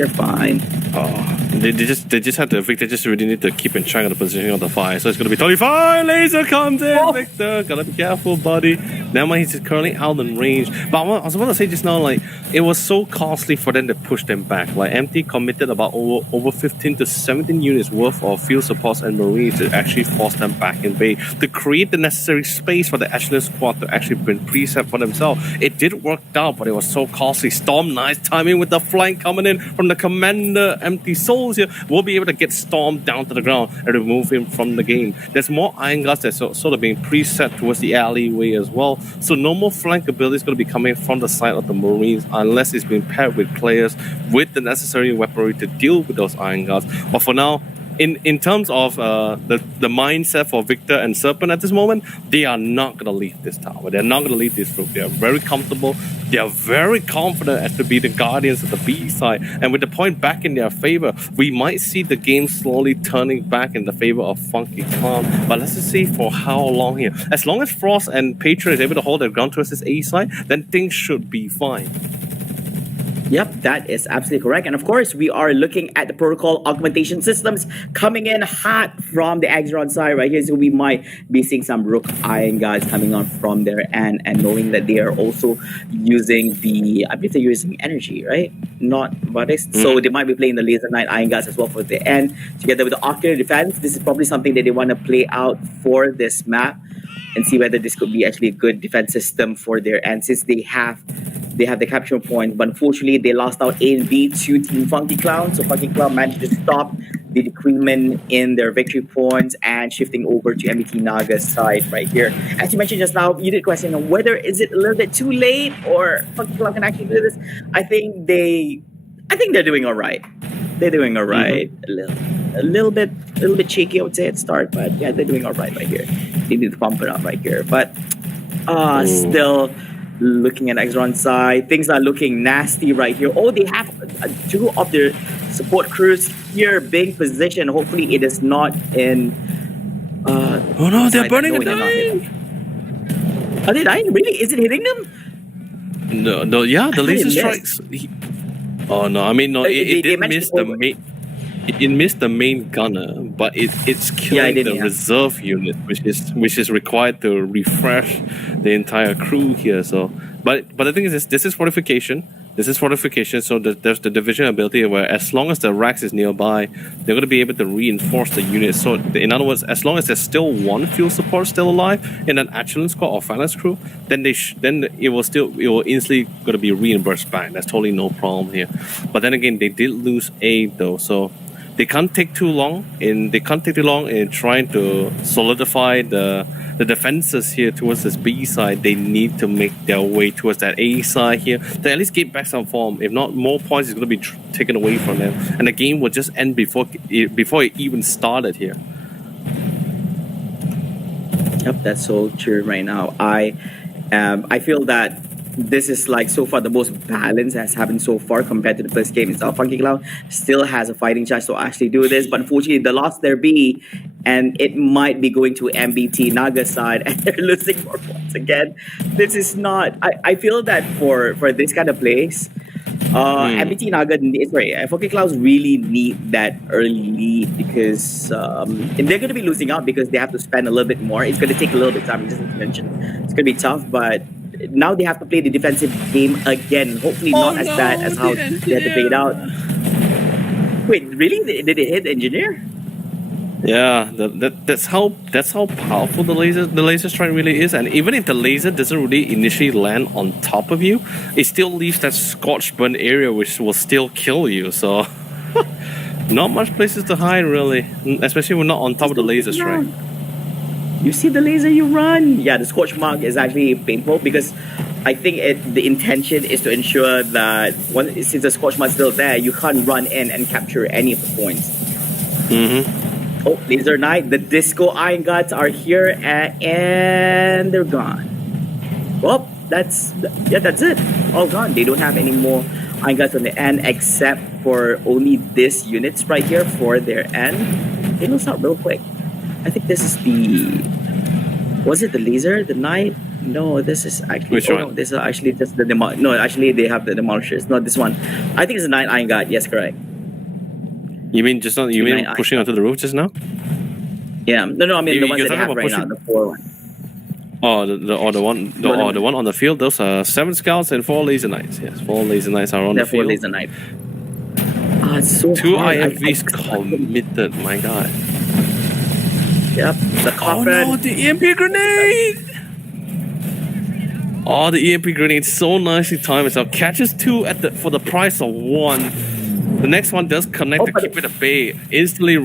fine. Oh, they just have to. Victor just really need to keep in track of the positioning of the fire. So it's gonna be totally fine. Laser comes in. Oh. Victor, gotta be careful, buddy. Never mind, he's just currently out in range. But I was about to say just now, like, it was so costly for them to push them back. Like, MT committed about over 15 to 17 units worth of field supports and Marines to actually force them back in bay, to create the necessary space for the Ashland squad to actually bring preset for themselves. It did work out, but it was so costly. Storm, nice timing with the flank coming in from the commander. Empty Souls here will be able to get Storm down to the ground and remove him from the game. There's more Iron Guards that's sort of being preset towards the alleyway as well. So no more flank ability is going to be coming from the side of the Marines unless it's being paired with players with the necessary weaponry to deal with those Iron Guards. But for now, in terms of the mindset for Victor and Serpent at this moment, they are not going to leave this tower. They're not going to leave this room. They are very comfortable. They are very confident as to be the guardians of the B side. And with the point back in their favor, we might see the game slowly turning back in the favor of Funky Clown. But let's just see for how long here. As long as Frost and Patriot is able to hold their ground towards this A side, then things should be fine. Yep, that is absolutely correct. And of course, we are looking at the protocol augmentation systems coming in hot from the Axron side right here. So we might be seeing some Rook Iron Guys coming on from there, and knowing that they are also using I believe they're using energy, right? Not robotics. So they might be playing the Laser Knight Iron Guys as well for the end. Together with the Ocular Defense, this is probably something that they want to play out for this map and see whether this could be actually a good defense system for their end, since they have They have the capture point, but unfortunately they lost out A and B to Team Funky Clown. So Funky Clown managed to stop the decrement in their victory points and shifting over to MBT Naga's side right here. As you mentioned just now, you did question on whether is it a little bit too late or Funky Clown can actually do this. I think they're doing all right. They're doing all right. A little bit shaky, I would say at start, but yeah, they're doing all right here. They need to pump it up right here, but still. Looking at Exron's side, things are looking nasty right here. Oh, they have two of their support crews here being positioned. Hopefully, it is not in. Oh no, they're burning and dying. Are they dying? Really? Is it hitting them? No, yeah, the laser strikes. Oh no, I mean no, it did miss the main. It missed the main gunner, but it's killing the reserve unit, which is required to refresh the entire crew here. So, but the thing is, this is fortification. This is fortification. So there's the division ability where as long as the Rax is nearby, they're going to be able to reinforce the unit. So in other words, as long as there's still one field support still alive in an Attrition squad or Phalanx crew, then it will instantly going to be reimbursed back. That's totally no problem here. But then again, they did lose A though, so. They can't take too long in trying to solidify the defenses here towards this B side. They need to make their way towards that A side here to at least get back some form. If not, more points is going to be taken away from them, and the game will just end before it even started here. Yep, that's so true right now. I feel that this is like so far the most balanced has happened so far compared to the first game itself. Funky Clown still has a fighting chance to actually do this, but unfortunately the loss there be, and it might be going to MBT Naga's side, and they're losing more points again. This is not. I feel that for this kind of place, MBT Naga, Funky Clouds really need that early lead because they're going to be losing out because they have to spend a little bit more. It's going to take a little bit of time, just as mentioned. It's going to be tough, but now they have to play the defensive game again. Hopefully not as bad as how they had to play it out. Wait, really? Did it hit the engineer? Yeah, that's how powerful the laser strike really is. And even if the laser doesn't really initially land on top of you, it still leaves that scorched burn area which will still kill you. So not much places to hide really, especially when not on top of the laser strike. You see the laser, you run. Yeah, the scorch mark is actually painful because I think the intention is to ensure that since the scorch mark is still there, you can't run in and capture any of the points. Oh, Laser Knight, the Disco Iron Guts are here and they're gone. Well, that's it. All gone. They don't have any more Iron Guts on the end except for only this units right here for their end. They lose out real quick. I think this is was it the Laser, the Knight? No, this is actually. Which one? No, this is actually just the No, actually they have the Demolishers. Not this one. I think it's the Knight Iron God. Yes, correct. You mean just not? You mean pushing onto the roof just now? Yeah. No. I mean the ones that they have right now, the 4 one. Oh, the one on the field. Those are 7 scouts and 4 laser knights. Yes, 4 laser knights are on the field. 4 laser knights. It's so 2 hard. IFVs committed. My God. Yep. The coffin. Oh no, the EMP grenade! Oh, the EMP grenade so nicely timed itself. Catches 2 for the price of 1. The next one does connect to keep it at bay. Instantly,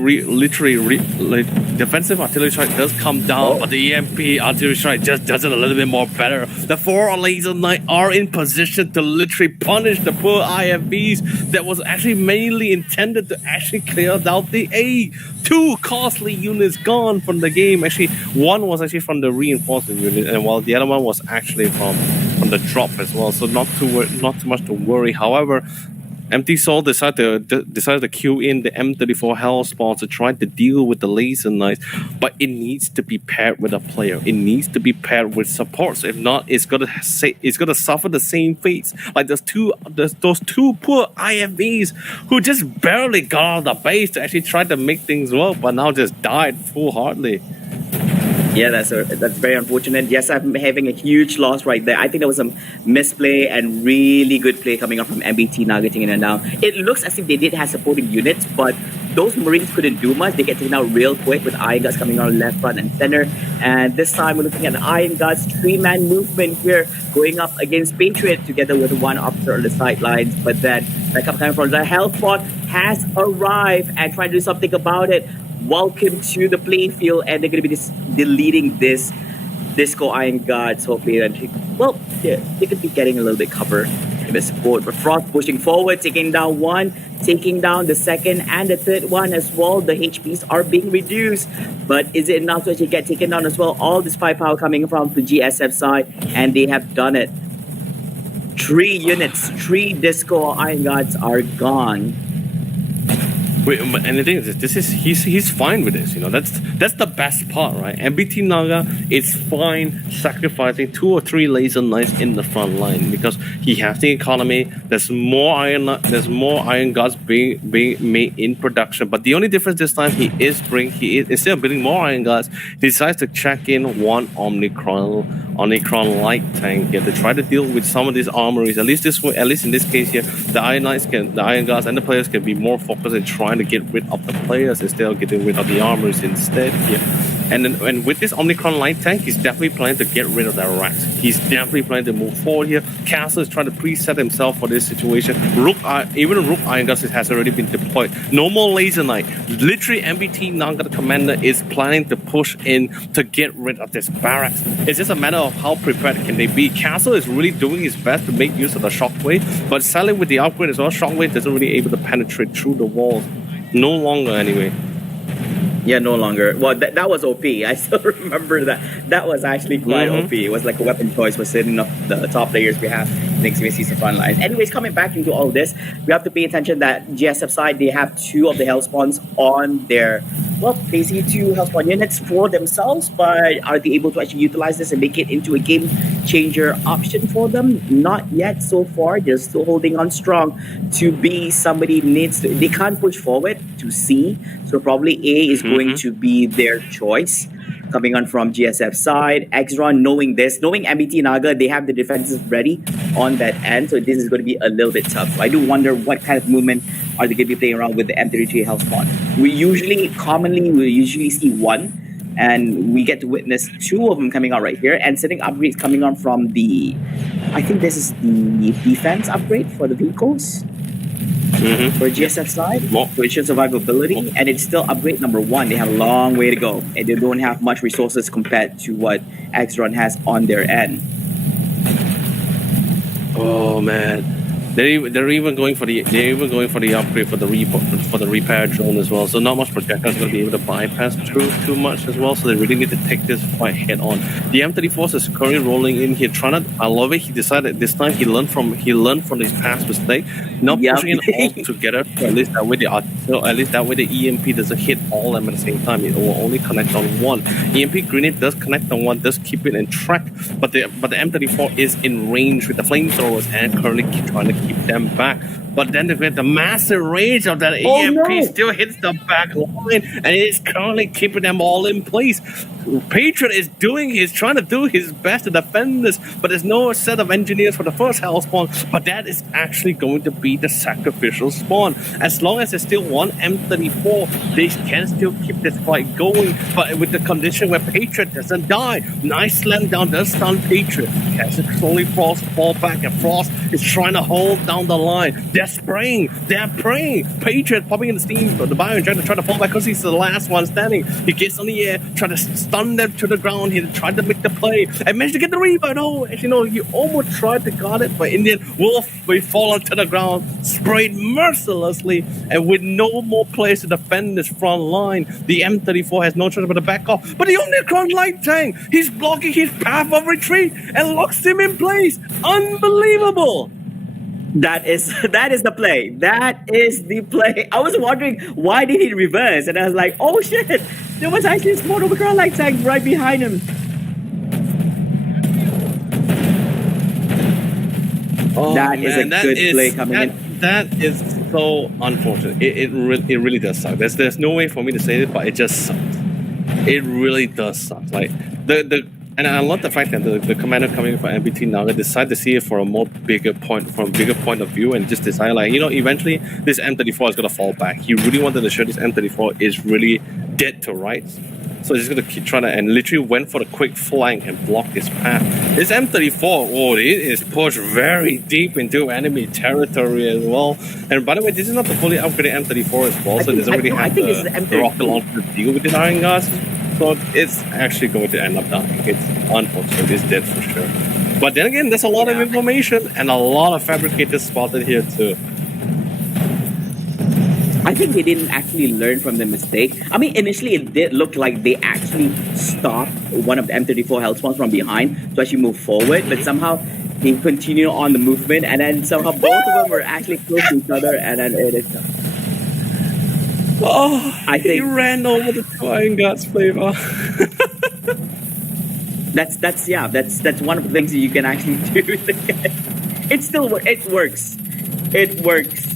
defensive artillery strike does come down, but the EMP artillery strike just does it a little bit more better. The 4 laser knight are in position to literally punish the poor IFVs that was actually mainly intended to actually clear out the A. 2 costly units gone from the game. Actually, 1 was actually from the reinforcement unit, and while the other one was actually from the drop as well. So not too much to worry. However, Empty Soul decided to queue in the M34 Hellspawn to try to deal with the laser knights, but it needs to be paired with a player. It needs to be paired with supports. If not, it's gonna suffer the same fates like those two poor IFVs who just barely got out of the base to actually try to make things work, but now just died full-heartedly. Yeah, that's very unfortunate. Yes, I'm having a huge loss right there. I think there was some misplay and really good play coming up from MBT Naga taking it down. It looks as if they did have supporting units, but those Marines couldn't do much. They get taken out real quick with Iron Guts coming out left, front, and center. And this time we're looking at the Iron Guts 3-man movement here going up against Patriot together with one officer on the sidelines. But then backup coming from the Health Pod has arrived and trying to do something about it. Welcome to the playing field, and they're going to be deleting this Disco Iron Guards. Hopefully, they could be getting a little bit cover in the support. But Frost pushing forward, taking down one, taking down the second and the third one as well. The HPs are being reduced, but is it enough to actually get taken down as well? All this firepower coming from the GSF side, and they have done it. 3 units, 3 Disco Iron Guards are gone. And the thing is, he's fine with this. That's the best part, right? MBT Naga is fine sacrificing 2 or 3 laser knights in the front line because he has the economy. There's more iron guards being made in production. But the only difference this time, he is instead of building more iron guards, he decides to check in one Omnicron light tank here to try to deal with some of these armories. At least in this case here, the iron guards and the players can be more focused in trying to get rid of the players instead of getting rid of the armors instead here. And with this Omnicron light tank, he's definitely planning to get rid of that rat. He's definitely planning to move forward here. Castle is trying to preset himself for this situation. Even Rook Iron Guts has already been deployed. No more Laser Knight. Literally, MBT Naga, the commander, is planning to push in to get rid of this barracks. It's just a matter of how prepared can they be. Castle is really doing his best to make use of the shockwave, but sadly with the upgrade as well, shockwave doesn't really able to penetrate through the walls. No longer, anyway. Yeah, no longer. Well, that was OP. I still remember that. That was actually quite OP. It was like a weapon choice for setting up the top players we have in Eximius season front lines. Anyways, coming back into all this, we have to pay attention that GSF side, they have 2 of the health spawns on their, basically 2 health spawn units for themselves, but are they able to actually utilize this and make it into a game changer option for them? Not yet so far. They're still holding on strong to B. Somebody needs to, they can't push forward to C, so probably A is going to be their choice. Coming on from GSF side, Exron knowing MBT Naga, they have the defenses ready on that end, so this is going to be a little bit tough. So I do wonder what kind of movement are they going to be playing around with the M33 health spawn. We usually see 1, and we get to witness 2 of them coming out right here, and setting upgrades coming on from the, I think this is the defense upgrade for the vehicles. For GSF side, for ensure survivability, and it's still upgrade number 1. They have a long way to go, and they don't have much resources compared to what Exron has on their end. Oh man, they're even going for the upgrade for the repair drone as well. So not much projectiles going to be able to bypass through too much as well. So they really need to take this fight head on. The M34 is currently rolling in here, trying to. I love it. He decided this time he learned from his past mistake. Not pushing it all together. At least that way the EMP doesn't hit all of them at the same time. It will only connect on one. EMP grenade does connect on one, does keep it in track. But the M34 is in range with the flamethrowers and currently trying to keep them back. But then the massive range of that EMP still hits the back line, and it is currently keeping them all in place. Patriot is trying to do his best to defend this, but there's no set of engineers for the first hell spawn, but that is actually going to be the sacrificial spawn. As long as there's still one M34, they can still keep this fight going, but with the condition where Patriot doesn't die. Nice slam down does stun Patriot. As it slowly fall back, and Frost is trying to hold down the line. They're praying. Patriot popping in the steam, the bioinjector trying to fall back because he's the last one standing. He gets on the air, trying to stun them to the ground. He tried to make the play and managed to get the rebound. He almost tried to guard it, but Indian Wolf will fall onto the ground, sprayed mercilessly, and with no more place to defend this front line, the M34 has no choice but to back off. But the Omnicron light tank, he's blocking his path of retreat and locks him in place. Unbelievable. That is the play. That is the play. I was wondering why did he reverse, and I was like, oh shit, there was actually a small Omicron light tank right behind him. Oh, that is a good play coming in. That is so unfortunate. It really does suck. There's no way for me to say it, but it just sucks. It really does suck. Like and I love the fact that the commander coming from MBT Naga decided to see it from a bigger point of view and just decide like, eventually this M34 is gonna fall back. He really wanted to show this M34 is really dead to rights. So he's gonna keep trying to, and literally went for the quick flank and block his path. This M34, it is pushed very deep into enemy territory as well. And by the way, this is not the fully upgraded M34 as well, so it doesn't really have the rocket launcher to deal with the iron guards. So it's actually going to end up dying. It's unfortunate. It's dead for sure. But then again, there's a lot of information and a lot of fabricators spotted here too. I think they didn't actually learn from the mistake. I mean, initially it did look like they actually stopped one of the M34 health spawns from behind to actually move forward, but somehow they continued on the movement, and then somehow both of them were actually close to each other, and then it is. I think he ran over the flying guts flavor. That's one of the things that you can actually do. It works. It works.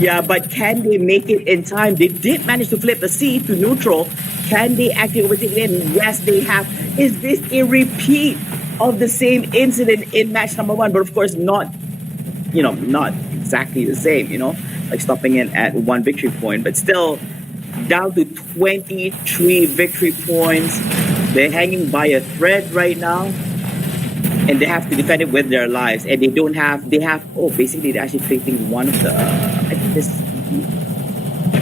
Yeah, but can they make it in time? They did manage to flip the C to neutral. Can they actually overtake them? Yes, they have. Is this a repeat of the same incident in match number 1? But of course, not exactly the same, like stopping in at 1 victory point, but still down to 23 victory points. They're hanging by a thread right now, and they have to defend it with their lives. And basically they're actually creating one of the, I think this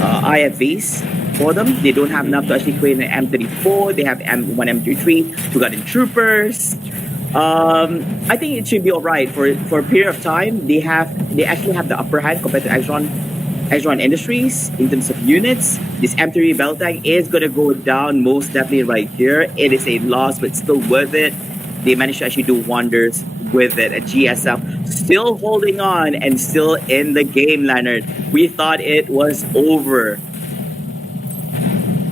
IFVs for them. They don't have enough to actually create an M34. They have one M33, 2 Guardian Troopers. I think it should be alright for a period of time. They actually have the upper hand compared to Exron Industries in terms of units. This M3 battle tank is gonna go down most definitely right here. It is a loss, but still worth it. They managed to actually do wonders with it. A GSF still holding on and still in the game, Leonard. We thought it was over.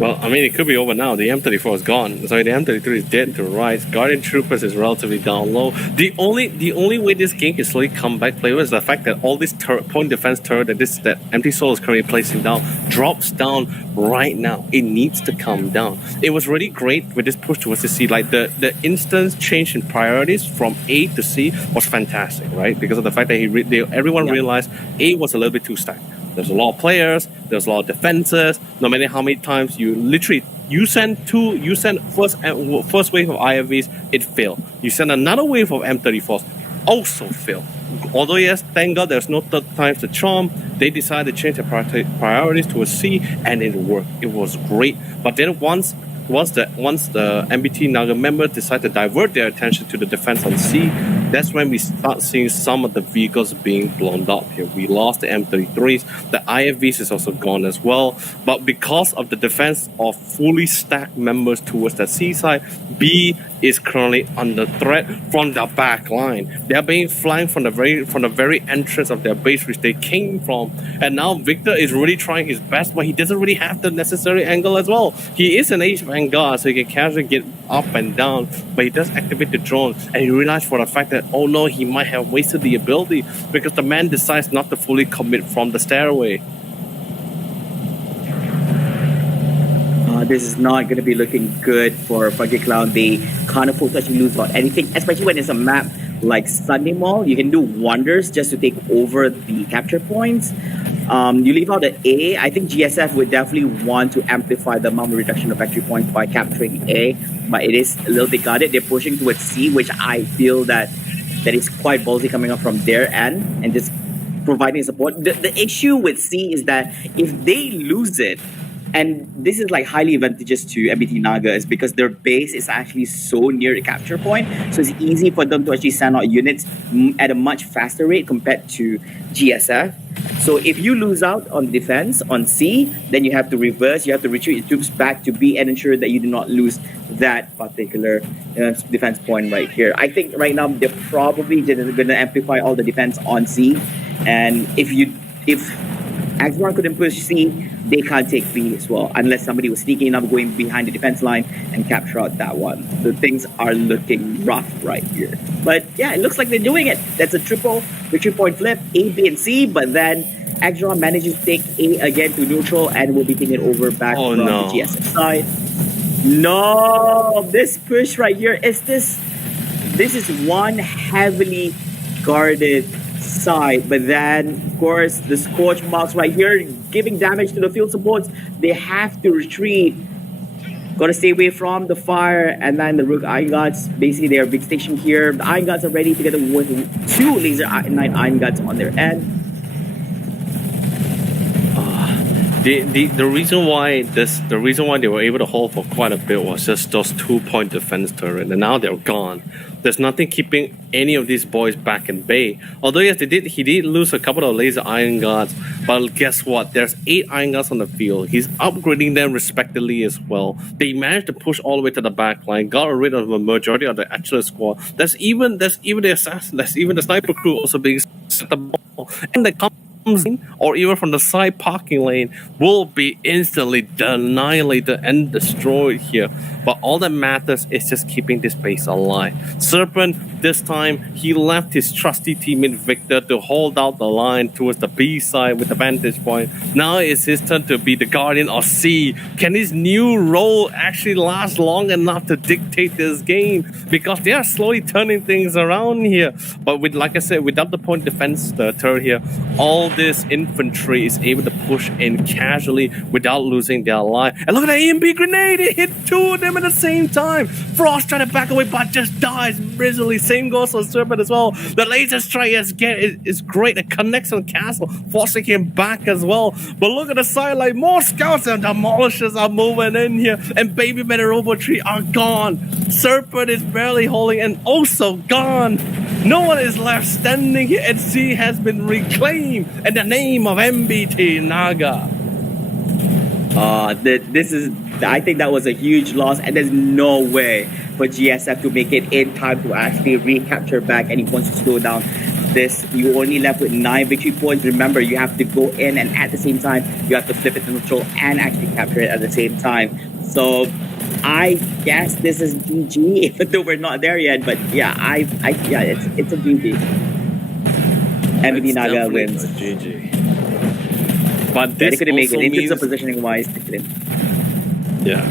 Well, I mean, it could be over now. The M34 is gone. Sorry, the M33 is dead to rights. Guardian Troopers is relatively down low. The only way this game can slowly come back, players, is the fact that all this point defense turret that Empty Soul is currently placing down drops down right now. It needs to come down. It was really great with this push towards the C. Like the instant change in priorities from A to C was fantastic, right? Because of the fact that everyone realized A was a little bit too stacked. There's a lot of players, there's a lot of defenses. No matter how many times you send first wave of IFVs, it failed. You send another wave of M34s, also failed. Although yes, thank God there's no third time's the charm. They decided to change their priorities to a C, and it worked. It was great. But then once the MBT Naga members decide to divert their attention to the defense on C, that's when we start seeing some of the vehicles being blown up here. We lost the M33s, the IFVs is also gone as well. But because of the defense of fully stacked members towards the C side, B is currently under threat from the back line. They are being flanked from the very entrance of their base which they came from. And now Victor is really trying his best, but he doesn't really have the necessary angle as well. He is an Age Vanguard, so he can casually get up and down, but he does activate the drone, and he realized for the fact that, oh no, he might have wasted the ability because the man decides not to fully commit from the stairway. This is not going to be looking good for Funky Clown. They can't afford to actually lose about anything, especially when it's a map like Sunday Mall. You can do wonders just to take over the capture points. You leave out the A. I think GSF would definitely want to amplify the amount of reduction of victory points by capturing A, but it is a little bit guarded. They're pushing towards C, which I feel that is quite ballsy coming up from their end and just providing support. The issue with C is that if they lose it, and this is like highly advantageous to MBT Naga, is because their base is actually so near the capture point, so it's easy for them to actually send out units at a much faster rate compared to GSF. So if you lose out on defense on C, then you have to reverse, you have to retreat your troops back to B and ensure that you do not lose that particular defense point right here. I think right now they're probably going to amplify all the defense on C, and if Axmar couldn't push C, they can't take B as well, unless somebody was sneaking enough going behind the defense line and capture out that one. So things are looking rough right here. But yeah, it looks like they're doing it. That's a triple victory point flip, A, B, and C, but then Axmar manages to take A again to neutral and will be taking it over back from the GSF side. No, this push right here is this. This is one heavily guarded side, but then of course the scorch marks right here giving damage to the field supports. They have to retreat. Gotta stay away from the fire, and then the Rook Iron Guards, basically they are big station here. The Iron Guards are ready together with two Laser Knight Iron Guards on their end. The reason why they were able to hold for quite a bit was just those 2-point defense turret, and now they're gone. There's nothing keeping any of these boys back in bay. Although yes, he did lose a couple of laser iron guards, but guess what? There's 8 iron guards on the field. He's upgrading them respectively as well. They managed to push all the way to the back line, got rid of the majority of the actual squad. There's even the assassin, there's even the sniper crew also being set the ball, and the in, or even from the side parking lane will be instantly annihilated and destroyed here. But all that matters is just keeping this base alive. Serpent, this time, he left his trusty teammate Victor to hold out the line towards the B side with the vantage point. Now it's his turn to be the guardian of C. Can his new role actually last long enough to dictate this game? Because they are slowly turning things around here. But with, like I said, without the point defense turret here, all this infantry is able to push in casually without losing their life. And look at that EMP grenade! It hit 2 of them at the same time. Frost tried to back away, but just dies miserably. Same goes for Serpent as well. The laser strike is great. It connects on Castle, forcing him back as well. But look at the sideline. More scouts and demolishers are moving in here. And Baby Man and Robo Tree are gone. Serpent is barely holding and also gone. No one is left standing here, and C has been reclaimed in the name of MBT Naga. I think that was a huge loss, and there's no way for GSF to make it in time to actually recapture back any points to slow down this. You only left with 9 victory points. Remember, you have to go in, and at the same time, you have to flip it to neutral and actually capture it at the same time. So I guess this is GG, even though we're not there yet. But yeah, it's a GG. MBT Naga wins. GG. But this they couldn't make it. also In terms of means, positioning wise, they couldn't. yeah.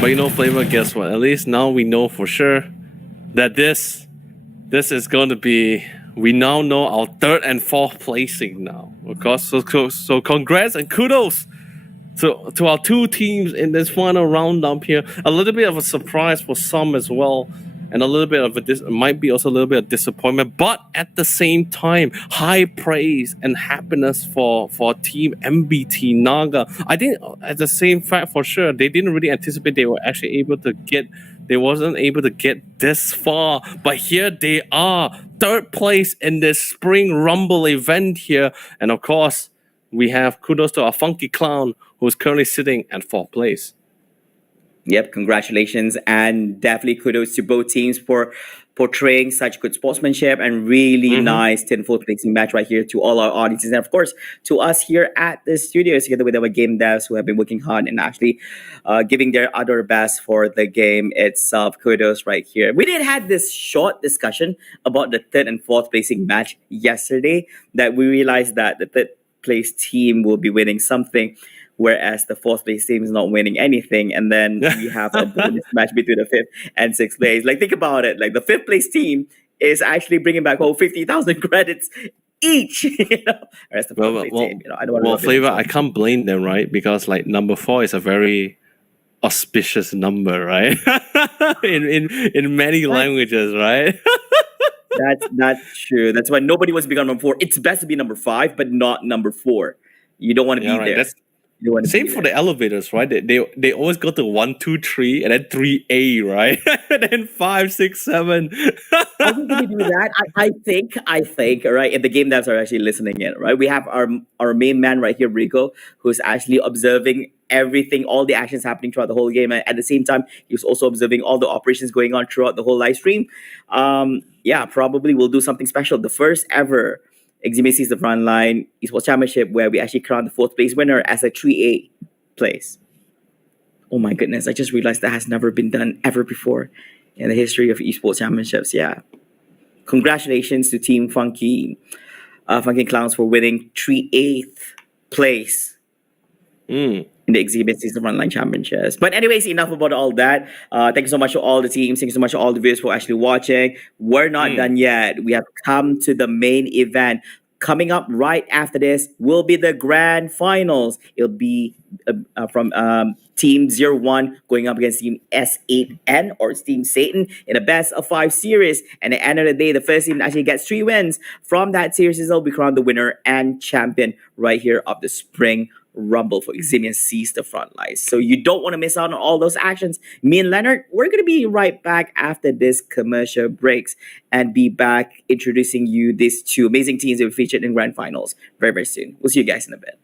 But you know, Flavor, guess what? At least now we know for sure that this is going to be. We now know our 3rd and 4th placing now. Of course, so congrats and kudos to our 2 teams in this final roundup here. A little bit of a surprise for some as well, and a little bit of might be also a little bit of disappointment, but at the same time, high praise and happiness for Team MBT Naga. I think at the same fact for sure, they didn't really anticipate they were actually able to get. They wasn't able to get this far, but here they are, 3rd place in this Spring Rumble event here, and of course, we have kudos to our Funky Clown, who's currently sitting at 4th place. Yep, congratulations, and definitely kudos to both teams for portraying such good sportsmanship and really nice 10th placing match right here to all our audiences, and of course to us here at the studios together with our game devs who have been working hard and actually giving their utter best for the game itself. Kudos right here. We did have this short discussion about the 3rd and 4th placing match yesterday that we realized that the 3rd place team will be winning something, whereas the 4th place team is not winning anything. And then we have a bonus match between the 5th and 6th place. Like, think about it. Like, the 5th place team is actually bringing back home 50,000 credits each. Whereas the 4th place team, I don't want to. Well, Flavor, I can't blame them, right? Because like number 4 is a very auspicious number, right? in many languages, right? That's true. That's why nobody wants to be number 4. It's best to be number 5, but not number 4. You don't want to be right. there. Same for the elevators, right? They always go to 1, 2, 3, and then 3A, right? And then 5, 6, 7. I think we do that. I think, right? If the game devs are actually listening in, right? We have our main man right here, Rico, who's actually observing everything, all the actions happening throughout the whole game. And at the same time, he was also observing all the operations going on throughout the whole live stream. Yeah, probably we'll do something special. The first ever Eximius is the Frontline Esports Championship where we actually crowned the 4th place winner as a 3A place. Oh my goodness, I just realized that has never been done ever before in the history of esports championships. Yeah. Congratulations to Team Funky Clowns for winning 3/8 place in the Eximius Season Frontline Championships. But anyways, enough about all that. Thank you so much to all the teams. Thank you so much to all the viewers for actually watching. We're not done yet. We have come to the main event. Coming up right after this will be the grand finals. It'll be from Team 01 going up against Team S8N or Team Satan in a best of 5 series. And at the end of the day, the first team that actually gets 3 wins from that series will be crowned the winner and champion right here of the Spring Rumble for Eximius Seize the Frontlines. So you don't want to miss out on all those actions. Me and Leonard, we're going to be right back after this commercial breaks and be back introducing you these 2 amazing teams that we featured in grand finals very, very soon. We'll see you guys in a bit.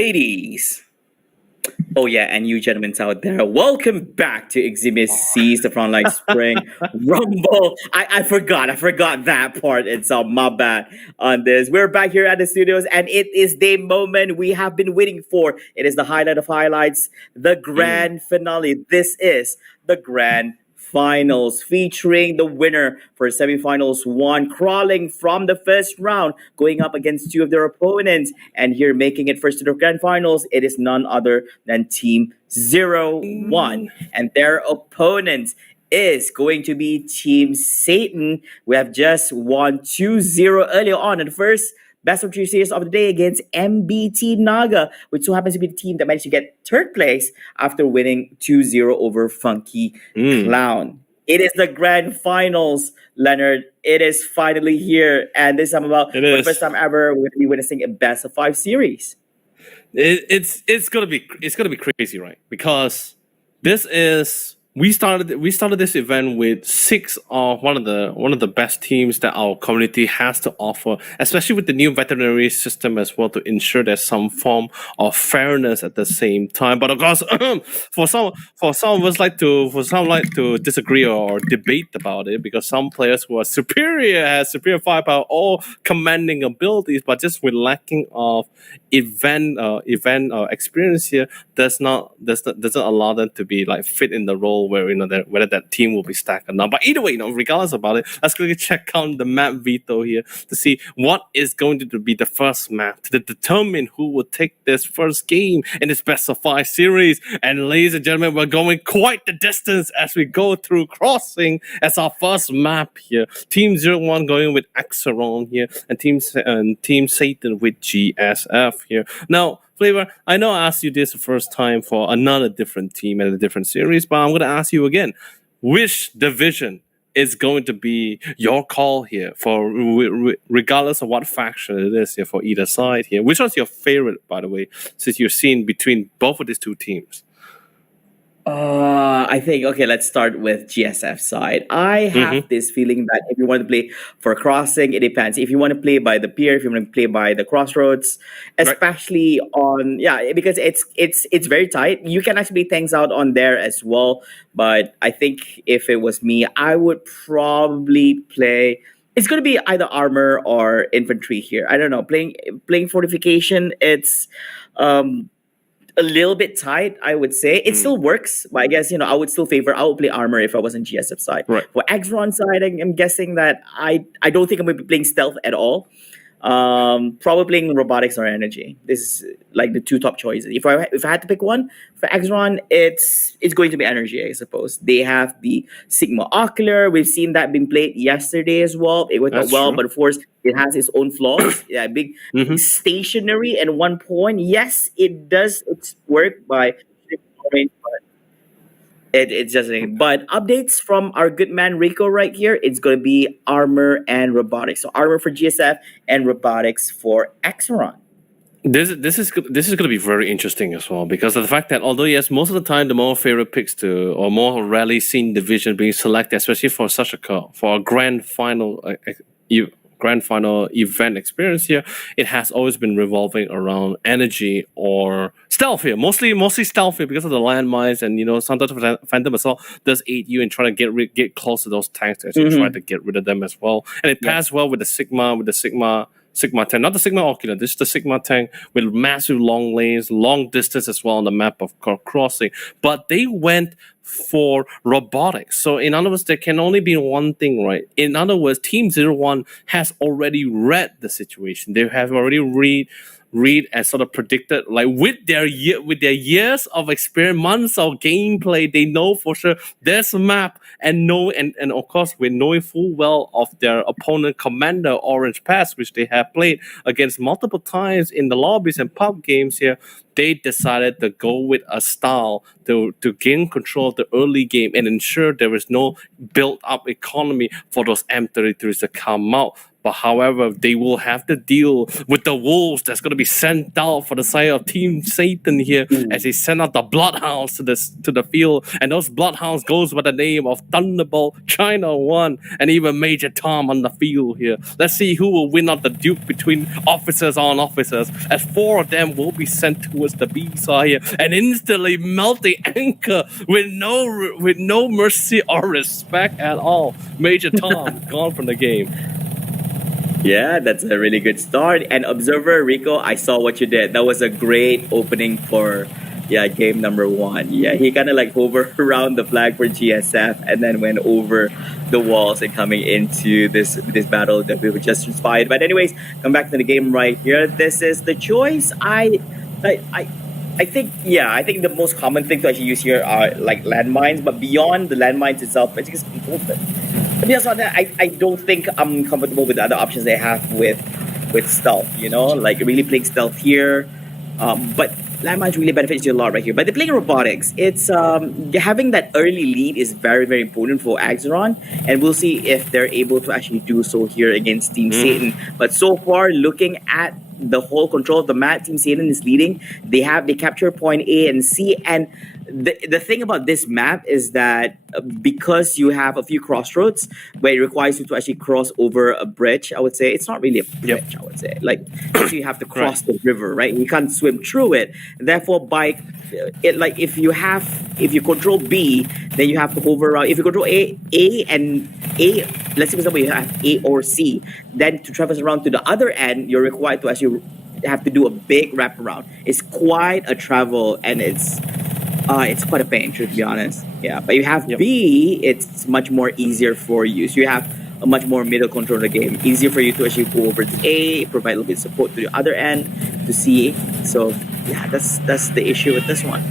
ladies. Oh yeah, and you gentlemen out there, welcome back to Eximius Sees the Frontline Spring Rumble. I forgot that part. It's my bad on this. We're back here at the studios, and it is the moment we have been waiting for. It is the highlight of highlights, the grand finale. This is the grand finals featuring the winner for semifinals one, crawling from the first round, going up against two of their opponents, and here making it first to the grand finals. It is none other than Team 01, and their opponents is going to be Team Satan. We have just won 2-0 earlier on in the first best of three series of the day against MBT Naga, which so happens to be the team that managed to get third place after winning 2-0 over Funky Clown. It is the grand finals, Leonard. It is finally here, and this time about for the first time ever, we're going to be witnessing a best of five series. It's gonna be crazy, right? Because this is we started this event with six of one of the best teams that our community has to offer, especially with the new veterinary system as well, to ensure there's some form of fairness at the same time. But of course, for some of us like to disagree or debate about it, because some players who are superior has superior firepower or commanding abilities, but just with lacking of event experience here doesn't allow them to be like fit in the role where whether that team will be stacked or not. But either way, regardless about it, let's quickly check out the map veto here to see what is going to be the first map to determine who will take this first game in this best of five series. And ladies and gentlemen, we're going quite the distance as we go through crossing as our first map here. Team 01 going with Eximius here, and Team Satan with GSF here. Now, Flavor, I know I asked you this the first time for another different team and a different series, but I'm going to ask you again. Which division is going to be your call here, for regardless of what faction it is here for either side here? Which one's your favorite, by the way, since you're seeing between both of these two teams? I think, okay, let's start with GSF side. I have this feeling that if you want to play for crossing, it depends. If you want to play by the pier, if you want to play by the crossroads, especially because it's very tight. You can actually play things out on there as well. But I think if it was me, I would probably play. It's going to be either armor or infantry here. I don't know. Playing fortification, it's a little bit tight, I would say. It still works, but I guess, I would play armor if I was on GSF side. Right. For Exron side, I'm guessing that I don't think I'm going to be playing stealth at all. Probably playing robotics or energy. This is like the two top choices. If I had to pick one for Exron, it's going to be energy, I suppose. They have the Sigma Ocular. We've seen that being played yesterday as well. It went out well, true. but of course it has its own flaws. Big stationary at one point. Yes, it does its work by it's just but updates from our good man Rico right here. It's going to be armor and robotics. So armor for GSF and robotics for Exron. This is going to be very interesting as well, because of the fact that although yes, most of the time the more favorite picks to or more rarely seen division being selected, especially for such a grand final event experience here, it has always been revolving around energy or stealth here. Mostly stealth here because of the landmines, and sometimes Phantom Assault does aid you in trying to get close to those tanks to actually try to get rid of them as well. And it passed well with the Sigma tank, not the Sigma Ocular. This is the Sigma tank with massive long lanes, long distance as well on the map of crossing. But they went for robotics. So in other words, there can only be one thing, right? In other words, Team 01 has already read the situation. They have already read and sort of predicted, like with their years of experience, months of gameplay, they know for sure there's a map, and of course we're knowing full well of their opponent commander Orange Pass, which they have played against multiple times in the lobbies and pub games here. They decided to go with a style to gain control of the early game and ensure there is no built-up economy for those M33s to come out. But however, they will have to deal with the wolves that's going to be sent out for the side of Team Satan here as they send out the bloodhounds to the field, and those bloodhounds goes by the name of Thunderbolt, China One, and even Major Tom on the field here. Let's see who will win out the duke between officers on officers, as 4 of them will be sent towards the B side here and instantly melt the anchor with no mercy or respect at all. Major Tom gone from the game. Yeah, that's a really good start. And Observer Rico, I saw what you did. That was a great opening for game number 1. Yeah, he kind of like hovered around the flag for GSF and then went over the walls and coming into this battle that we were just inspired. But anyways, come back to the game right here. This is the choice. I think the most common thing to actually use here are like landmines, but beyond the landmines itself, I think it's important. Beyond that, I don't think I'm comfortable with the other options they have with stealth, like really playing stealth here. But landmines really benefits you a lot right here. But they're playing robotics. It's having that early lead is very, very important for Axeron, and we'll see if they're able to actually do so here against Team Satan. But so far, looking at the whole control of the map, Team Satan is leading. They capture point A and C, and the thing about this map is that because you have a few crossroads where it requires you to actually cross over a bridge, I would say it's not really a bridge. I would say like you have to cross the river, right? You can't swim through it. Therefore, if you control B, then you have to hover around. If you control A, let's say for example you have A or C, then to traverse around to the other end, you're required to actually have to do a big wraparound. It's quite a travel, and it's quite a pain, to be honest. Yeah, but you have B, it's much more easier for you. So you have a much more middle control of the game. Easier for you to actually go over to A, provide a little bit of support to the other end, to C. So yeah, that's the issue with this one.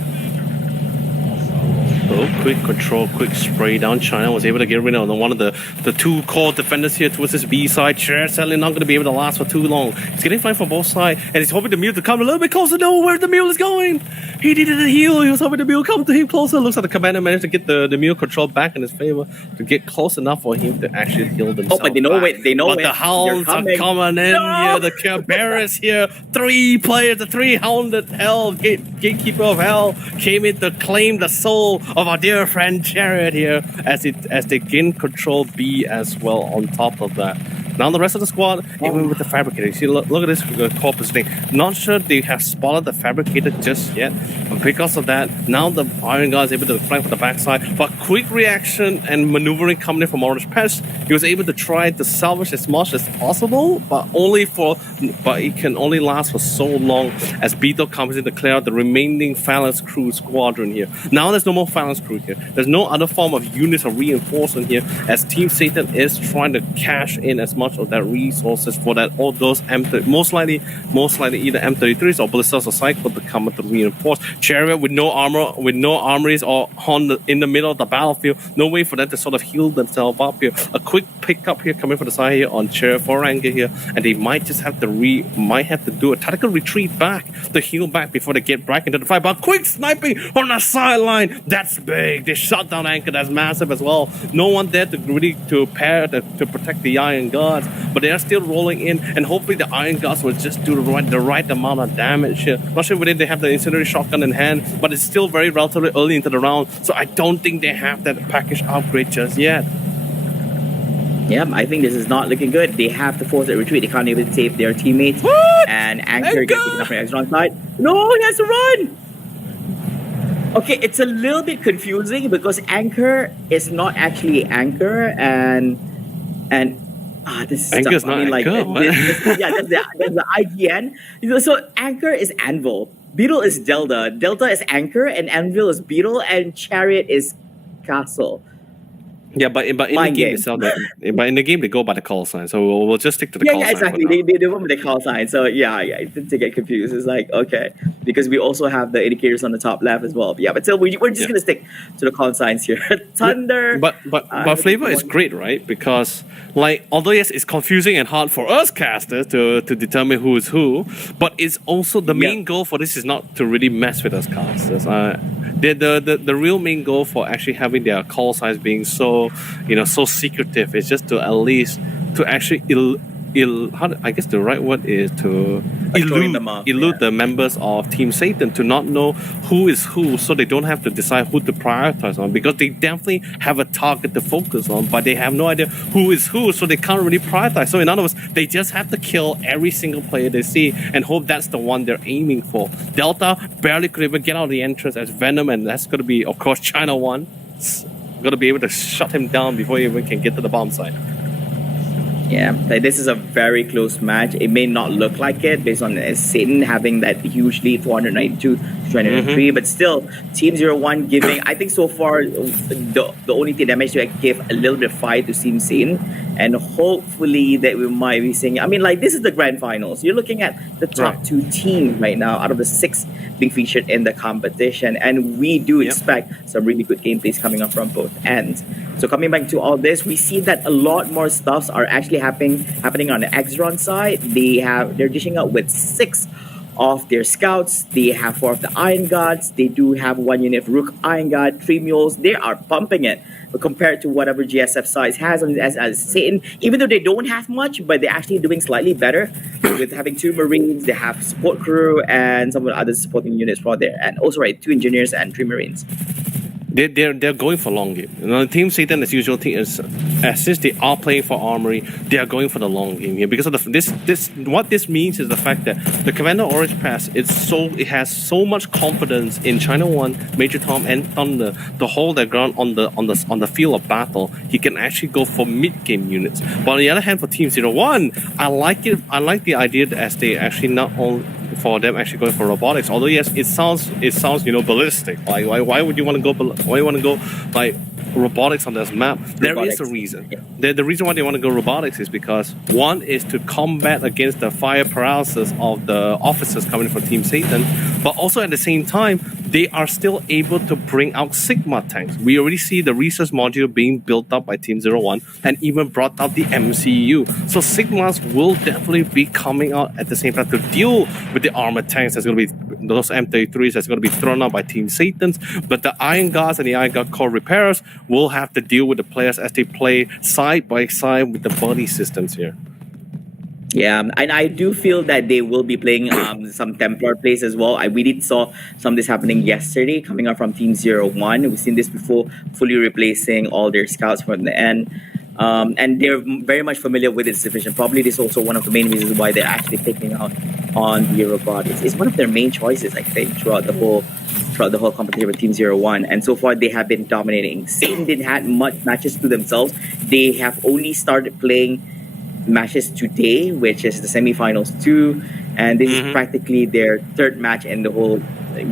Quick control, quick spray down. China was able to get rid of one of the 2 core defenders here towards this B side. Chair sadly not going to be able to last for too long. He's getting flanked from both sides, and he's hoping the mule to come a little bit closer. Know where the mule is going. He needed a heal. He was hoping the mule come to him closer. Looks like the commander managed to get the mule control back in his favor to get close enough for him to actually heal themselves. Oh, but they know it. They know but it. The hounds are coming in. No! Yeah, the Kerberos here. 3 players, the 3-hounded hell gatekeeper of hell came in to claim the soul of our dear friend Jared here as they gain control B as well on top of that. Now the rest of the squad, even with the fabricator, you see, look at this corpus thing. Not sure they have spotted the fabricator just yet, but because of that, now the Iron God is able to flank from the backside. But quick reaction and maneuvering coming in from Orange Pest, he was able to try to salvage as much as possible, but it can only last for so long as Beto comes in to clear out the remaining Phalanx crew squadron here. Now there's no more Phalanx crew here. There's no other form of units or reinforcement here as Team Satan is trying to cash in as much of that resources for that all those M30, most likely either M33s or ballistas or cycle to come to reinforce. Chariot with no armor, with no armories or in the middle of the battlefield, no way for them to sort of heal themselves up here. A quick pickup here coming from the side here on Chariot for Anger here, and they might just have to do a tactical retreat back to heal back before they get back into the fight. But quick sniping on the sideline, that's big. They shut down Anchor, that's massive as well. No one there to really to protect the Iron Gods, but they are still rolling in, and hopefully the Iron Gods will just do the right amount of damage here. Not sure whether they have the incendiary shotgun in hand, but it's still very relatively early into the round, so I don't think they have that package upgrade just yet. Yeah, I think this is not looking good. They have to force a retreat. They can't even save their teammates. What? And Anchor gets taken up from Exron's side. No, he has to run! Okay, it's a little bit confusing because Anchor is not actually Anchor, and this is Anchor's tough. not Anchor. That's the IGN. So Anchor is Anvil, Beetle is Delta, Delta is Anchor, and Anvil is Beetle, and Chariot is Castle. Yeah, but in the game itself, but in the game they go by the call sign, so we'll just stick to the call sign. Yeah, exactly. They went with the call sign. So yeah, to get confused, it's like okay, because we also have the indicators on the top left as well. But yeah, but still, we're just gonna stick to the call signs here. Thunder. But flavor is great, right? Because like although yes, it's confusing and hard for us casters to determine who is who, but it's also the main goal for this is not to really mess with us casters. The real main goal for actually having their call signs being so secretive is just to at least to actually I guess the right word is to throwing them off, elude yeah. the members of Team Satan to not know who is who, so they don't have to decide who to prioritize on, because they definitely have a target to focus on, but they have no idea who is who, so they can't really prioritize. So in other words, they just have to kill every single player they see and hope that's the one they're aiming for. Delta barely could even get out of the entrance as Venom, and that's going to be, of course, China 1. Going to be able to shut him down before he even can get to the bomb site. Yeah, like, this is a very close match. It may not look like it based on Satan having that huge lead, 492 to 203, but still, Team 01 giving, I think so far, the only thing that managed to give a little bit of fight to Team Satan, and hopefully that we might be seeing, I mean, like, this is the grand finals. You're looking at the top two teams right now out of the 6 being featured in the competition, and we do expect some really good gameplays coming up from both ends. So coming back to all this, we see that a lot more stuffs are actually happening on the Exron side. They're dishing out with 6 of their scouts. They have 4 of the Iron Gods. They do have 1 unit of Rook Iron God, 3 mules. They are pumping it. But compared to whatever GSF size has as Satan, even though they don't have much, but they're actually doing slightly better with having 2 Marines. They have support crew and some of the other supporting units for there, and also 2 engineers and 3 Marines. They're going for long game. You know, Team Satan, as usual, since they are playing for Armory, they are going for the long game here, because of what this means is the fact that the Commander Orange Pass, it has so much confidence in China 1, Major Tom, and Thunder to hold their ground on the field of battle. He can actually go for mid game units. But on the other hand, for Team 01, I like the idea that as they actually not only for them actually going for robotics. Although yes, it sounds ballistic. Like why would you want to go like robotics on this map? There is a reason. Yeah. The reason why they want to go robotics is because one is to combat against the fire paralysis of the officers coming from Team Satan, but also at the same time they are still able to bring out Sigma tanks. We already see the research module being built up by Team 01 and even brought out the MCU. So Sigmas will definitely be coming out at the same time to deal with the armored tanks. That's going to be those M33s that's going to be thrown out by Team Satans. But the Iron Guards and the Iron Guard Core Repairers will have to deal with the players as they play side by side with the body systems here. Yeah, and I do feel that they will be playing some Templar plays as well. We did saw some of this happening yesterday, coming up from Team 01. We've seen this before, fully replacing all their scouts from the end. And they're very much familiar with this division. Probably this is also one of the main reasons why they're actually taking out on the robotics. It's one of their main choices, I think, throughout the whole competition with Team 01. And so far, they have been dominating. Satan didn't have much matches to themselves. They have only started playing matches today, which is the semifinals 2, and this is practically their 3rd match in the whole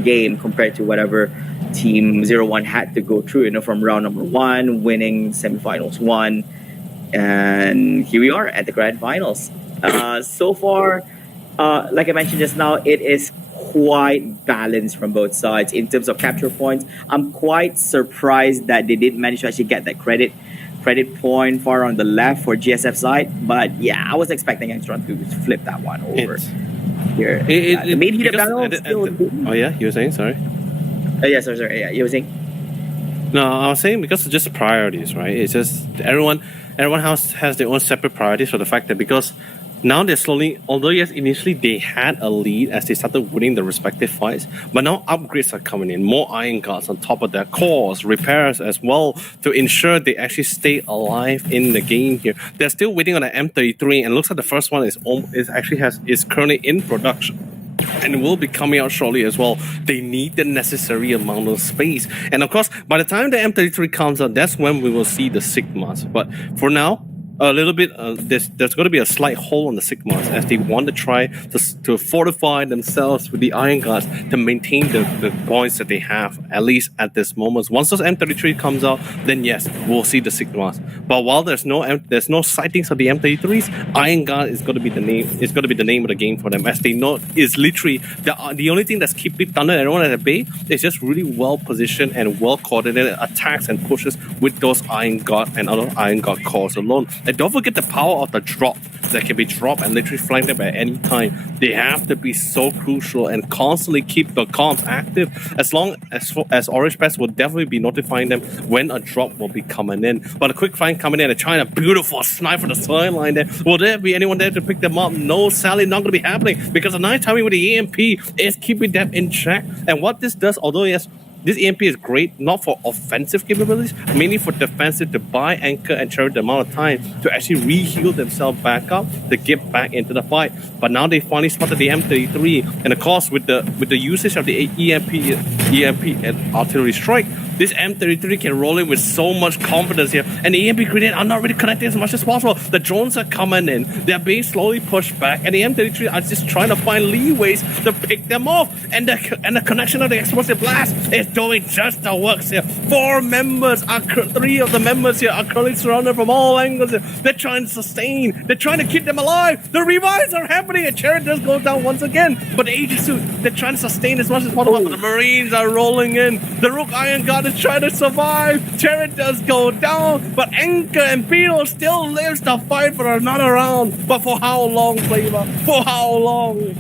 game compared to whatever Team 01 had to go through, from round number 1, winning semifinals 1, and here we are at the grand finals. So far, like I mentioned just now, it is quite balanced from both sides in terms of capture points. I'm quite surprised that they didn't manage to actually get that credit point far on the left for GSF side, but yeah, I was expecting Exron to flip that one over here. The main heater battle still. Oh yeah, you were saying, sorry. Yeah, sorry. Yeah, you were saying. No, I was saying because it's just priorities, right? It's just everyone has their own separate priorities for the fact that because now they're slowly, although yes, initially they had a lead as they started winning the respective fights, but now upgrades are coming in, more Iron Guards on top of their cores, repairs as well, to ensure they actually stay alive in the game here. They're still waiting on the M33, and looks like the first one is currently in production and will be coming out shortly as well. They need the necessary amount of space, and of course, by the time the M33 comes out, that's when we will see the Sigmas. But for now, a little bit, there's going to be a slight hole on the Sigmas as they want to try to fortify themselves with the Iron Guards to maintain the points that they have, at least at this moment. Once those M33 comes out, then yes, we'll see the Sigmas. But while there's no sightings of the M33s, Iron Guard is going to be the name. It's going to be the name of the game for them, as they know is literally the only thing that's keeping Thunder and everyone at the bay is just really well positioned and well coordinated attacks and pushes with those Iron Guard and other Iron Guard cores alone. And don't forget the power of the drop. boxes that can be dropped and literally flank them at any time. They have to be so crucial and constantly keep the comms active. As Orange Best will definitely be notifying them when a drop will be coming in. But a quick flank coming in and trying a beautiful snipe from the sideline there. Will there be anyone there to pick them up? No, sadly, not going to be happening because the night timing with the EMP is keeping them in check. And what this does, although yes, this EMP is great, not for offensive capabilities, mainly for defensive to buy, anchor, and cherish the amount of time to actually re-heal themselves back up to get back into the fight. But now they finally spotted the M33, and of course, with the usage of the EMP and artillery strike, this M33 can roll in with so much confidence here. And the EMP grenade are not really connecting as much as possible. The drones are coming in. They're being slowly pushed back. And the M33 are just trying to find leeways to pick them off. And the connection of the explosive blast is doing just the works here. Three of the members here are currently surrounded from all angles here. They're trying to sustain. They're trying to keep them alive. The revives are happening. And Chariot does go down once again. But the Aegis suit, they're trying to sustain as much as possible. But the Marines are rolling in. The Rook Iron Guard is trying to survive. Chariot does go down, but Anchor and Beetle still lives to fight for another round. But for how long, Flavor? For how long?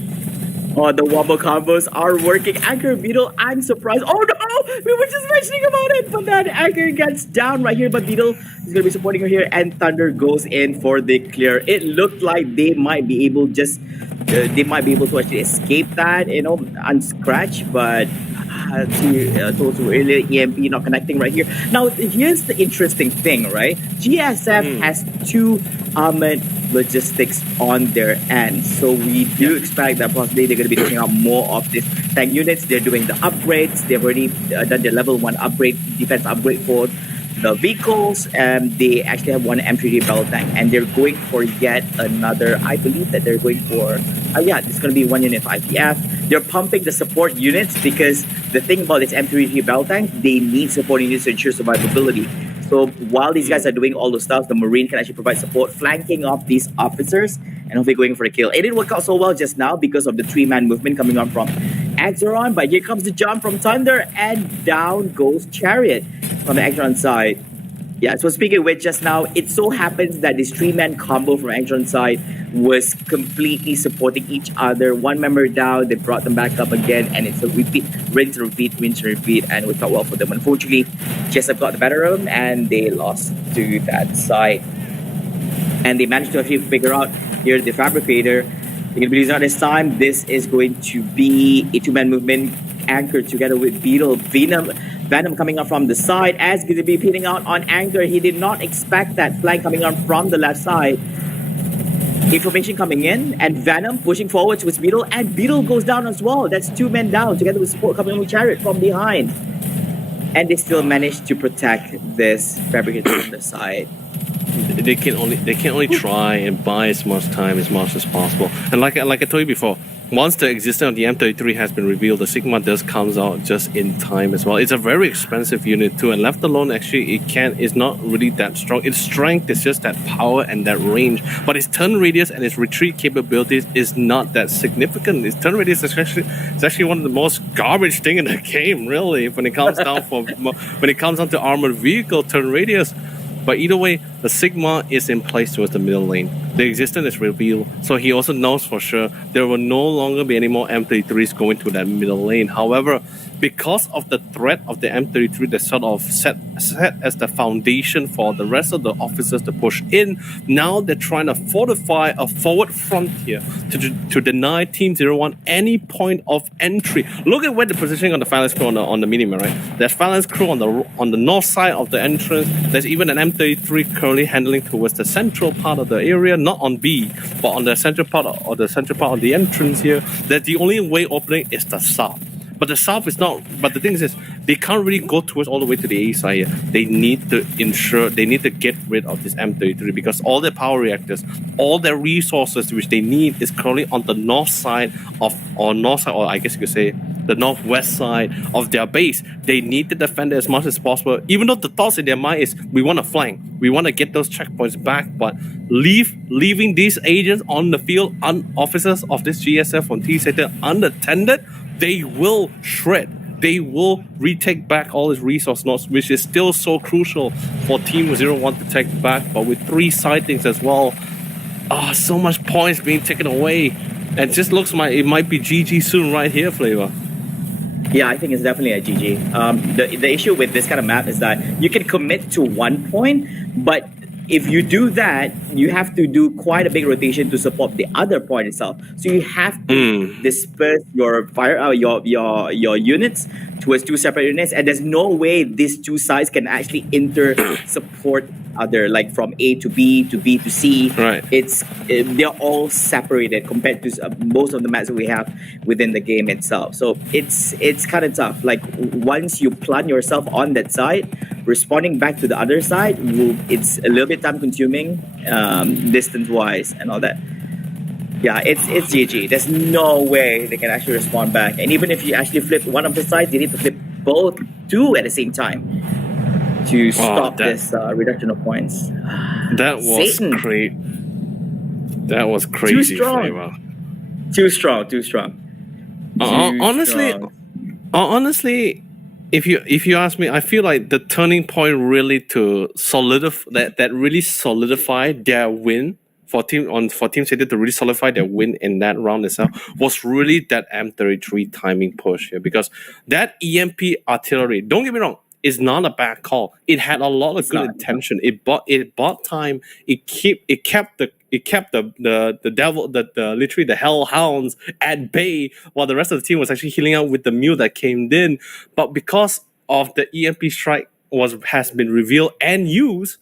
Oh, the wombo combos are working. Anchor Beetle, I'm surprised. Oh no, we were just mentioning about it, but then Anchor gets down right here, but Beetle is going to be supporting her here, and Thunder goes in for the clear. It looked like they might be able to actually escape that, unscratch, but to really EMP not connecting right here. Now, here's the interesting thing, right? GSF has two armored logistics on their end, so we do expect that possibly they're going to be taking out more of these tank units. They're doing the upgrades. They've already done their level 1 upgrade, defense upgrade for the vehicles, and they actually have one M3D battle tank, and they're going for yet another. I believe that they're going for it's going to be 1 unit for IPF. They're pumping the support units because the thing about this M3D battle tank, they need support units to ensure survivability. So while these guys are doing all the stuff, the Marine can actually provide support, flanking off these officers, and hopefully going for the kill. It didn't work out so well just now because of the 3-man movement coming on from Axeron, but here comes the jump from Thunder, and down goes Chariot from the Axeron side. Yeah, so speaking of which, just now, it so happens that this 3-man combo from Axeron side was completely supporting each other. One member down, they brought them back up again, and it's a repeat, rinse and repeat, and it worked out well for them. Unfortunately, GSF got the better of them, and they lost to that side. And they managed to actually figure out here the Fabricator. They're going to be using out this time. This is going to be a 2-man movement anchored together with Beetle. Venom coming up from the side as going to be pinning out on Anchor. He did not expect that flank coming on from the left side. Information coming in, and Venom pushing forward with Beetle, and Beetle goes down as well. That's 2 men down together with support coming with Chariot from behind. And they still managed to protect this Fabricator from the side. They can only try and buy as much time as much as possible. And like I told you before, once the existence of the M33 has been revealed, the Sigma does comes out just in time as well. It's a very expensive unit too, and left alone, actually, it's not really that strong. Its strength is just that power and that range, but its turn radius and its retreat capabilities is not that significant. Its turn radius is actually one of the most garbage thing in the game, really, when it comes down to armored vehicle turn radius. But either way, the Sigma is in place towards the middle lane. The existence is revealed, so he also knows for sure there will no longer be any more M33s going to that middle lane. However, because of the threat of the M33 that sort of set as the foundation for the rest of the officers to push in, now they're trying to fortify a forward frontier to deny Team 01 any point of entry. Look at where the positioning on the Phalanx crew on the minimap, right? There's Phalanx crew on the north side of the entrance. There's even an M33 currently handling towards the central part of the area, not on B, but on the central part of the entrance here. That the only way opening is the south. But the south is not. But the thing is, they can't really go towards all the way to the A side here. They need to get rid of this M33 because all their power reactors, all their resources which they need is currently on the north side or I guess you could say the northwest side of their base. They need to defend it as much as possible. Even though the thoughts in their mind is we want to flank, we want to get those checkpoints back, but leaving these agents on the field, officers of this GSF from T sector unattended, they will shred. They will retake back all his resource nodes, which is still so crucial for Team 01 to take back. But with 3 sightings as well, so much points being taken away. It just looks like it might be GG soon right here, Flavor. Yeah, I think it's definitely a GG. The issue with this kind of map is that you can commit to 1 point, but if you do that, you have to do quite a big rotation to support the other point itself. So you have to disperse your your units towards two separate units, and there's no way these two sides can actually support other, like from A to B to B to C. Right. They're all separated compared to most of the maps that we have within the game itself. So it's kind of tough. Like once you plant yourself on that side, responding back to the other side, it's a little bit time consuming, distance wise and all that. Yeah, it's GG. There's no way they can actually respond back. And even if you actually flip one of the sides, you need to flip two at the same time to stop this reduction of points. That was great. That was crazy. Too strong. Honestly, if you ask me, I feel like the turning point really to solidify that really solidified their win for Team City to really solidify their win in that round itself was really that M33 timing push here, because that EMP artillery, don't get me wrong, is not a bad call. It had a lot of good intention. It bought time. It kept the devil, literally the hellhounds at bay while the rest of the team was actually healing out with the mule that came in. But because of the EMP strike has been revealed and used,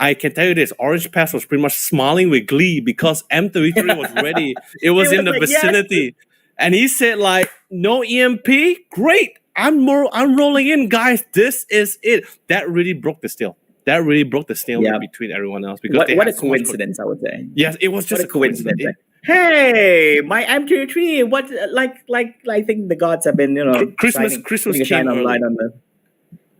I can tell you this: Orange Pass was pretty much smiling with glee because M33 was ready. It was in the vicinity, and he said like, "No EMP, great. I'm rolling in, guys. This is it." That really broke the steel. That really broke the stalemate between everyone else. Because what a coincidence, I would say. Yes, it was just a coincidence. Hey, my M33. What I think the gods have been, Christmas shine on light on the.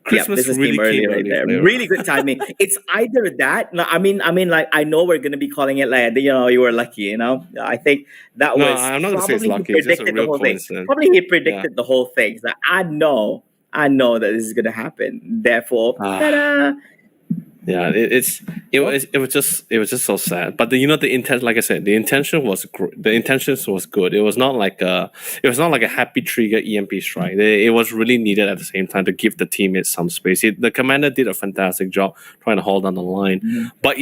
Christmas this really came early right there. Really good timing. It's either that. No, I mean, like I know we're gonna be calling it like you were lucky. I think that was. I'm not gonna say it's lucky. It's just a real coincidence. Probably he predicted the whole thing. It's like, I know that this is gonna happen. Therefore, ta-da. Yeah, it was just so sad. But the intent, like I said, the intentions was good. It was not like a happy trigger EMP strike. It was really needed at the same time to give the teammates some space. The commander did a fantastic job trying to hold down the line. Mm-hmm. But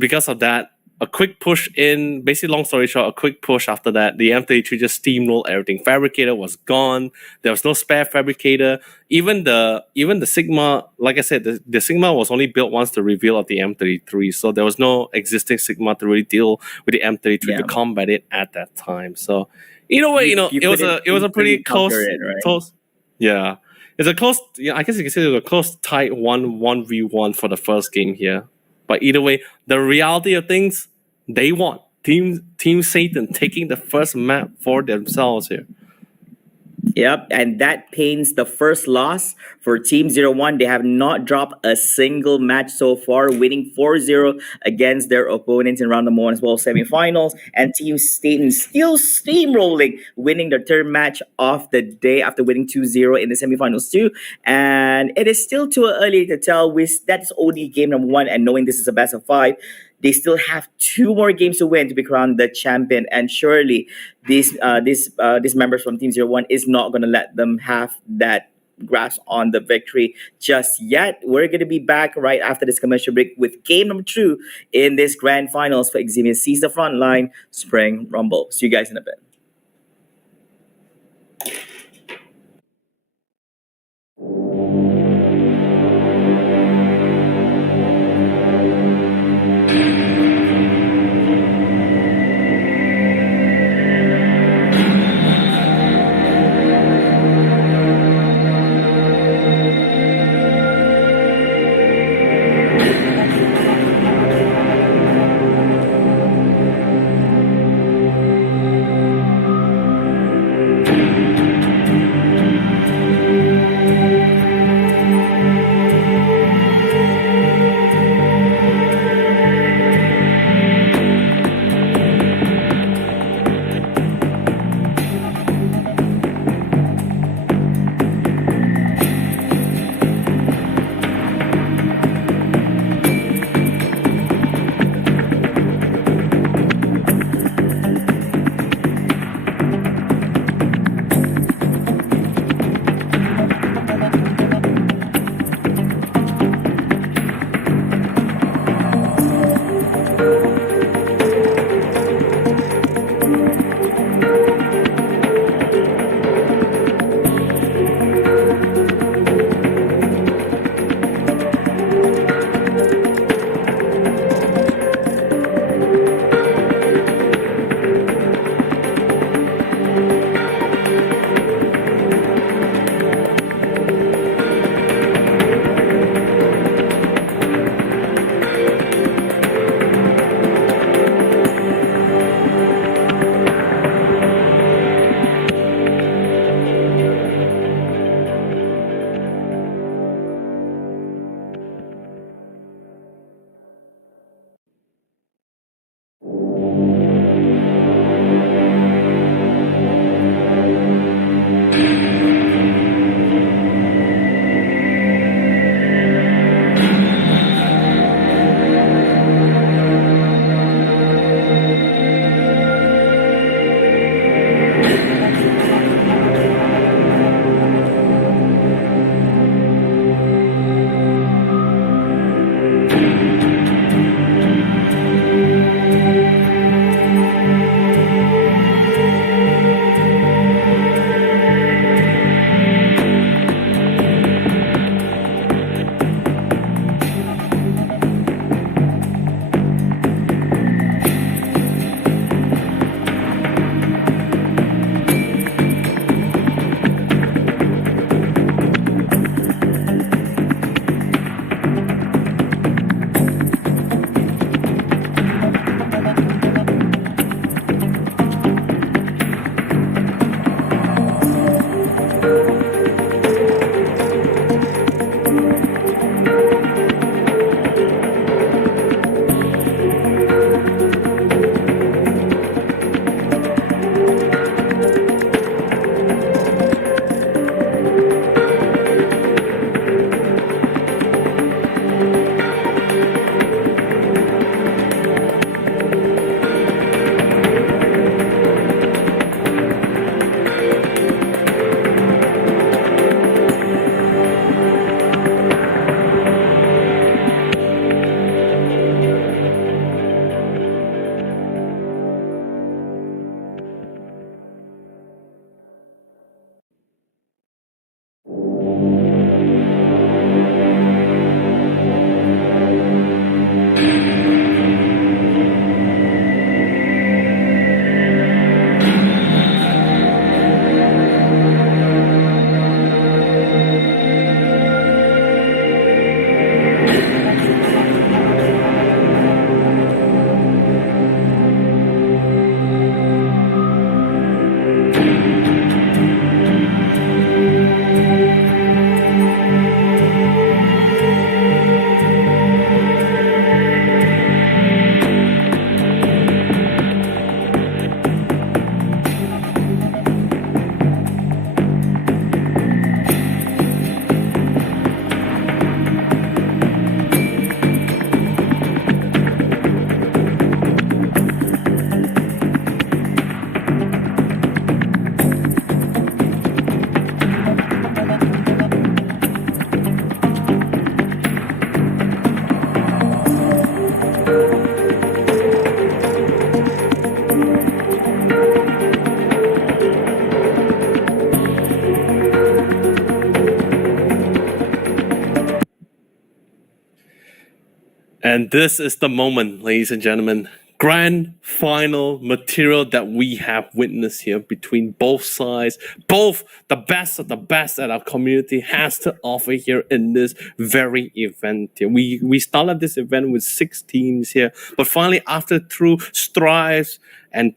because of that, a quick push in, basically long story short, a quick push after that, the M33 just steamrolled everything. Fabricator was gone. There was no spare fabricator. Even the Sigma, like I said, the Sigma was only built once the reveal of the M33. So there was no existing Sigma to really deal with the M33 to combat it at that time. So either way, it was a pretty close. Yeah. It's a close, I guess you can say it was a close tight 1v1 for the first game here. But either way, the reality of things, they won. Team Satan taking the first map for themselves here. Yep, and that pains the first loss for Team 01. They have not dropped a single match so far, winning 4-0 against their opponents in round number 1 as well, semifinals. And Team Satan still steamrolling, winning their third match of the day after winning 2-0 in the semifinals too. And it is still too early to tell. That's only game number 1, and knowing this is a best of 5. They still have 2 more games to win to be crowned the champion, and surely these members from Team 01 is not going to let them have that grasp on the victory just yet. We're going to be back right after this commercial break with game number 2 in this grand finals for Eximius Seize the Frontline Spring Rumble. See you guys in a bit. And this is the moment, ladies and gentlemen. Grand final material that we have witnessed here between both sides. Both the best of the best that our community has to offer here in this very event here. We started this event with 6 teams here, but finally, after through strives and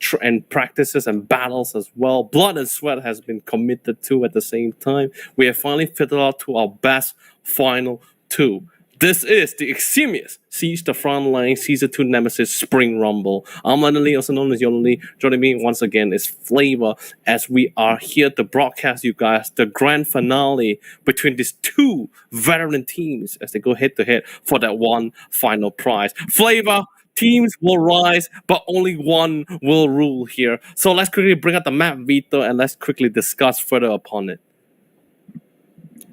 practices and battles as well, blood and sweat has been committed to at the same time, we have finally fitted out to our best final 2. This is the Eximius Siege the Frontline Season 2 Nemesis Spring Rumble. I'm Leonard Lee, also known as Yola Lee. Joining me once again is Flavor, as we are here to broadcast you guys the grand finale between these 2 veteran teams as they go head to head for that one final prize. Flavor, teams will rise, but only one will rule here. So let's quickly bring up the map veto and let's quickly discuss further upon it.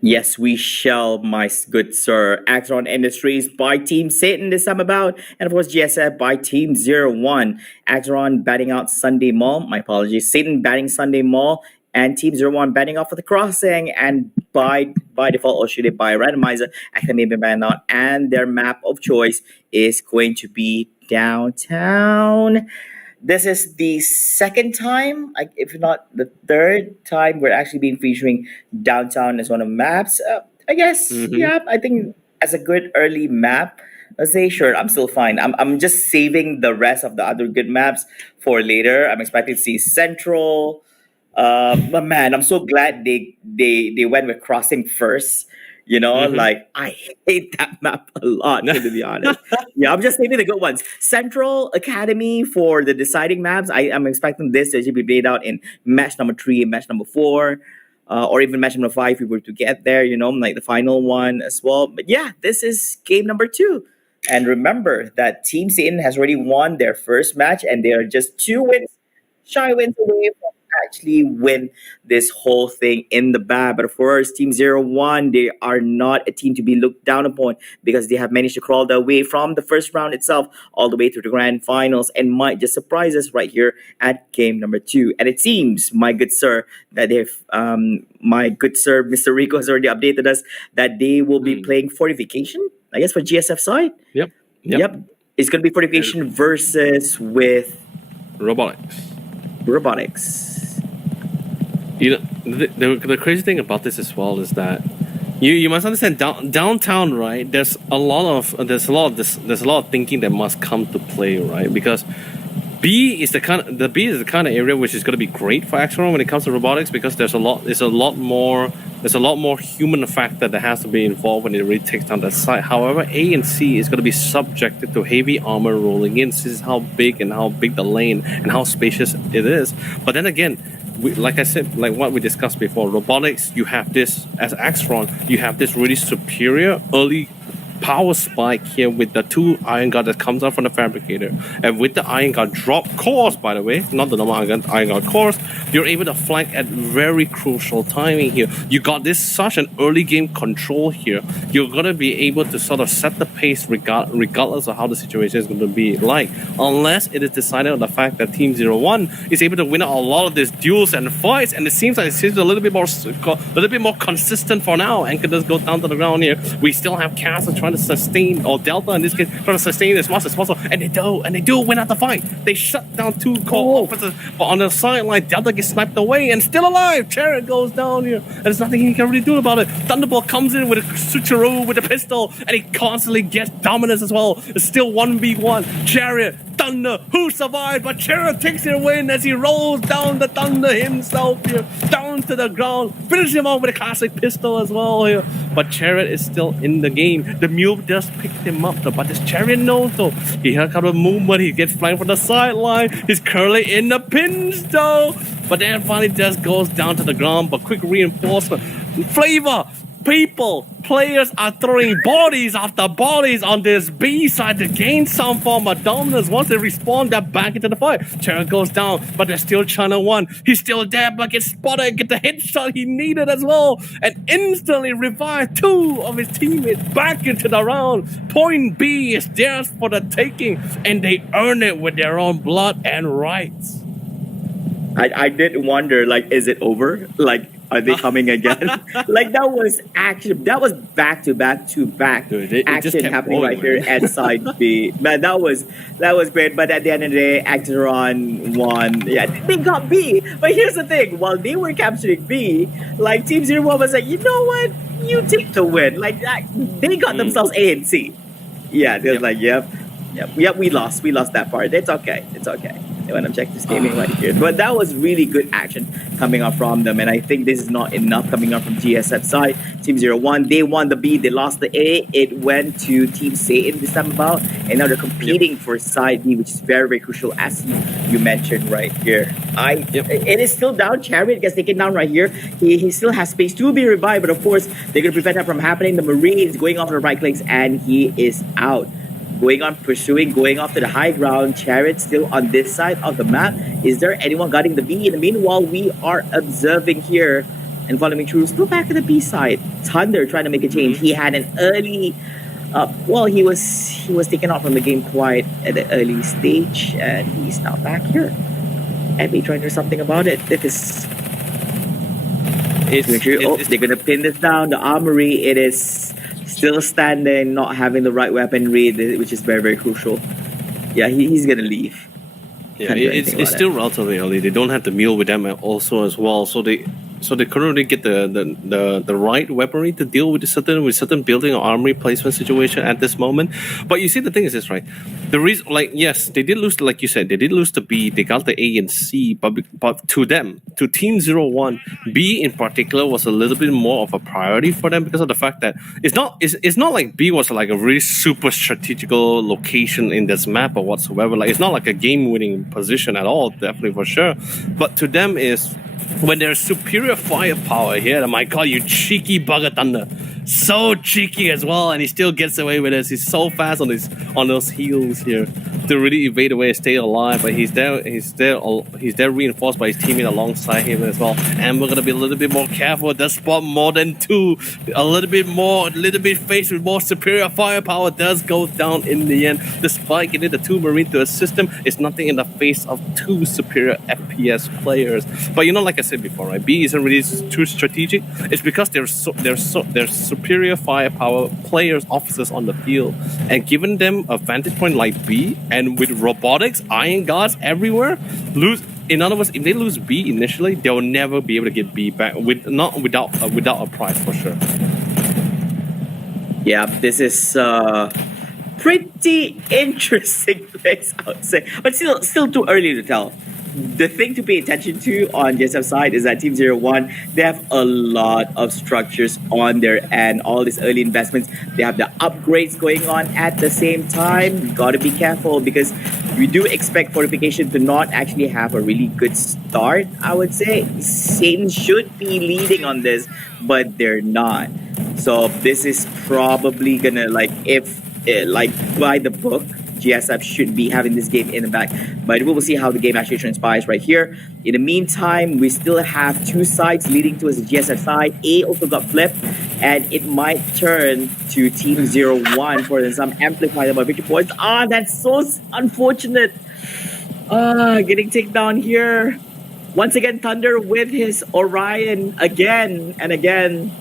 Yes, we shall, my good sir. Axron Industries by Team Satan this time about. And of course, GSF by Team 01. Axron batting out Sunday Mall. My apologies. Satan batting Sunday Mall. And Team 01 batting off for the crossing. And by default, or should it by randomizer, Academy been batting out. And their map of choice is going to be downtown. This is the second time, if not the third time, we're actually being featuring downtown as one of the maps. I guess, yeah, I think as a good early map, let's say, sure, I'm still fine. I'm just saving the rest of the other good maps for later. I'm expecting to see Central. But man, I'm so glad they went with crossing first. You know, like I hate that map a lot, to be honest. Yeah, I'm just naming the good ones. Central Academy for the deciding maps. I'm expecting this to actually be played out in match number 3 and match number 4, or even match number 5 if we were to get there, you know, like the final one as well. But yeah, this is game number 2. And remember that Team Satan has already won their first match, and they are just 2 shy wins away from actually win this whole thing in the bag. But of course, Team 01, they are not a team to be looked down upon because they have managed to crawl their way from the first round itself all the way to the grand finals and might just surprise us right here at game number 2. And it seems, my good sir, that my good sir, Mr. Rico, has already updated us that they will be playing Fortification, I guess, for GSF side. Yep. It's going to be Fortification versus with Robotics. You know, the crazy thing about this as well is that you must understand downtown, right? There's a lot of thinking that must come to play, right? Because B is the kind of area which is going to be great for Axron when it comes to robotics, because there's a lot more human factor that has to be involved when it really takes down that site. However, A and C is going to be subjected to heavy armor rolling in. This is how big the lane and how spacious it is. But then again, like I said, like what we discussed before, robotics, you have this as Axron, you have this really superior early power spike here with the 2 iron guard that comes out from the fabricator, and with the iron guard drop cores, by the way, not the normal iron guard cores, you're able to flank at very crucial timing here. You got this such an early game control here. You're gonna be able to sort of set the pace regardless of how the situation is going to be like, unless it is decided on the fact that Team 01 is able to win a lot of these duels and fights, and it seems like it's a little bit more consistent for now. Anchor does go down to the ground here. We still have Castle trying to sustain, or Delta in this case, trying to sustain as much as possible, and they do win out the fight. They shut down 2 core officers, but on the sideline, Delta gets sniped away and still alive. Chariot goes down here, and there's nothing he can really do about it. Thunderbolt comes in with a switcheroo with a pistol, and he constantly gets dominance as well. It's still 1v1. Chariot, Thunder, who survived? But Chariot takes it away as he rolls down the Thunder himself here, down to the ground, finish him off with a classic pistol as well here. But Chariot is still in the game. The mule just picked him up though, but this Chariot knows though. He has got a movement, he gets flanked from the sideline. He's currently in the pinch though. But then finally just goes down to the ground, but quick reinforcement. Flavor! Players are throwing bodies after bodies on this B side to gain some form of dominance. Once they respawn, they're back into the fight. Chariot goes down, but they're still trying to win. He's still there, but gets spotted, get the headshot he needed as well, and instantly revive 2 of his teammates back into the round. Point B is theirs for the taking, and they earn it with their own blood and rights. I did wonder, like, is it over? Like, are they coming again? Like, that was action. That was back to back action happening right here at side B. Man, that was great. But at the end of the day, Acteron won. Yeah, they got B. But here's the thing: while they were capturing B, like Team 01 was like, you know what? You take the win. Like they got themselves A and C. Yeah, they was like, yep, we lost that part. It's okay. When I'm checking this gaming right here. But that was really good action coming up from them. And I think this is not enough coming up from GSF side. Team 01, they won the B, they lost the A. It went to Team Satan this time about. And now they're competing for side B, which is very, very crucial, as you mentioned right here. It is still down. Chariot gets taken down right here. He still has space to be revived, but of course, they're going to prevent that from happening. The Marine is going off the right clicks, and he is out. Going on pursuing, going off to the high ground. Chariot still on this side of the map. Is there anyone guarding the B? In the meanwhile, we are observing here and following through. Still back to the B side. Thunder trying to make a change. He had an early, he was taken out from the game quite at an early stage, and he's now back here. And we trying to do something about it. They're gonna pin this down. The armory, it is still standing, not having the right weaponry, which is very, very crucial. Yeah, he's gonna leave. Yeah, it's still relatively early. They don't have the mule with them also as well, so they couldn't really get the right weaponry to deal with certain building or armory placement situation at this moment. But you see, the thing is this, right? The reason, like, yes, they did lose, like you said, they did lose the B. They got the A and C, but to Team 01, B in particular was a little bit more of a priority for them because of the fact that it's not like B was like a really super strategical location in this map or whatsoever. Like, it's not like a game-winning position at all, definitely for sure. But to them is when there's superior firepower here. Oh my god, you cheeky bugger Thunder. So cheeky as well, and he still gets away with this. He's so fast on those heels here to really evade away and stay alive. But he's there reinforced by his teammate alongside him as well. And we're gonna be a little bit more careful. Does spot more than 2. A little bit faced with more superior firepower does go down in the end. Despite getting the 2 Marine to assist him, it's nothing in the face of 2 superior FPS players. But you know, like I said before, right? B isn't really too strategic. It's because there's superior firepower players, officers on the field, and giving them a vantage point like B, and with robotics, iron guards everywhere, in other words, if they lose B initially, they'll never be able to get B back without a prize for sure. Yeah, this is pretty interesting place, I would say, but still too early to tell. The thing to pay attention to on GSF side is that Team 01, they have a lot of structures on their end, all these early investments. They have the upgrades going on at the same time. You got to be careful because we do expect fortification to not actually have a really good start, I would say. Satan should be leading on this, but they're not. So this is probably gonna if like by the book, GSF should be having this game in the back, but we will see how the game actually transpires right here. In the meantime, we still have two sides leading towards the GSF side. A also got flipped, and it might turn to Team 01 for some amplified by victory points. That's so unfortunate. Getting taken down here. Once again, Thunder with his Orion again and again.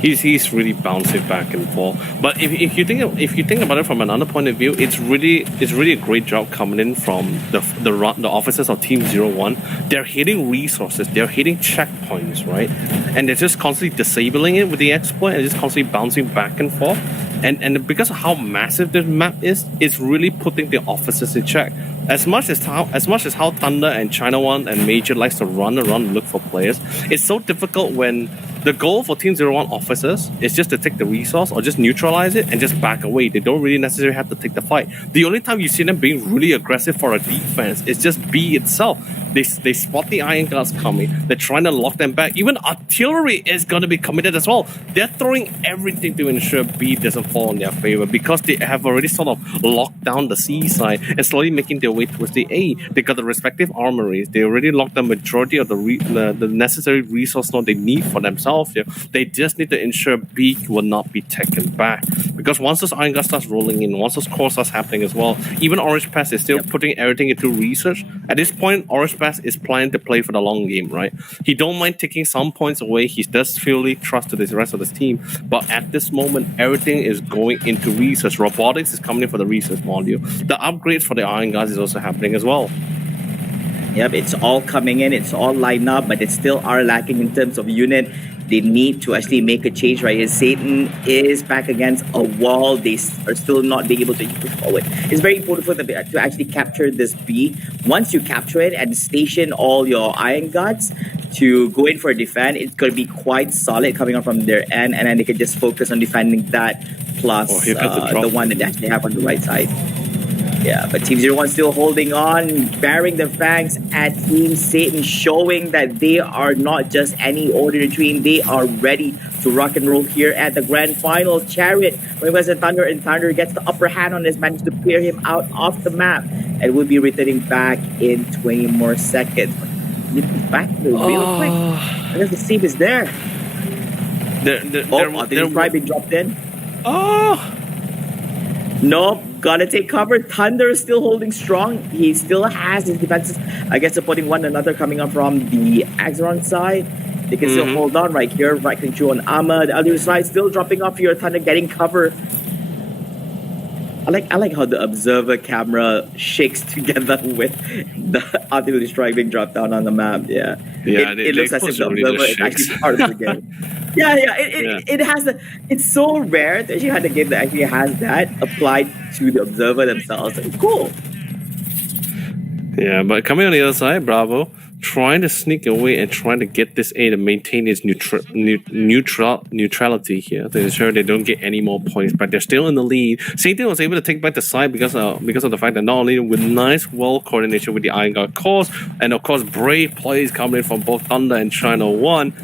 He's really bouncing back and forth. But if you think about it from another point of view, it's really a great job coming in from the officers of Team 01. They're hitting resources, they're hitting checkpoints, right? And they're just constantly disabling it with the exploit and just constantly bouncing back and forth. And because of how massive this map is, it's really putting the officers in check. As much as how Thunder and China One and Major likes to run around and look for players, it's so difficult when the goal for Team 01 officers is just to take the resource or just neutralize it and just back away. They don't really necessarily have to take the fight. The only time you see them being really aggressive for a defense is just B itself. They spot the Iron Guards coming. They're trying to lock them back. Even artillery is going to be committed as well. They're throwing everything to ensure B doesn't fall in their favor because they have already sort of locked down the C side and slowly making their way towards the A. They got the respective armories. They already locked the majority of the necessary resource node they need for themselves. They just need to ensure B will not be taken back. Because once those Iron Guards starts rolling in, once those cores starts happening as well, even Orange Pass is still putting everything into research. At this point, Orange Pass is planning to play for the long game, right? He don't mind taking some points away. He does fully trust to the rest of his team. But at this moment, everything is going into research. Robotics is coming in for the research module. The upgrades for the Iron Guards is also happening as well. Yep, it's all coming in, it's all lined up, but it still are lacking in terms of unit. They need to actually make a change right here. Satan is back against a wall. They are still not being able to push forward. It's very important for them to actually capture this B. Once you capture it and station all your Iron Guards to go in for a defend, it's going to be quite solid coming up from their end, and then they can just focus on defending that plus the one that they actually have on the right side. Yeah, but Team 01 still holding on, bearing the fangs at Team Satan, showing that they are not just any ordinary team. They are ready to rock and roll here at the grand final. Chariot, West Thunder, and Thunder gets the upper hand on this, managed to clear him out of the map, and will be returning back in 20 more seconds. Back real quick. I guess the seam is there. They're probably been dropped in. Nope, gotta take cover. Thunder is still holding strong. He still has his defenses, I guess, supporting one another coming up from the Axeron side. They can still hold on right here. Right control on Amma. The other side still dropping off here. Thunder getting cover. I like how the observer camera shakes together with the artillery strike being dropped down on the map. Yeah, it looks as if the observer is actually part of the game. It has it's so rare to actually have a game that actually has that applied to the observer themselves. It's cool. Yeah, but coming on the other side, Bravo trying to sneak away and trying to get this A to maintain its neutrality here to ensure they don't get any more points, but they're still in the lead. Satan was able to take back the side because of the fact that not only with nice well coordination with the Iron Guard cores, and of course brave plays coming in from both Thunder and China One,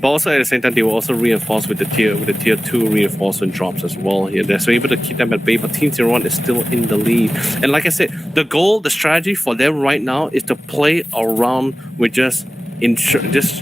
but also at the same time they were also reinforced with the tier 2 reinforcement drops as well here. They're so able to keep them at bay, but Team 01 is still in the lead. And like I said, the strategy for them right now is to play around with just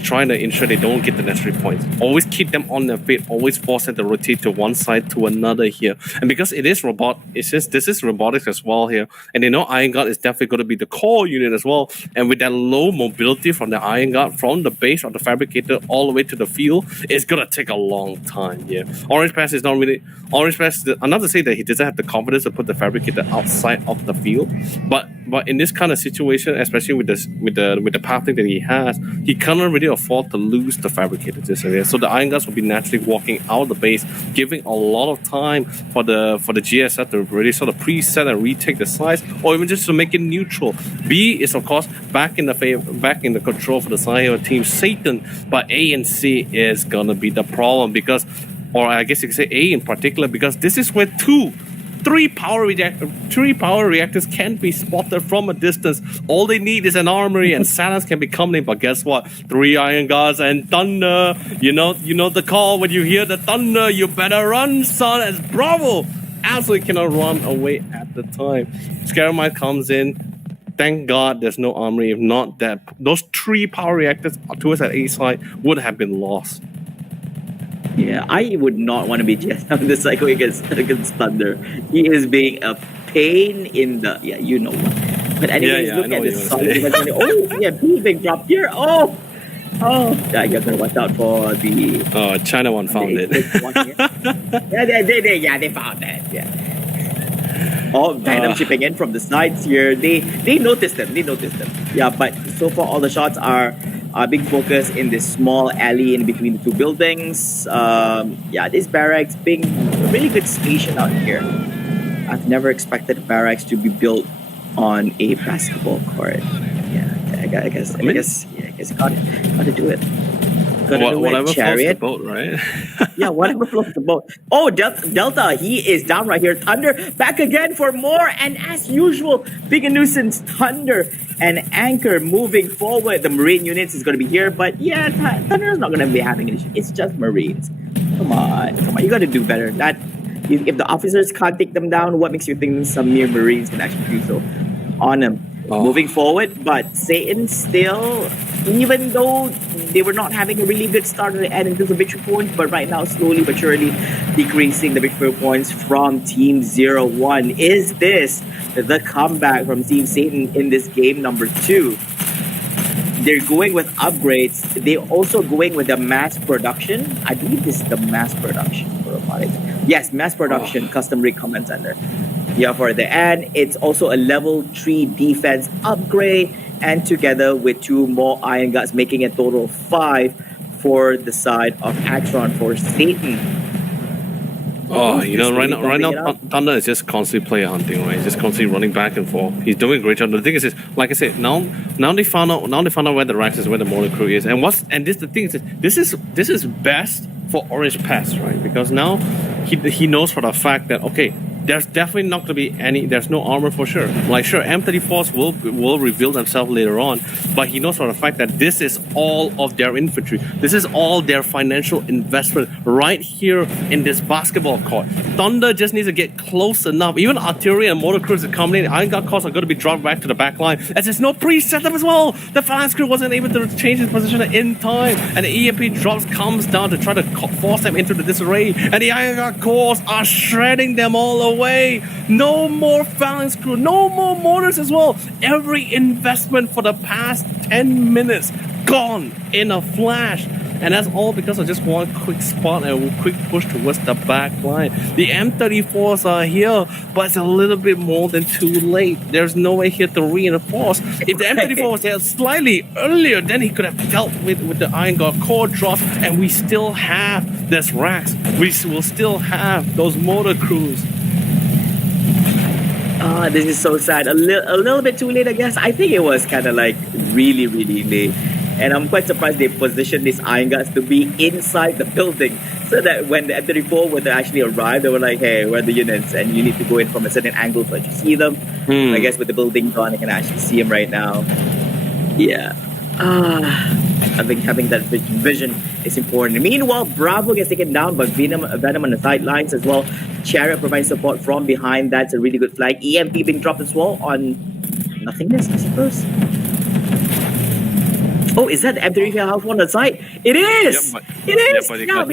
trying to ensure they don't get the necessary points. Always keep them on their feet. Always force them to rotate to one side to another here. And because this is robotics as well here, and they know Iron Guard is definitely going to be the core unit as well. And with that low mobility from the Iron Guard from the base of the fabricator all the way to the field, it's going to take a long time. Yeah, Orange Pass is not really Orange Pass. I'm not to say that he doesn't have the confidence to put the fabricator outside of the field, but in this kind of situation, especially with the pathing that he has, he cannot really afford to lose the fabricator this area. So the Iron Guards will be naturally walking out of the base, giving a lot of time for the GSF to really sort of preset and retake the sides, or even just to make it neutral. B is of course back in the control for the side of Team Satan, but A and C is gonna be the problem because, or I guess you could say A in particular, because this is where two three power reactors can be spotted from a distance. All they need is an armory, and silence can be coming in. But guess what? 3 Iron Guards and thunder. You know the call. When you hear the thunder, you better run, son. As Bravo absolutely cannot run away at the time. Scaramite comes in. Thank God there's no armory. If not, that those 3 power reactors towards that A side would have been lost. Yeah, I would not want to be just on the cycle against Thunder. He is being a pain in the you know what. But anyways, Yeah, look at this solid. Oh yeah, B being dropped here. Oh, yeah, you gotta watch out for the. China one found it. They found it. Yeah. All Venom chipping in from the sides here. They noticed them. Yeah, but so far all the shots are big focus in this small alley in between the 2 buildings. This barracks being a really good station out here. I've never expected barracks to be built on a basketball court. Yeah, I guess you got to do it. Whatever Chariot. floats the boat, right? Yeah, whatever floats the boat. Oh, Delta, he is down right here. Thunder back again for more. And as usual, big a nuisance. Thunder and Anchor moving forward. The Marine units is going to be here. But yeah, Thunder is not going to be having an issue. It's just Marines. Come on. You got to do better. If the officers can't take them down, what makes you think some mere Marines can actually do so on them? Moving forward, but Satan still, even though they were not having a really good start at the end in terms of victory points, but right now slowly but surely decreasing the victory points from Team 01. Is this the comeback from Team Satan in this game number 2? They're going with upgrades. They're also going with the mass production. I believe this is the mass production for robotics. Yes, mass production, custom rig command center. Yeah, for the end, it's also a level 3 defense upgrade, and together with 2 more Iron Guards, making a total of 5 for the side of Atron for Satan. Right now, Thunder is just constantly player hunting, right? Just constantly running back and forth. He's doing a great job. The thing is, like I said, now they found out where the racks is, where the motor crew is, this is best for Orange Pass, right? Because now he knows for the fact that there's definitely not going to be there's no armor for sure. Like, sure, M34s will reveal themselves later on, but he knows for the fact that this is all of their infantry. This is all their financial investment right here in this basketball court. Thunder just needs to get close enough. Even artillery and motor crews are coming in. Iron Guard cores are going to be dropped back to the back line, as there's no pre-setup as well. The phalanx crew wasn't able to change his position in time, and the EMP drops comes down to try to force them into the disarray, and the Iron Guard cores are shredding them all away. No more phalanx crew, no more mortars as well. Every investment for the past 10 minutes gone in a flash. And that's all because of just one quick spot and a quick push towards the back line. The M34s are here, but it's a little bit more than too late. There's no way here to reinforce. If the M34 was there slightly earlier, then he could have dealt with the Iron Guard core drops, and we still have this racks. We will still have those motor crews. This is so sad. A little bit too late, I guess. I think it was kind of like really, really late. And I'm quite surprised they positioned these Iron Guards to be inside the building, so that when the M34 would actually arrive, they were like, hey, where are the units? And you need to go in from a certain angle so you see them. I guess with the building gone, you can actually see them right now. Yeah. I think having that vision is important. Meanwhile, Bravo gets taken down by Venom on the sidelines as well. Chariot provides support from behind. That's a really good flag. EMP being dropped as well on nothingness, I suppose. Oh, is that the M3 house on the side? It is! It is! But you can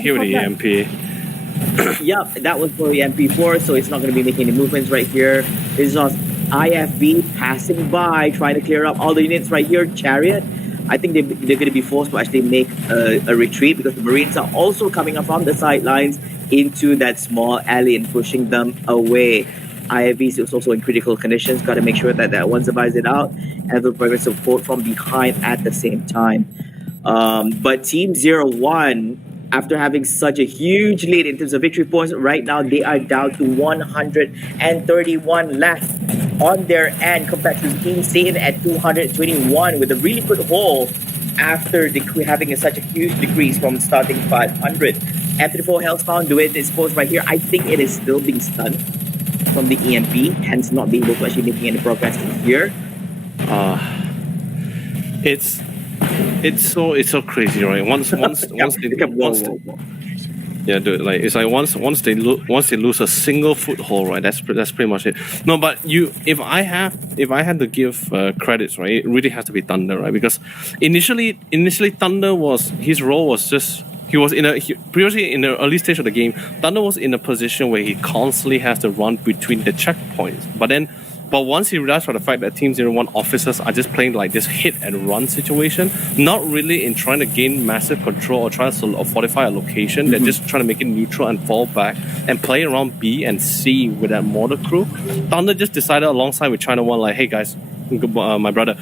hear the EMP. Yep, that was for the MP4, so it's not going to be making any movements right here. It's just IFB passing by, trying to clear up all the units right here. Chariot, I think they're going to be forced to actually make a retreat, because the Marines are also coming up from the sidelines into that small alley and pushing them away. IFB is also in critical conditions. Got to make sure that one survives it out, and will provide support from behind at the same time. But Team 01, after having such a huge lead in terms of victory points, right now they are down to 131 left on their end, compared to Team Satan at 221, with a really good haul after having such a huge decrease from starting 500. M34 Hellspawn doing this post right here. I think it is still being stunned. from the EMP, hence not being able to actually making any progress here. It's so crazy, right? Once yeah, dude, like it's like once they lose a single foothold, right? That's pretty much it. No, but if I had to give credits, right, it really has to be Thunder, right? Because initially Thunder his role was just previously in the early stage of the game, Thunder was in a position where he constantly has to run between the checkpoints, but once he realized for the fact that Team 01 officers are just playing like this hit and run situation, not really in trying to gain massive control or try to fortify a location, they're just trying to make it neutral and fall back and play around B and C with that mortar crew. Thunder just decided alongside with China One, like, hey guys, my brother,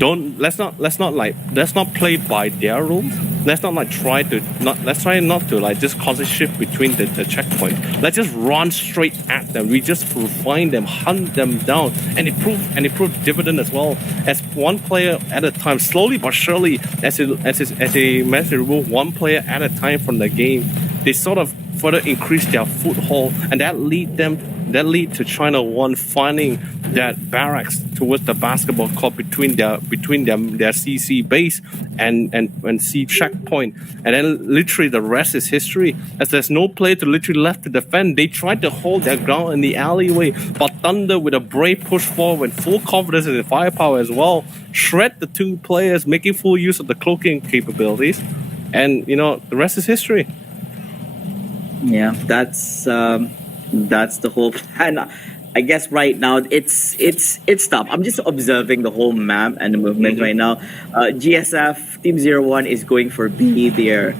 let's not play by their rules. Let's try not to like just constantly shift between the checkpoint. Let's just run straight at them. We just find them, hunt them down, and it proved dividend as well. As one player at a time, slowly but surely, as they managed to remove one player at a time from the game, they sort of further increase their foothold, and that lead to China One finding that barracks towards the basketball court between their CC base and C checkpoint, and then literally the rest is history. As there's no player to literally left to defend, they tried to hold their ground in the alleyway, but Thunder with a brave push forward, full confidence in the firepower as well, shred the two players, making full use of the cloaking capabilities, and the rest is history. Yeah, that's the whole plan. I guess right now it's tough. I'm just observing the whole map and the movement right now. GSF Team 01 is going for B. They're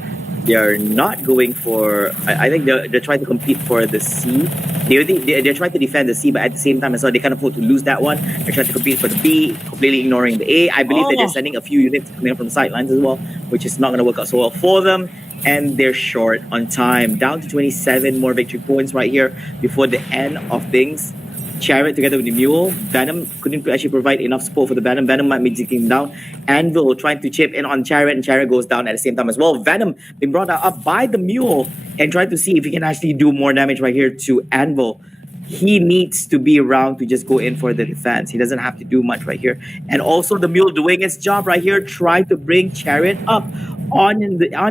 not going for. I think they're trying to compete for the C. They're trying to defend the C, but at the same time as well, they can't afford to lose that one. They're trying to compete for the B, completely ignoring the A. I believe that they're sending a few units coming up from the sidelines as well, which is not going to work out so well for them. And they're short on time, down to 27 more victory points right here before the end of things. Chariot together with the Mule. Venom couldn't actually provide enough support for the Venom. Venom might be taking down. Anvil trying to chip in on Chariot, and Chariot goes down at the same time as well. Venom being brought up by the Mule and trying to see if he can actually do more damage right here to Anvil. He needs to be around to just go in for the defense. He doesn't have to do much right here. And also the Mule doing its job right here, trying to bring Chariot up on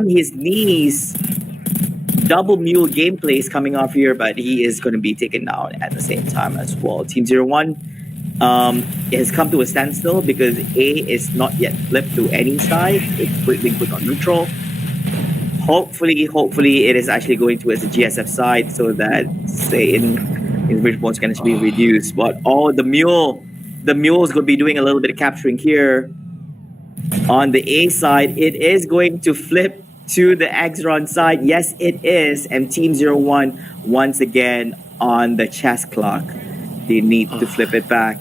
his knees. Double Mule gameplay is coming off here, but he is going to be taken down at the same time as well. Team 01 has come to a standstill because A is not yet flipped to any side. It's being put on neutral. Hopefully it is actually going towards the GSF side so that say in Bridgepoint's going to be reduced. But the Mule is going to be doing a little bit of capturing here. On the A side, it is going to flip to the Exron side. Yes, it is. And Team 01 once again on the chess clock. They need to flip it back.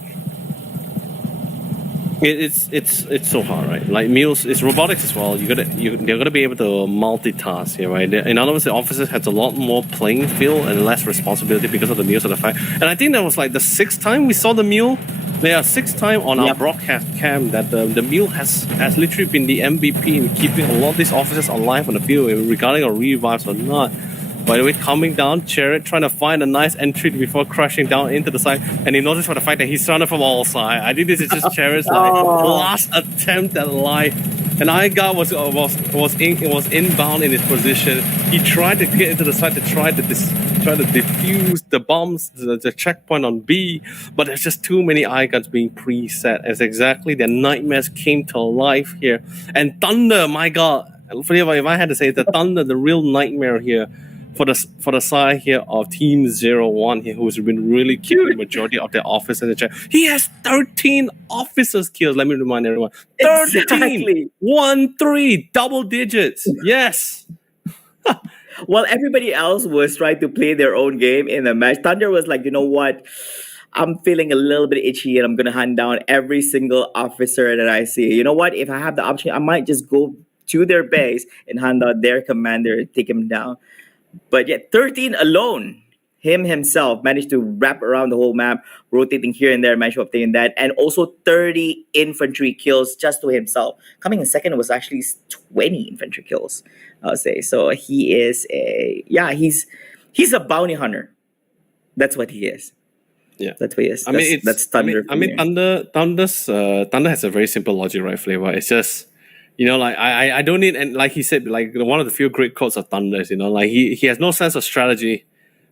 It's so hard, right? Like Mules, it's robotics as well. They're gonna be able to multitask here, right? In other words, the officers has a lot more playing field and less responsibility because of the Mules of the fact. And I think that was like the 6th time we saw the Mule. Yeah, 6th time on our broadcast cam that the Mule has literally been the MVP in keeping a lot of these officers alive on the field, regarding of revives or not. By the way, coming down, Chariot trying to find a nice entry before crashing down into the side, and he noticed for the fact that he's surrounded from all sides. I think this is just Chariot's last attempt at life. And Igar was inbound in his position. He tried to get into the side to try to defuse the bombs, the checkpoint on B, but there's just too many eye guns being preset. As exactly their nightmares came to life here. And Thunder, my God, if I had to say, the Thunder, the real nightmare here. For the side here of Team 01 here, who's been really killing the majority of their officers in the chat. He has 13 officers kills. Let me remind everyone. 13! Exactly. 1-3, double digits. Yes. While everybody else was trying to play their own game in the match, Thunder was like, you know what? I'm feeling a little bit itchy and I'm going to hunt down every single officer that I see. You know what? If I have the option, I might just go to their base and hunt out their commander, take him down. But yet 13 alone, him himself managed to wrap around the whole map, rotating here and there, managed to obtain that. And also 30 infantry kills just to himself. Coming in second was actually 20 infantry kills, I'll say. So he is he's a bounty hunter. That's what he is. Yeah. That's what it is. That's Thunder. I mean, Thunder has a very simple logic, right? Flavor. It's just, like I don't need, and like he said, like one of the few great quotes of Thunder is, like he has no sense of strategy,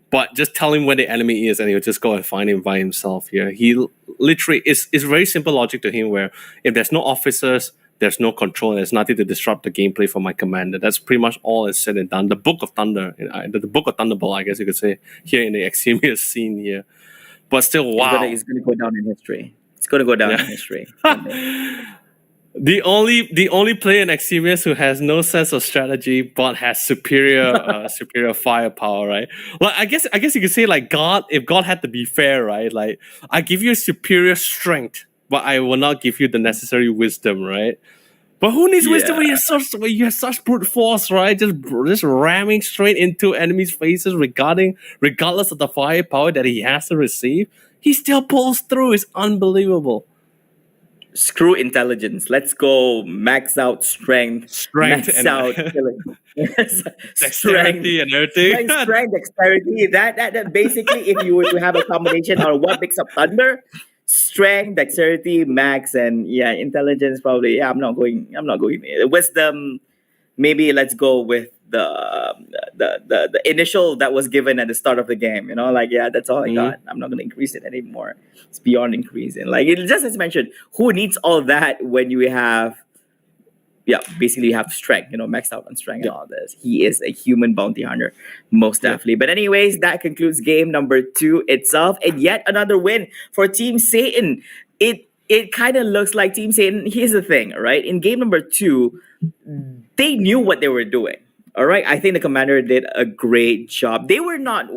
but just tell him where the enemy is, and he'll just go and find him by himself. Here, he literally is very simple logic to him. Where if there's no officers, there's no control. There's nothing to disrupt the gameplay for my commander. That's pretty much all is said and done. The Book of Thunder, the Book of Thunderbolt, I guess you could say, here in the Eximius scene here. But still, wow. It's going to go down in history. It's going to go down in history. The only player in Eximius who has no sense of strategy but has superior firepower, right? Like I guess you could say like God, if God had to be fair, right? Like I give you superior strength, but I will not give you the necessary wisdom, right? But who needs wisdom when you have such brute force, right? Just ramming straight into enemies' faces, regardless of the firepower that he has to receive, he still pulls through. It's unbelievable. Screw intelligence. Let's go max out strength max and out dexterity and everything. Strength, dexterity. That basically, if you were to have a combination or what makes up Thunder, strength, dexterity, max, and intelligence probably. I'm not going. Wisdom. Maybe let's go with the initial that was given at the start of the game. That's all I got. I'm not going to increase it anymore. It's beyond increasing. Like it just as mentioned, who needs all that when you have, basically you have strength. Maxed out on strength and all this. He is a human bounty hunter, most definitely. But anyways, that concludes game number 2 itself, and yet another win for Team Satan. It kind of looks like Team Satan. Here's the thing, right? In game number 2, they knew what they were doing. All right. I think the commander did a great job. They were not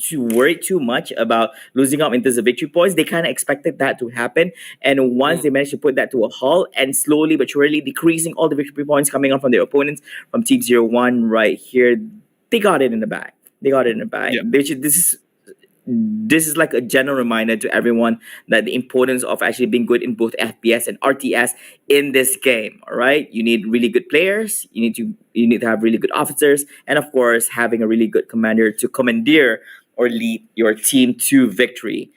too worried too much about losing out into the victory points. They kind of expected that to happen. And once they managed to put that to a halt and slowly but surely decreasing all the victory points coming on from their opponents from Team 01 right here, they got it in the bag. Yeah. This is like a general reminder to everyone that the importance of actually being good in both FPS and RTS in this game. All right, you need really good players. You need to have really good officers, and of course, having a really good commander to commandeer or lead your team to victory.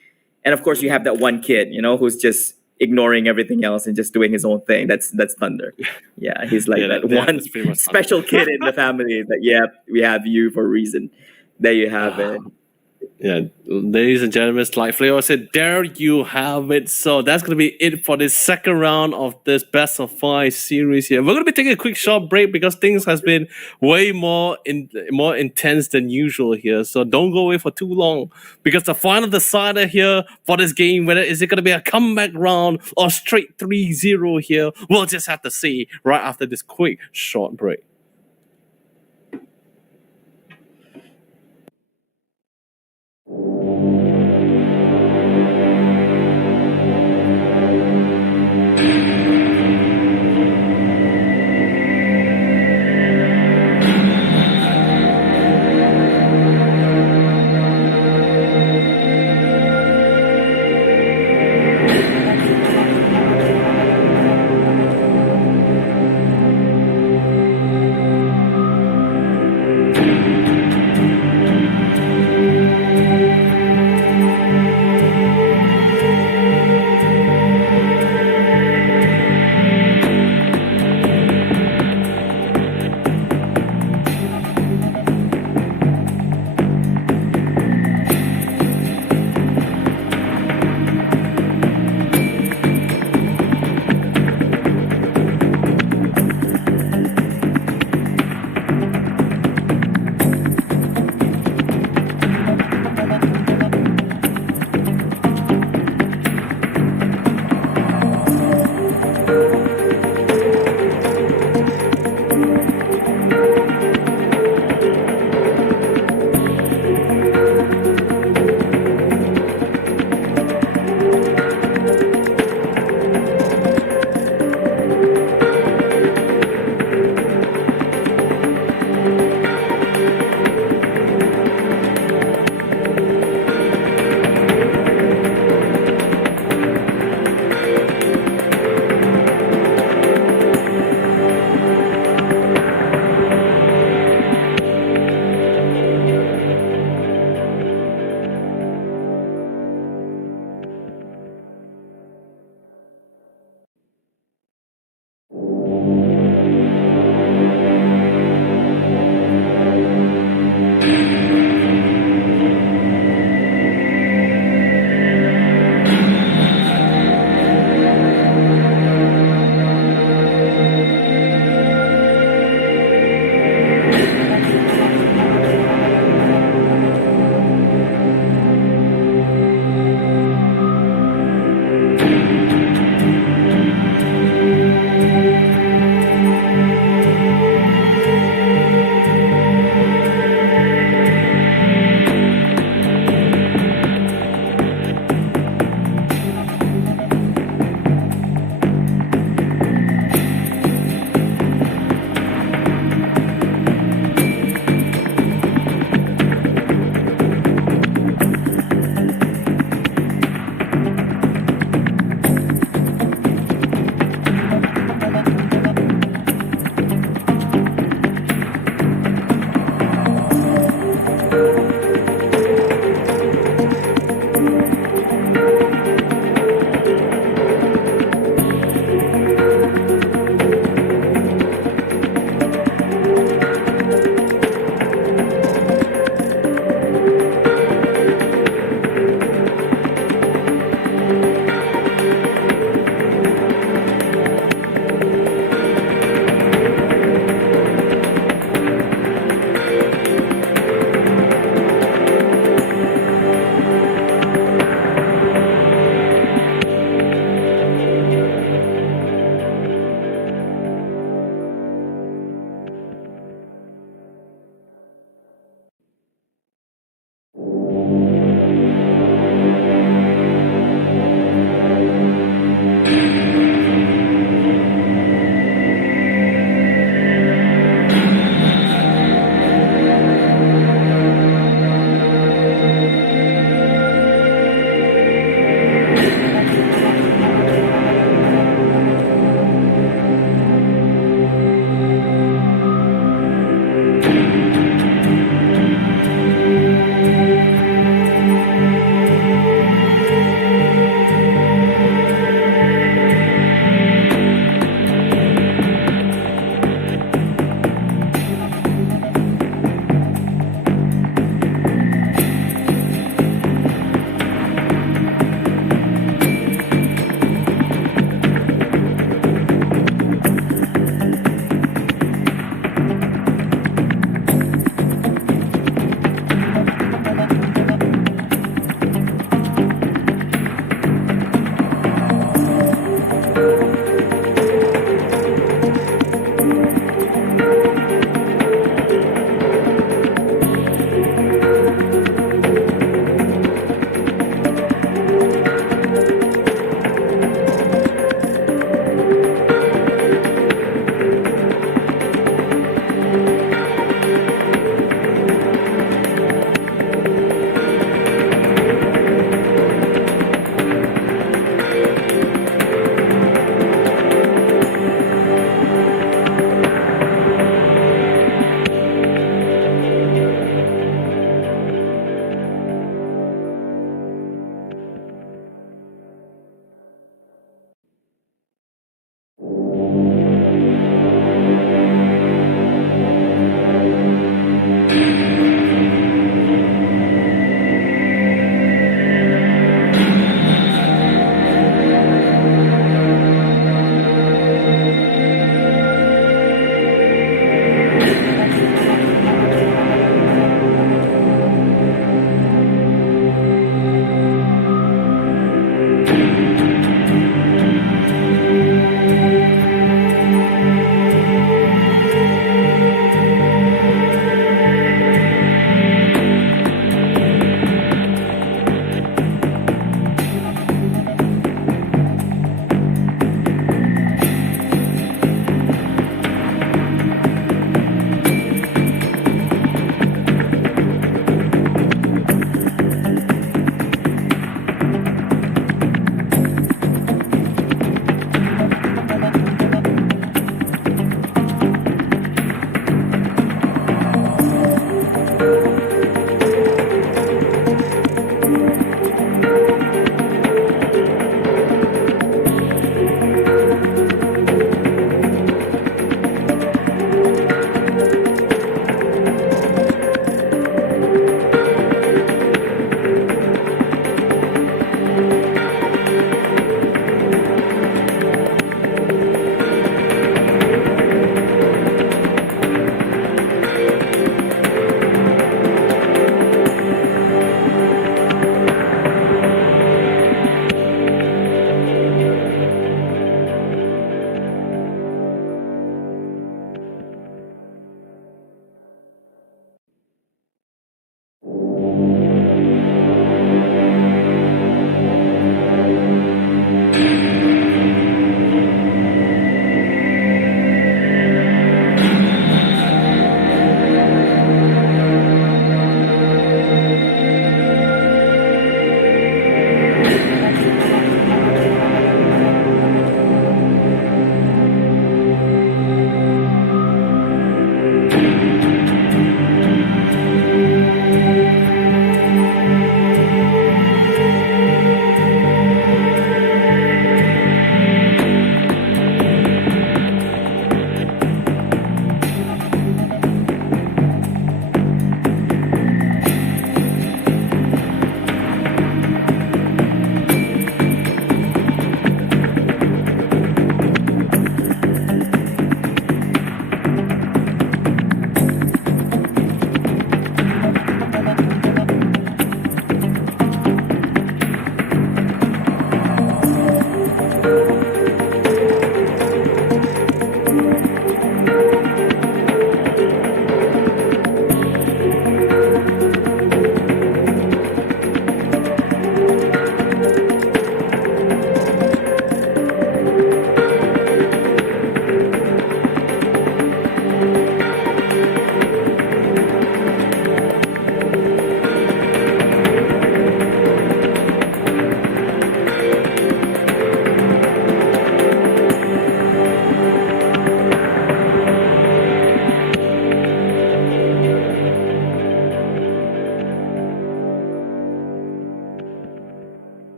And of course, you have that one kid, who's just ignoring everything else and just doing his own thing. That's Thunder. Yeah, he's like that one special kid in the family. That we have you for a reason. There you have it. Yeah, ladies and gentlemen, like Flavor said, there you have it. So that's going to be it for this second round of this best of 5 series here. We're going to be taking a quick short break because things has been way more intense than usual here. So don't go away for too long because the final decider here for this game, whether is it going to be a comeback round or straight 3-0 here, we'll just have to see right after this quick short break.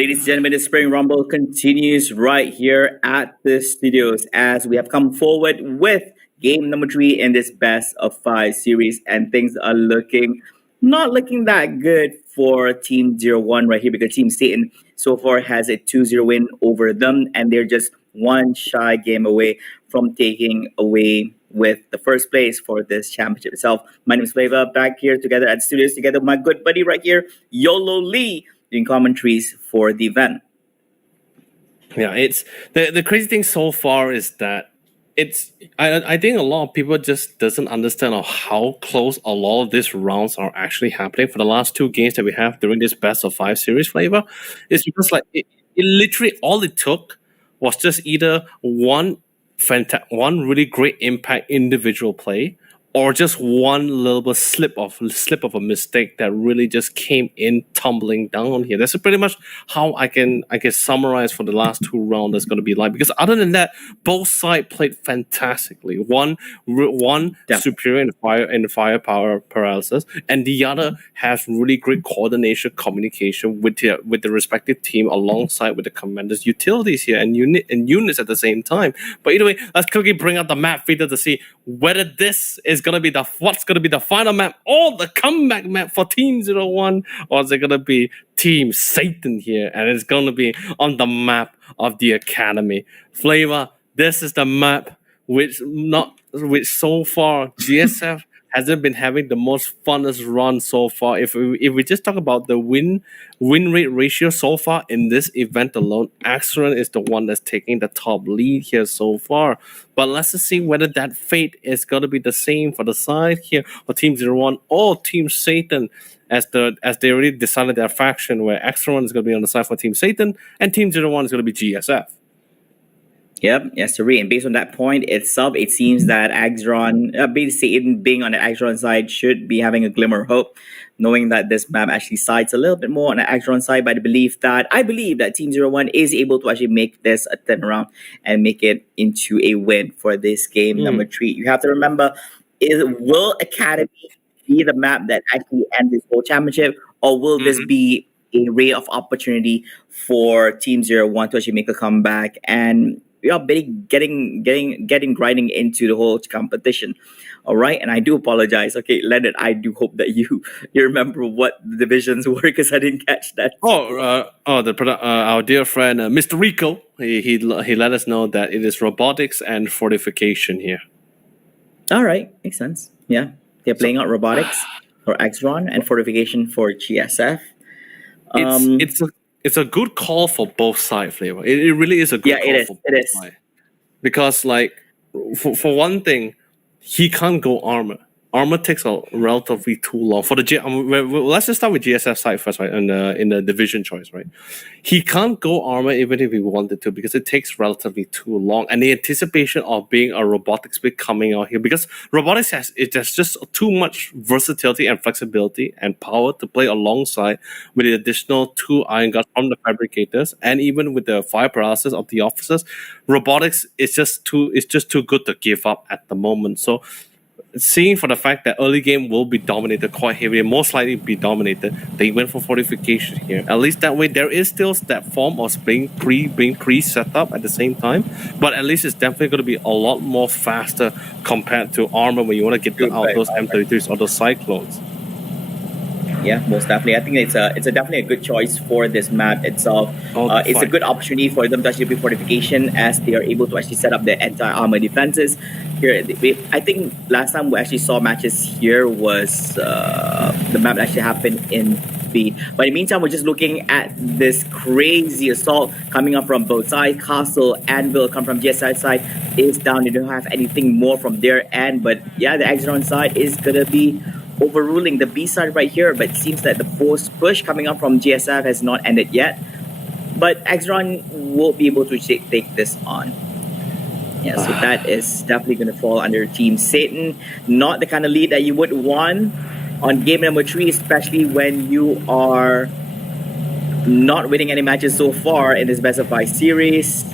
Ladies and gentlemen, the Spring Rumble continues right here at the studios as we have come forward with game number 3 in this best of 5 series, and things are not looking that good for Team 01 right here, because Team Satan so far has a 2-0 win over them, and they're just one shy game away from taking away with the first place for this championship itself. My name is Flavor, back here together at the studios together with my good buddy right here, YOLO Lee, doing commentaries for the event. Yeah, it's the crazy thing so far is that I think a lot of people just doesn't understand of how close a lot of these rounds are actually happening for the last 2 games that we have during this best of 5 series flavor. It's because like it literally all it took was just either one really great impact individual play, or just one little bit slip of a mistake that really just came in tumbling down here. That's pretty much how I can summarize for the last 2 rounds. That's going to be like, because other than that, both sides played fantastically. One superior in firepower paralysis, and the other has really great coordination, communication with the respective team alongside with the commander's utilities here and units at the same time. But either way, let's quickly bring out the map feeder to see whether this is going to be what's going to be the final map or the comeback map for Team 01, or is it going to be Team Satan here, and it's going to be on the map of the Academy. Flavor, this is the map which so far GSF hasn't been having the most funnest run so far. If we just talk about the win rate ratio so far in this event alone, Eximius is the one that's taking the top lead here so far. But let's just see whether that fate is going to be the same for the side here for Team 01 or Team Satan, as they already decided their faction, where Eximius is going to be on the side for Team Satan and Team 01 is going to be GSF. Yep, yes, sir. And based on that point itself, it seems that Satan being on the Axron side should be having a glimmer of hope, knowing that this map actually sides a little bit more on the Axron side. But I believe that Team 01 is able to actually make this a turnaround and make it into a win for this game number 3. You have to remember, will Academy be the map that actually ends this whole championship, or will this be a ray of opportunity for Team 01 to actually make a comeback and we are getting grinding into the whole competition? All right, and I do apologize. Okay, Leonard, I do hope that you remember what the divisions were, because I didn't catch that. Our dear friend Mr. Rico, he let us know that it is robotics and fortification here. All right, makes sense. Yeah, they're playing out robotics for Exron and fortification for GSF. It's a good call for both sides, Flavor. It really is a good call for both sides. Because, like, for one thing, he can't go armor. Armor takes a relatively too long. For the let's just start with GSF side first, right? In the division choice, right? He can't go armor even if he wanted to, because it takes relatively too long. And the anticipation of being a robotics pick coming out here, because robotics has just too much versatility and flexibility and power to play alongside with the additional 2 iron guards from the fabricators, and even with the fire paralysis of the officers. Robotics is just too good to give up at the moment. So, seeing for the fact that early game will be dominated quite heavily, most likely be dominated, they went for fortification here. At least that way, there is still that form of being pre-set up at the same time, but at least it's definitely going to be a lot more faster compared to armor when you want to get out those M33s or those Cyclones. Yeah, most definitely. I think it's definitely a good choice for this map itself. It's a good opportunity for them to actually be fortification, as they are able to actually set up their anti-armor defenses. Here, I think last time we actually saw matches here was the map actually happened in B. But in the meantime, we're just looking at this crazy assault coming up from both sides. Castle, Anvil come from GSI side is down. They don't have anything more from their end. But yeah, the Exron side is gonna be overruling the B side right here, but it seems that the force push coming up from GSF has not ended yet. But Exron will be able to take this on. Yeah, so that is definitely going to fall under Team Satan. Not the kind of lead that you would want on game number 3, especially when you are not winning any matches so far in this best of 5 series.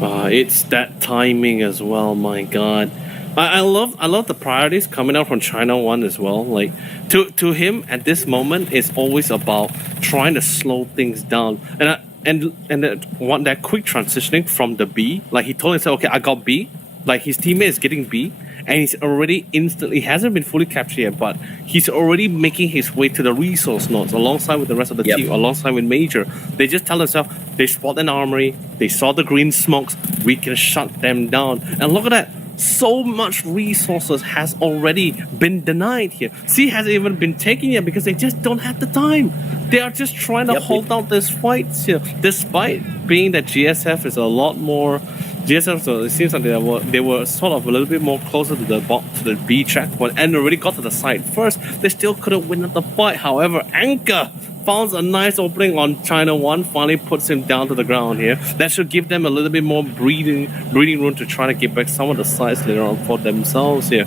It's that timing as well, my God. I love the priorities coming out from China One as well. Like to him at this moment, it's always about trying to slow things down, and that quick transitioning from the B. Like he told himself, okay, I got B. Like his teammate is getting B, and he's already instantly hasn't been fully captured yet, but he's already making his way to the resource nodes alongside with the rest of the team, alongside with Major. They just tell themselves they spot an armory, they saw the green smokes, we can shut them down. And look at that. So much resources has already been denied here. C hasn't even been taken yet because they just don't have the time. They are just trying to hold out this fight here, despite being that GSF is a lot more. GSF, so it seems like they were sort of a little bit more closer to the B checkpoint and already got to the side first. They still couldn't win the fight. However, Anchor found a nice opening on China One, finally puts him down to the ground here. That should give them a little bit more breathing room to try to get back some of the sides later on for themselves here.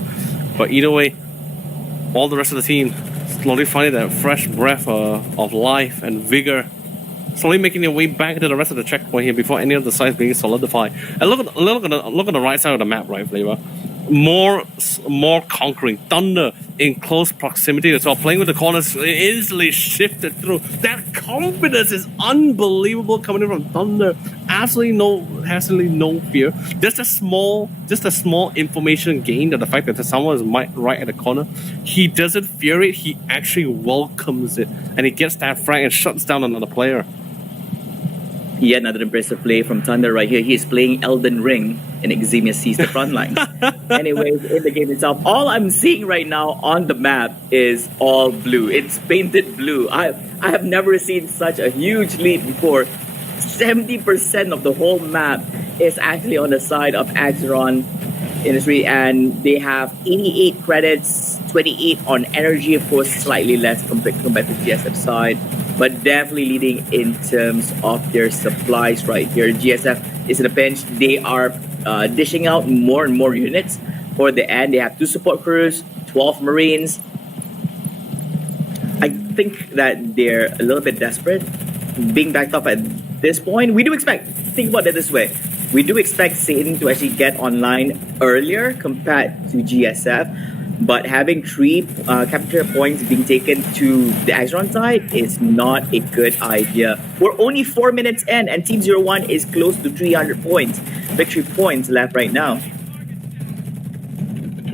But either way, all the rest of the team slowly finding that fresh breath of life and vigor, slowly making their way back to the rest of the checkpoint here before any of the sides being solidified. And look at the right side of the map, right, Flavor? More conquering Thunder in close proximity as well, playing with the corners easily shifted through. That confidence is unbelievable coming in from Thunder. Absolutely no fear. Just a small information gain of the fact that someone is right at the corner. He doesn't fear it. He actually welcomes it, and he gets that frag and shuts down another player. Yet another impressive play from Thunder right here. He's playing Elden Ring, and Eximius sees the front lines. Anyways, in the game itself, all I'm seeing right now on the map is all blue. It's painted blue. I have never seen such a huge lead before. 70% of the whole map is actually on the side of Axiron Industry, and they have 88 credits, 28 on energy, of course, slightly less compared to GSF side, but definitely leading in terms of their supplies right here. GSF is in a pinch. They are dishing out more and more units for the end. They have 2 support crews, 12 Marines. I think that they're a little bit desperate, being backed up at this point. We do expect, think about it this way, we do expect Satan to actually get online earlier compared to GSF, but having 3 capture points being taken to the Axiron side is not a good idea. We're only 4 minutes in, and Team 01 is close to 300 points, victory points left right now.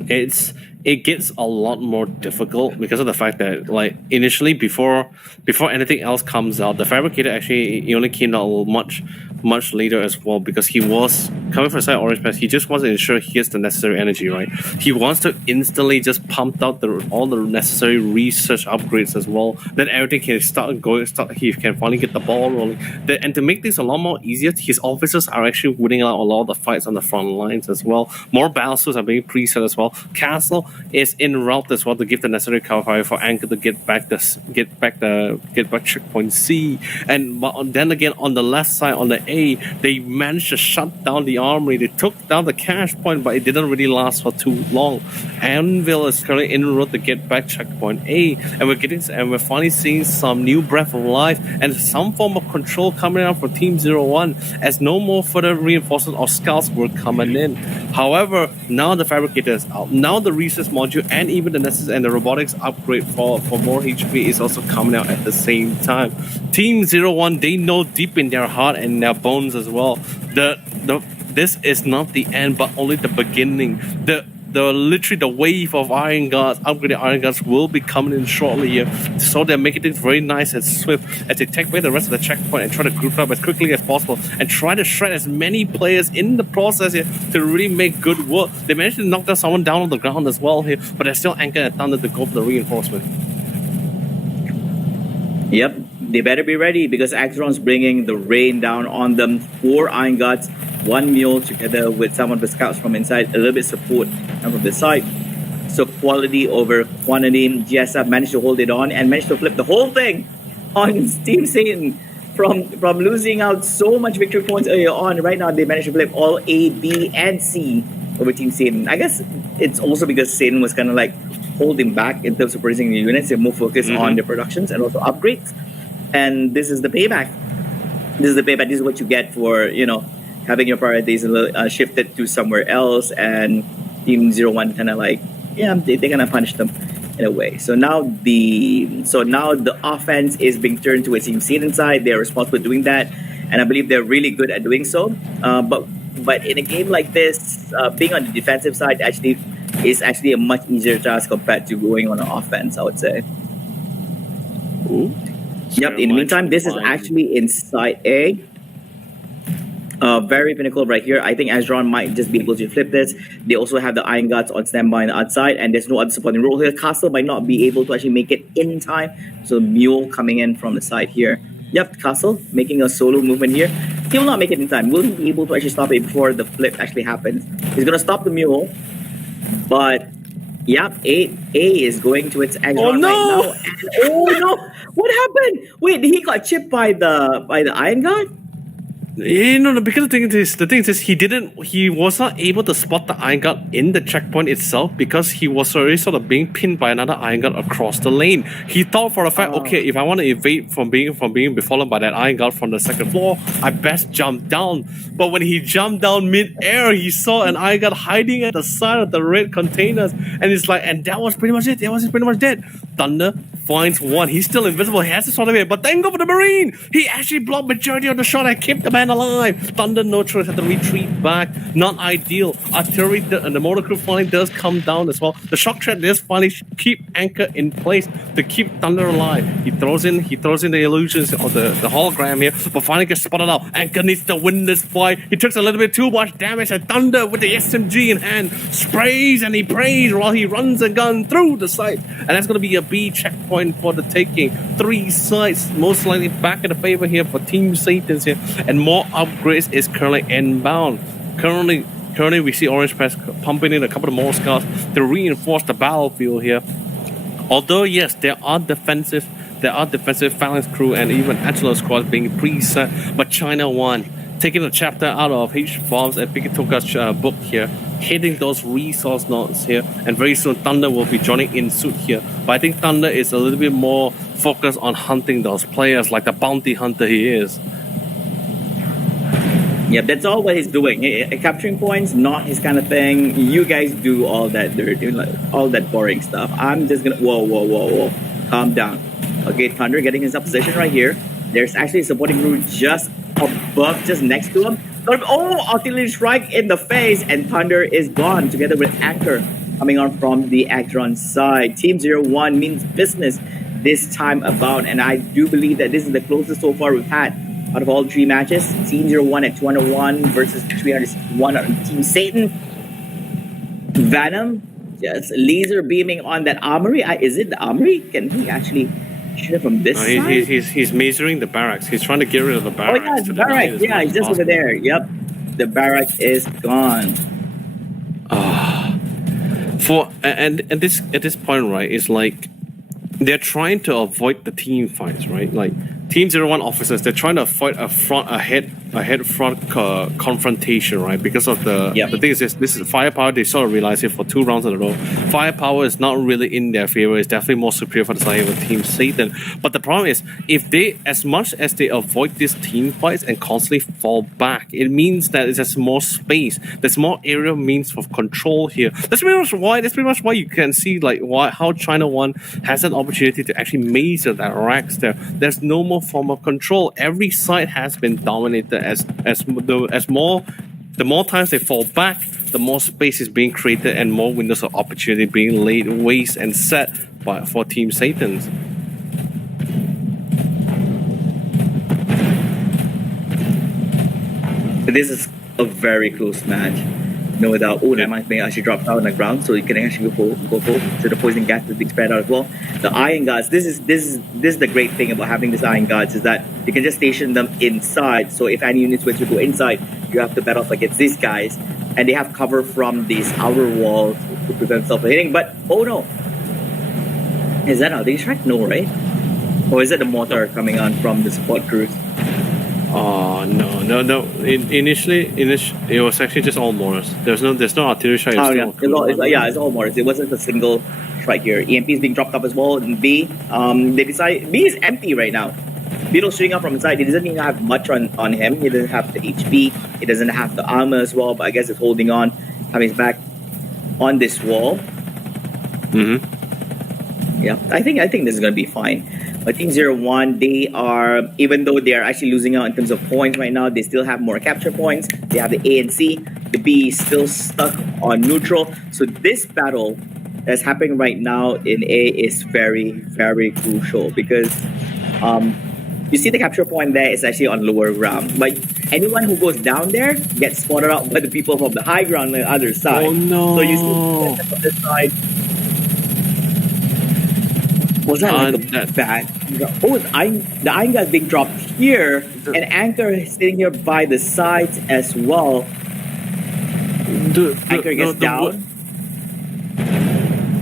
It gets a lot more difficult because of the fact that, like, initially before anything else comes out, the Fabricator actually he only came out much later as well, because he was coming from side Orange Pass. He just wants to ensure he gets the necessary energy, right? He wants to instantly just pump out all the necessary research upgrades as well. Then everything can start going. He can finally get the ball rolling. And to make things a lot more easier, his officers are actually winning out a lot of the fights on the front lines as well. More battlesuits are being preset as well. Castle is en route as well to give the necessary cover fire for Anchor to get back checkpoint C. And then again on the left side on the A, they managed to shut down the armory. They took down the cash point, but it didn't really last for too long. Anvil is currently en route to get back checkpoint A, and we're finally seeing some new breath of life and some form of control coming out from Team 01, as no more further reinforcements or scouts were coming in. However, now the Fabricator is out. Now the research module and even the necessary and the robotics upgrade for more HP is also coming out at the same time. Team 01, they know deep in their heart and their bones as well, this is not the end, but only the beginning. Literally the wave of Iron Guards, upgraded Iron Guards, will be coming in shortly here. So they're making things very nice and swift as they take away the rest of the checkpoint and try to group up as quickly as possible and try to shred as many players in the process here to really make good work. They managed to knock down someone down on the ground as well here, but they're still Anchor and Thunder to go for the reinforcement. Yep, they better be ready because Axiron's bringing the rain down on them. 4 Iron Guards, 1 mule together with some of the scouts from inside, a little bit support from the side. So quality over quantity. GSF managed to hold it on and managed to flip the whole thing on Team Satan from losing out so much victory points earlier on. Right now they managed to flip all A, B, and C over Team Satan. I guess it's also because Satan was kind of like holding back in terms of producing the units and more focus on the productions and also upgrades. And this is the payback. This is what you get for, having your priorities a little, shifted to somewhere else and Team 01 kind of like, yeah, they kind of punish them in a way. So now the offense is being turned to a Team Satan side. They're responsible for doing that, and I believe they're really good at doing so. But in a game like this, being on the defensive side is actually a much easier task compared to going on an offense, I would say. Ooh. Yep. In the meantime, this is actually in side A. Very pinnacle right here. I think Azron might just be able to flip this. They also have the Iron Guards on standby on the outside, and there's no other supporting role here. Castle might not be able to actually make it in time. So Mule coming in from the side here. Yep, Castle making a solo movement here. He will not make it in time. Will he be able to actually stop it before the flip actually happens? He's gonna stop the Mule, but yep, A is going to its Azron right now. And, oh no! What happened? Wait, he got chipped by the Iron Guard? No, because the thing is, he was not able to spot the Iron Guard in the checkpoint itself because he was already sort of being pinned by another Iron Guard across the lane. He thought for a fact, okay, if I want to evade from being befallen by that Iron Guard from the second floor, I best jump down. But when he jumped down mid-air, he saw an Iron Guard hiding at the side of the red containers, and it's like, and that was pretty much it. That was pretty much dead. Thunder finds one. He's still invisible. He has to sort of it, but thank God for the Marine. He actually blocked majority of the shot and kept the man alive. Thunder no choice, had to retreat back. Not ideal. Artillery and the motor crew finally does come down as well. The shock threat does finally keep Anchor in place to keep Thunder alive. He throws in the illusions of the hologram here, but finally gets spotted out. Anchor needs to win this fight. He takes a little bit too much damage, and Thunder with the SMG in hand sprays and he prays while he runs a gun through the site. And that's going to be a B checkpoint for the taking. 3 sites most likely back in the favor here for Team Satans here, and more upgrades is currently inbound. Currently we see Orange Press pumping in a couple of more scouts to reinforce the battlefield here. Although yes, there are defensive phalanx crew and even Angelo squads being preset, but China won, taking a chapter out of H-Bombs and Pikitoka's book here, hitting those resource nodes here, and very soon Thunder will be joining in suit here. But I think Thunder is a little bit more focused on hunting those players like the bounty hunter he is. Yeah, that's all what he's doing. Capturing points, not his kind of thing. You guys do all that dirty, like, all that boring stuff. I'm just gonna whoa. Calm down. Okay, Thunder getting his up position right here. There's actually a supporting crew just above, just next to him. Oh, artillery strike in the face, and Thunder is gone together with Anchor coming on from the Actron side. Team 01 means business this time about, and I do believe that this is the closest so far we've had out of all 3 matches. Team 01 at 201 versus 301 on Team Satan. Venom just laser beaming on that armory. Is it the armory? Can he actually shoot it from this side? He's measuring the barracks. He's trying to get rid of the barracks. Oh yeah, the barracks. Yeah, he's just over there. Yep, the barrack is gone. At this point, right, it's like they're trying to avoid the team fights, right? Like Team 01 officers, they're trying to avoid a head front confrontation, right? Because of the thing is this is firepower. They sort of realize it for 2 rounds in a row. Firepower is not really in their favor. It's definitely more superior for the side of Team Satan. But the problem is, if they, as much as they avoid these team fights and constantly fall back, it means that there's more space. There's more aerial means of control here. That's pretty much why you can see like how China 1 has an opportunity to actually measure that racks there. There's no more form of control. Every side has been dominated the more times they fall back, the more space is being created and more windows of opportunity being laid waste and set for Team Satans. This is a very close match. No doubt. Oh, that might be actually dropped out on the ground, so you can actually go full. So the poison gas is being spread out as well. The Iron Guards. This is the great thing about having these Iron Guards is that you can just station them inside. So if any units were to go inside, you have to battle off against these guys, and they have cover from these outer walls to prevent themselves from hitting. But oh no, is that how they strike? No, right? Or is it the mortar coming on from the support crews? Oh no! Initially, it was actually just all mortars. There's no artillery strike. It's all mortars. It wasn't a single strike here. EMP is being dropped up as well. And B, they decide B is empty right now. Beetle's shooting up from inside. He doesn't even have much on him. He doesn't have the HP. He doesn't have the armor as well. But I guess it's holding on, having his back. on this wall. Yeah, I think this is gonna be fine. But Team 01, they are, even though they are actually losing out in terms of points right now, they still have more capture points. They have the A and C. The B is still stuck on neutral. So this battle that's happening right now in A is very, very crucial because you see the capture point there is actually on lower ground. But anyone who goes down there gets spotted out by the people from the high ground on the other side. Oh no! So you see on this side. Was that like a bad? Oh, the iron gun is being dropped here, and Anchor is sitting here by the sides as well. Anchor gets down.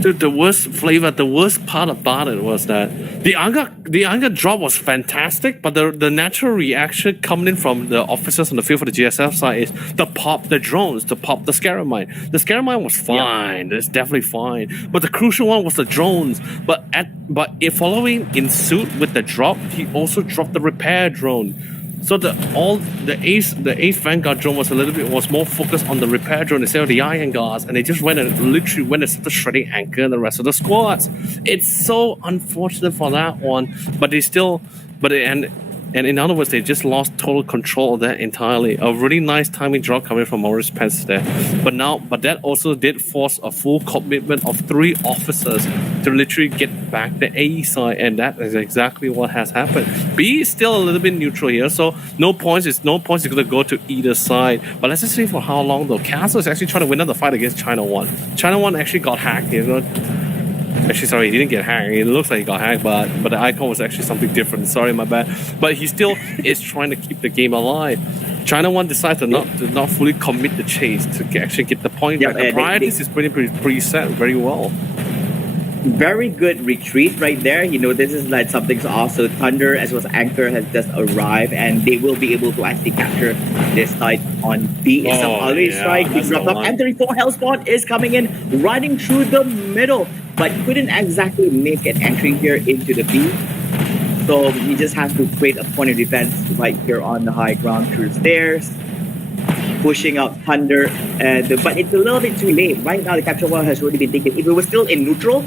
Dude, the worst part about it was that the anger drop was fantastic, but the natural reaction coming in from the officers on the field for the GSF side is to pop the drones, to pop the scarab mine. The scarab mine was fine, it's definitely fine, but the crucial one was the drones. But following in suit with the drop, he also dropped the repair drone. So the Ace Vanguard drone was more focused on the repair drone instead of the iron guards, and they just literally went and started shredding Anchor and the rest of the squads. It's so unfortunate for that one, and in other words, they just lost total control of that entirely. A really nice timing drop coming from Maurice Pence there. But that also did force a full commitment of 3 officers to literally get back the A side, and that is exactly what has happened. B is still a little bit neutral here, so no points is going to go to either side. But let's just see for how long though. Castle is actually trying to win out the fight against China 1. China 1 actually got hacked, Actually, sorry, he didn't get hacked. It looks like he got hacked, but the icon was actually something different. Sorry, my bad. But he still is trying to keep the game alive. China 1 decided to not fully commit the chase to actually get the point back. The priorities is pretty set very well. Very good retreat right there. This is like something's off. So Thunder as well as Anchor has just arrived, and they will be able to actually capture this site on B. It's already strike. He dropped up. M34 Hellspawn is coming in, running through the middle, but couldn't exactly make an entry here into the B. So he just has to create a point of defense right here on the high ground through stairs, pushing out Thunder. But it's a little bit too late. Right now, the capture one has already been taken. If it was still in neutral,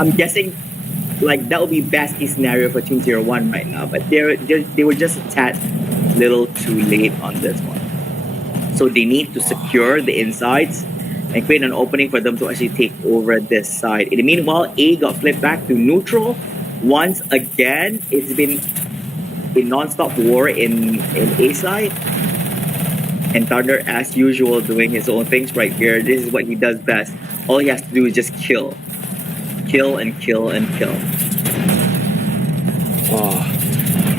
I'm guessing that would be best case scenario for Team 01 right now. But they were just a tad little too late on this one. So they need to secure the insides and create an opening for them to actually take over this side. In the meanwhile, A got flipped back to neutral. Once again, it's been a non-stop war in A side. And Thunder, as usual, doing his own things right here. This is what he does best. All he has to do is just kill. Kill and kill and kill.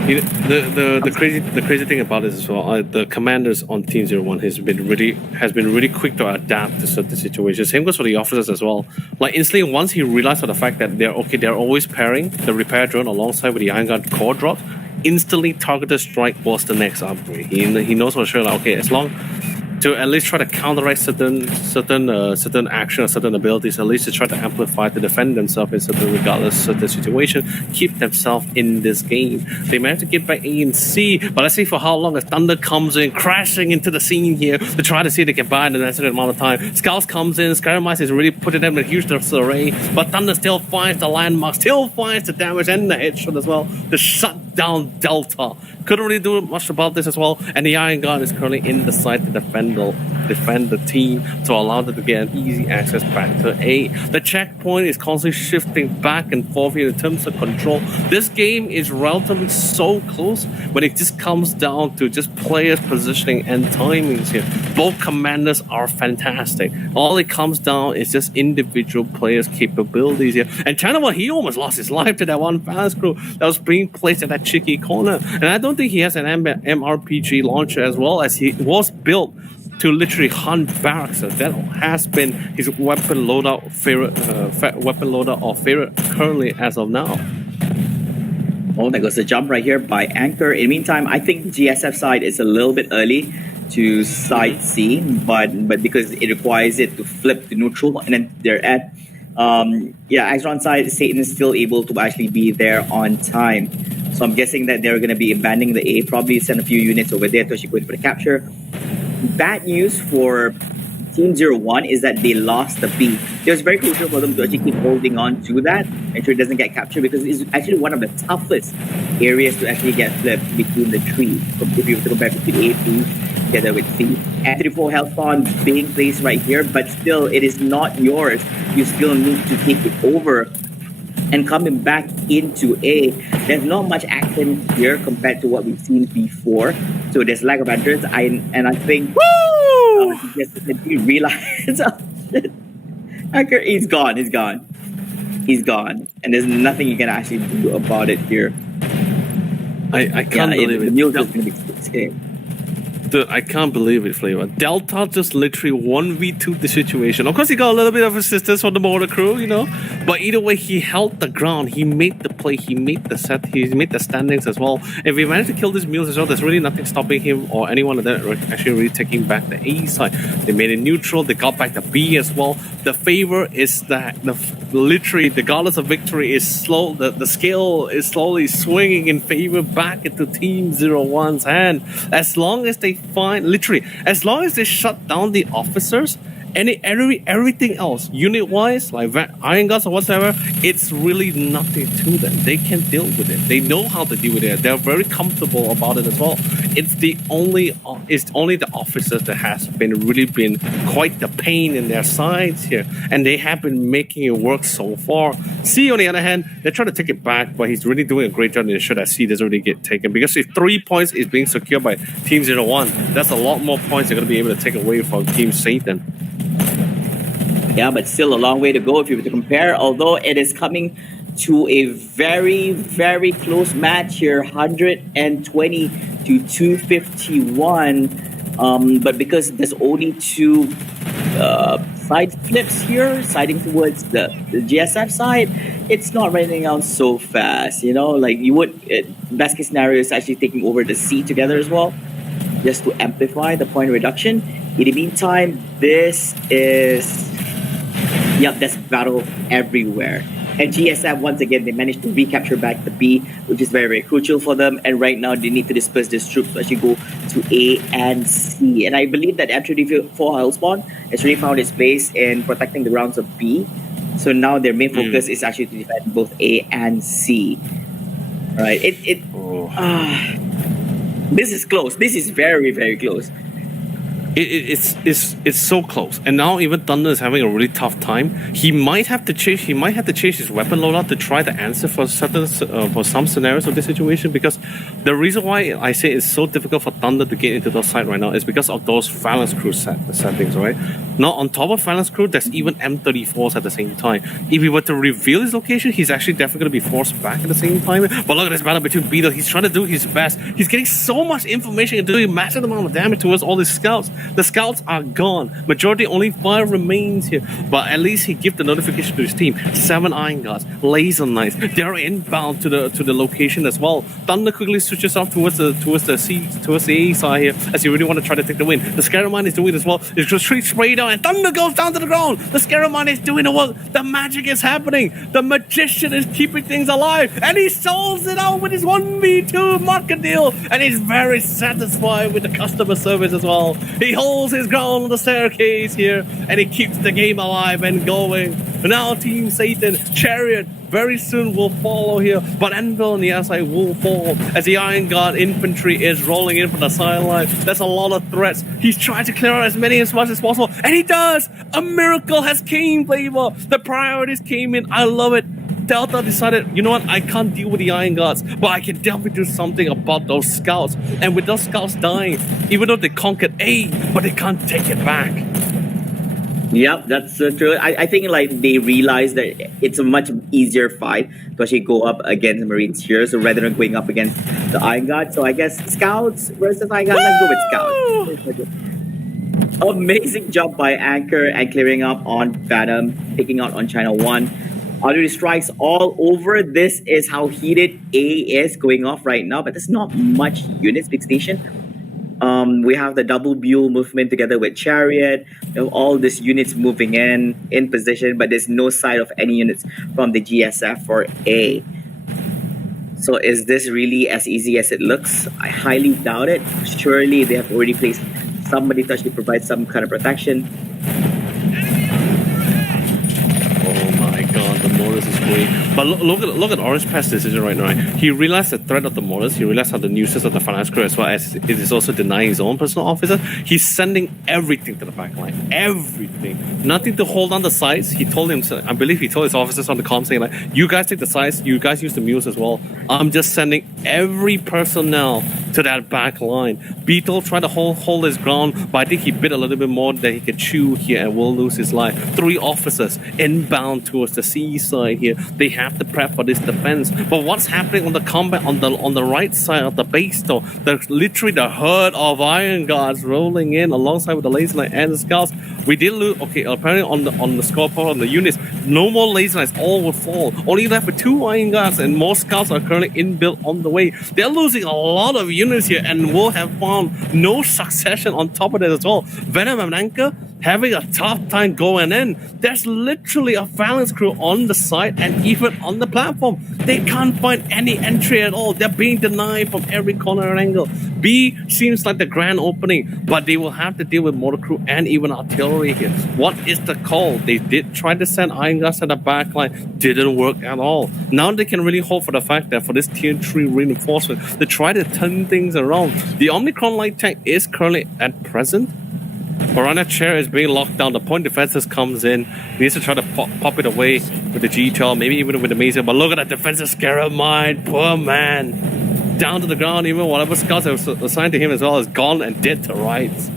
The crazy thing about this as well, the commanders on Team 01 has been really quick to adapt to certain situations. Same goes for the officers as well. Like instantly, once he realized the fact that they're always pairing the repair drone alongside with the iron guard core drop, instantly targeted strike was the next upgrade. He knows for sure, as long to at least try to counteract certain action or certain abilities, at least to try to amplify to defend themselves in certain regardless of the situation, keep themselves in this game. They managed to get back A and C, but let's see for how long as Thunder comes in, crashing into the scene here to try to see if they can buy in the necessary amount of time. Scouts comes in, Skyromice is really putting them in a huge disarray, but Thunder still finds the landmark, still finds the damage and the headshot as well to shut down Delta. Couldn't really do much about this as well, and the Iron Guard is currently in the site to defend the team to allow them to get an easy access back to A. The checkpoint is constantly shifting back and forth here in terms of control. This game is relatively so close when it just comes down to just players positioning and timings here. Both commanders are fantastic. All it comes down is just individual players' capabilities here. And China, he almost lost his life to that one balance crew that was being placed at that cheeky corner. And I don't think he has an MRPG launcher as well, as he was built to literally hunt barracks. That has been his weapon loadout favorite currently as of now. Oh, there goes the jump right here by Anchor. In the meantime, I think GSF side is a little bit early to side C, but because it requires it to flip to neutral, and then they're at Axron side, Satan is still able to actually be there on time. So I'm guessing that they're going to be abandoning the A, probably send a few units over there to actually go in for the capture. Bad news for Team 01 is that they lost the B. It was very crucial for them to actually keep holding on to that, ensure it doesn't get captured, because it's actually one of the toughest areas to actually get flipped between the three. If you were to compare between A, B, together with C. And 34 health spawn being placed right here, but still, it is not yours. You still need to take it over. And coming back into A, there's not much action here compared to what we've seen before. So there's lack of entrance. I think yes, he realized Hacker, he's gone. And there's nothing you can actually do about it here. I can't believe it. The mule is going to be scared. Dude, I can't believe it, Flavor. Delta just literally 1v2 the situation. Of course, he got a little bit of assistance from the motor crew, But either way, he held the ground. He made the play. He made the set. He made the standings as well. If we managed to kill these mules as well, there's really nothing stopping him or anyone of them actually really taking back the A side. They made it neutral. They got back the B as well. The favor is literally the goddess of victory is slow. The scale is slowly swinging in favor back into Team 01's hand. As long as they as long as they shut down the officers, everything else, unit-wise, like Iron Guards or whatsoever, it's really nothing to them. They can deal with it. They know how to deal with it. They're very comfortable about it as well. It's only the officers that has been quite the pain in their sides here, and they have been making it work so far. C, on the other hand, they're trying to take it back, but he's really doing a great job to ensure that C doesn't really get taken, because if 3 points is being secured by Team 01, that's a lot more points they're going to be able to take away from Team Satan. Yeah, but still a long way to go if you were to compare, although it is coming to a very, very close match here, 120 to 251. But because there's only two side flips here, siding towards the GSF side, it's not running out so fast, Like you would, best case scenario is actually taking over the C together as well, just to amplify the point reduction. In the meantime, this is... there's battle everywhere. And GSF, once again, they managed to recapture back the B, which is very, very crucial for them. And right now, they need to disperse these troops to actually go to A and C. And I believe that M34 Hellspawn has really found its place in protecting the rounds of B. So now their main focus is actually to defend both A and C. Right? This is close. This is very, very close. It's so close, and now even Thunder is having a really tough time. He might have to change his weapon loadout to try to answer for some scenarios of this situation, because the reason why I say it's so difficult for Thunder to get into those sites right now is because of those Phalanx Crew settings, right? Now on top of Phalanx Crew, there's even M34s at the same time. If he were to reveal his location, he's actually definitely going to be forced back at the same time. But look at this battle between Beetle. He's trying to do his best. He's getting so much information and doing a massive amount of damage towards all these scouts. The scouts are gone. Majority, only 5 remains here. But at least he gives the notification to his team. 7 Iron Guards, Laser Knights. They're inbound to the location as well. Thunder quickly switches off towards the A side here, as he really want to try to take the win. The Scarab is doing it as well. It's just straight spray down, and Thunder goes down to the ground. The Scarab is doing the work. The magic is happening. The magician is keeping things alive, and he solves it out with his 1v2 market deal. And he's very satisfied with the customer service as well. He holds his ground on the staircase here, and he keeps the game alive and going. Now Team Satan, Chariot, very soon will follow here, but Anvil on the outside will fall as the Iron Guard infantry is rolling in from the sideline. There's a lot of threats. He's trying to clear out as much as possible, and he does! A miracle has came, Flavor! The priorities came in. I love it. Delta decided, you know what, I can't deal with the Iron Guards, but I can definitely do something about those scouts. And with those scouts dying, even though they conquered A, but they can't take it back. Yep, that's true. I think they realize that it's a much easier fight to actually go up against Marines here, so rather than going up against the Iron Guard. So I guess Scouts versus Iron Guard, let's go with Scouts. Amazing job by Anchor and clearing up on Phantom, taking out on China 1. Artillery strikes all over. This is how heated A is going off right now, but there's not much units, Big Station. We have the double Buell movement together with Chariot. You know, all these units moving in position, but there's no sight of any units from the GSF for A. So is this really as easy as it looks? I highly doubt it. Surely they have already placed somebody to actually provide some kind of protection. Oh my god, the Mortis is great. But look at Orange Pest's decision right now. He realized the threat of the Mortis. He realized how the nuisance of the finance crew, as well as it is also denying his own personal officer. He's sending everything to the back line. Everything. Nothing to hold on the sides. He told him, I believe he told his officers on the comm saying like, you guys take the sides, you guys use the mules as well. I'm just sending every personnel to that back line. Beetle tried to hold his ground, but I think he bit a little bit more than he could chew here and will lose his life. 3 officers inbound towards the seaside here. They have to prep for this defense. But what's happening on the combat on the right side of the base though? There's literally the herd of Iron Guards rolling in alongside with the laser knight and the scouts. We did lose. Okay, apparently on the scoreboard on the units, no more laser knights. All will fall. Only left with 2 Iron Guards, and more scouts are currently inbuilt on the way. They're losing a lot of units here, and will have found no succession on top of it as well. Venom and Anchor having a tough time going in. There's literally a phalanx crew on the side and even on the platform. They can't find any entry at all. They're being denied from every corner and angle. B seems like the grand opening, but they will have to deal with mortar crew and even artillery here. What is the call? They did try to send Iron Guards at the back line. Didn't work at all. Now they can really hope for the fact that for this tier 3 reinforcement, they try to turn things around. The Omicron light tank is currently at present. Piranha chair is being locked down. The point defenses comes in. He needs to try to pop it away with the G-12, maybe even with the Mazer. But look at that defensive Scarab Mine. Poor man. Down to the ground, even whatever scouts are assigned to him as well is gone and dead to rights.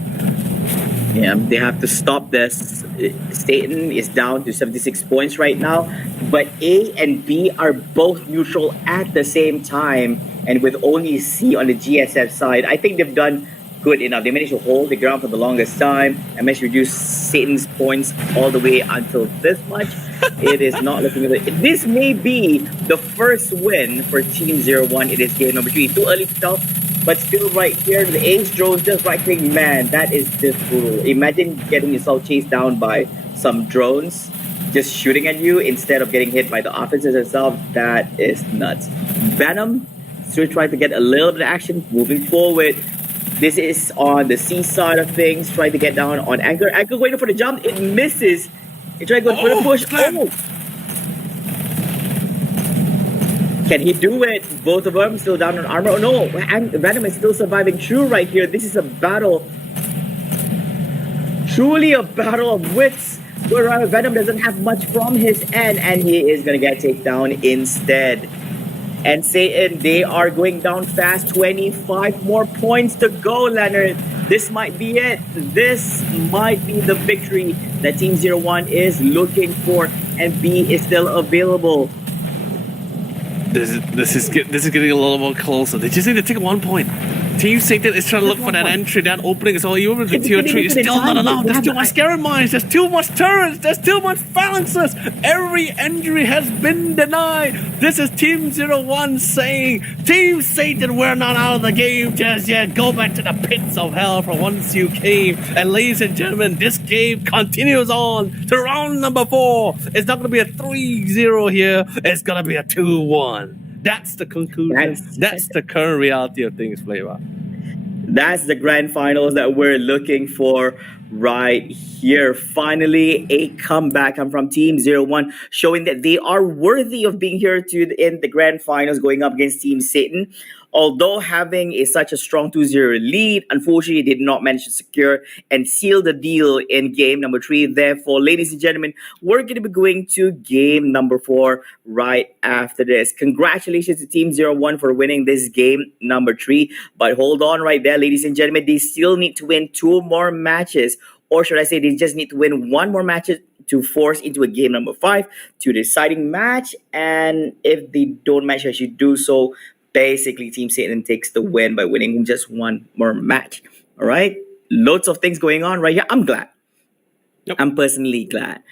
Yeah, they have to stop this. Satan is down to 76 points right now, but A and B are both neutral at the same time, and with only C on the GSF side, I think they've done good enough. They managed to hold the ground for the longest time and managed to reduce Satan's points all the way until this much. It is not looking good. This may be the first win for Team 01 in this game number 3. Too early to tell, but still right here, the Ace drone just right clicking. Man, that is just brutal. Imagine getting yourself chased down by some drones just shooting at you instead of getting hit by the officers themselves. That is nuts. Venom still trying to get a little bit of action moving forward. This is on the C side of things, trying to get down on Anchor. Anchor going for the jump, it misses. He tried to go for the push. Oh! Can he do it? Both of them still down on armor. Oh no, Venom is still surviving true right here. This is a battle. Truly a battle of wits. Where Venom doesn't have much from his end, and he is going to get taken down instead. And Satan, they are going down fast. 25 more points to go, Leonard. This might be it. This might be the victory that Team 01 is looking for, and B is still available. This is getting a little more closer. They just need to take 1 point. Team Satan is trying to look for that entry, that opening. It's all over the tier 3. It's still not enough. There's too much Scarab Mines. There's too much turrets. There's too much phalanxes. Every entry has been denied. This is Team 01 saying, Team Satan, we're not out of the game just yet. Go back to the pits of hell from whence you came. And ladies and gentlemen, this game continues on to round number 4. It's not going to be a 3-0 here. It's going to be a 2-1. That's the conclusion. That's the current reality of things, Flavor. That's the grand finals that we're looking for right here. Finally, a comeback from Team 01, showing that they are worthy of being here in the grand finals, going up against Team Satan. Although having such a strong 2-0 lead, unfortunately did not manage to secure and seal the deal in game number 3. Therefore, ladies and gentlemen, we're going to be going to game number 4 right after this. Congratulations to Team 01 for winning this game number 3. But hold on right there, ladies and gentlemen. They still need to win 2 more matches. Or should I say they just need to win 1 more match to force into a game number 5 to the deciding match. And if they don't manage to do so, basically, Team Satan takes the win by winning just 1 more match. All right? Loads of things going on right here. I'm glad. Yep. I'm personally glad.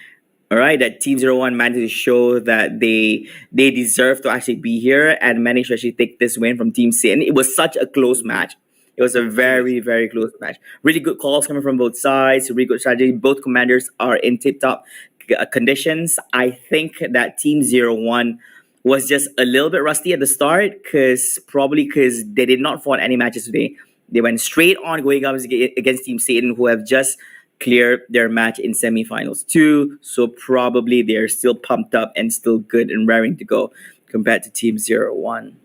All right, that Team 01 managed to show that they deserve to actually be here and managed to actually take this win from Team Satan. It was such a close match. It was a very, very close match. Really good calls coming from both sides. Really good strategy. Both commanders are in tip-top conditions. I think that Team 01 was just a little bit rusty at the start because they did not fought any matches today. They went straight on going up against Team Satan, who have just cleared their match in semifinals too. So probably they're still pumped up and still good and raring to go compared to Team 01.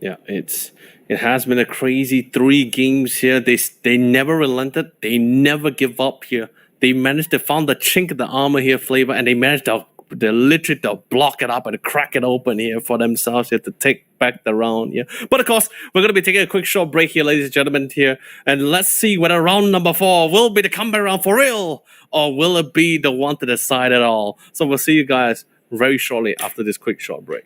Yeah, it has been a crazy 3 games here. They never relented. They never give up here. They managed to find the chink in the armor here, Flavor, and they managed to literally to block it up and crack it open here for themselves here to take back the round here. But of course, we're going to be taking a quick short break here, ladies and gentlemen, here. And let's see whether round number 4 will be the comeback round for real, or will it be the one to decide it all. So we'll see you guys very shortly after this quick short break.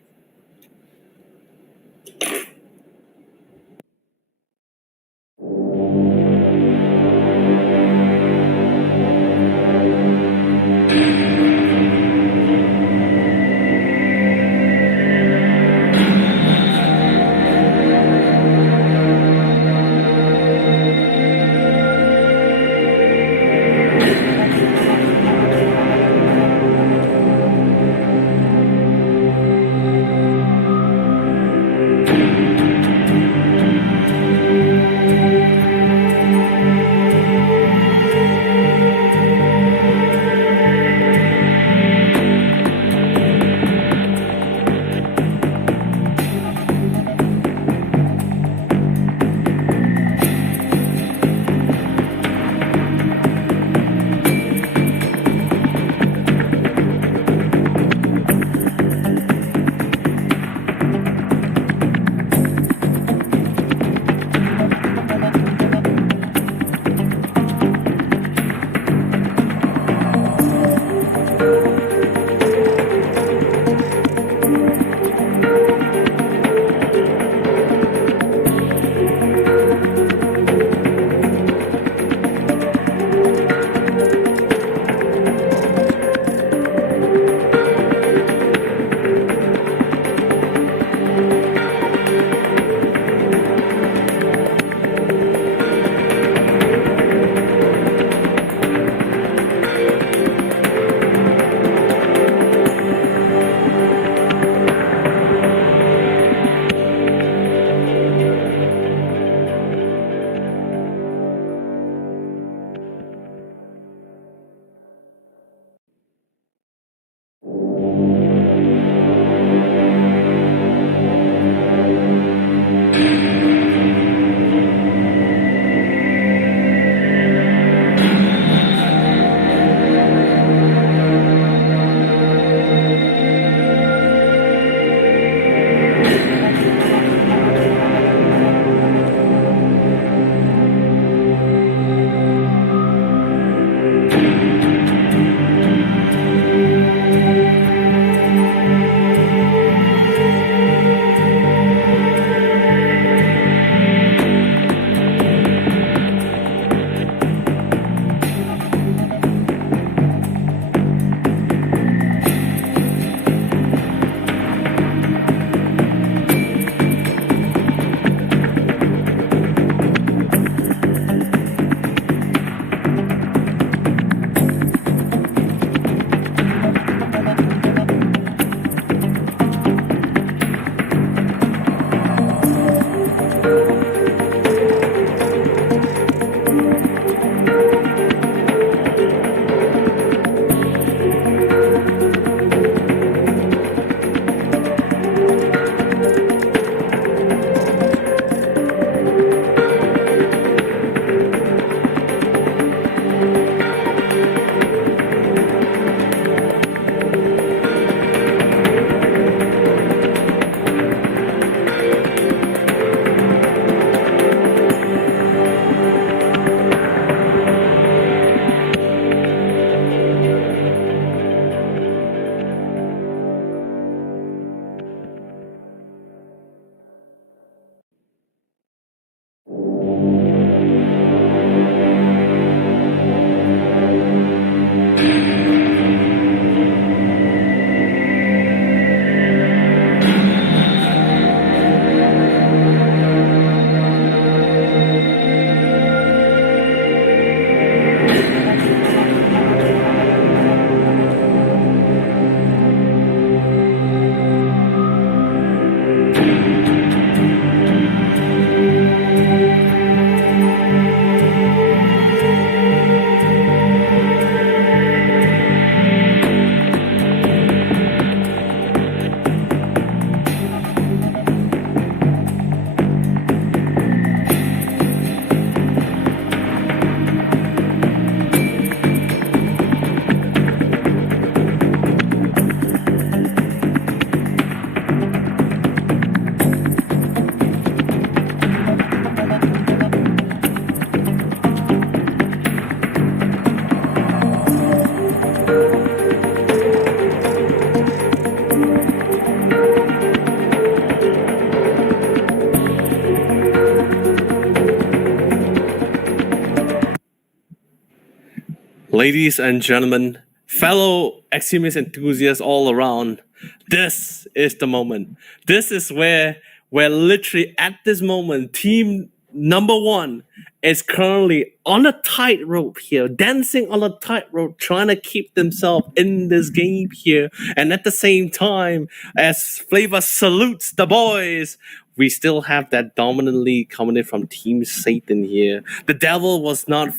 Ladies and gentlemen, fellow Eximius enthusiasts all around, this is the moment. This is where literally at this moment, team number one is currently on a tightrope here, dancing on a tightrope, trying to keep themselves in this game here. And at the same time, as Flavor salutes the boys, we still have that dominant lead coming in from Team Satan here. The Devil was not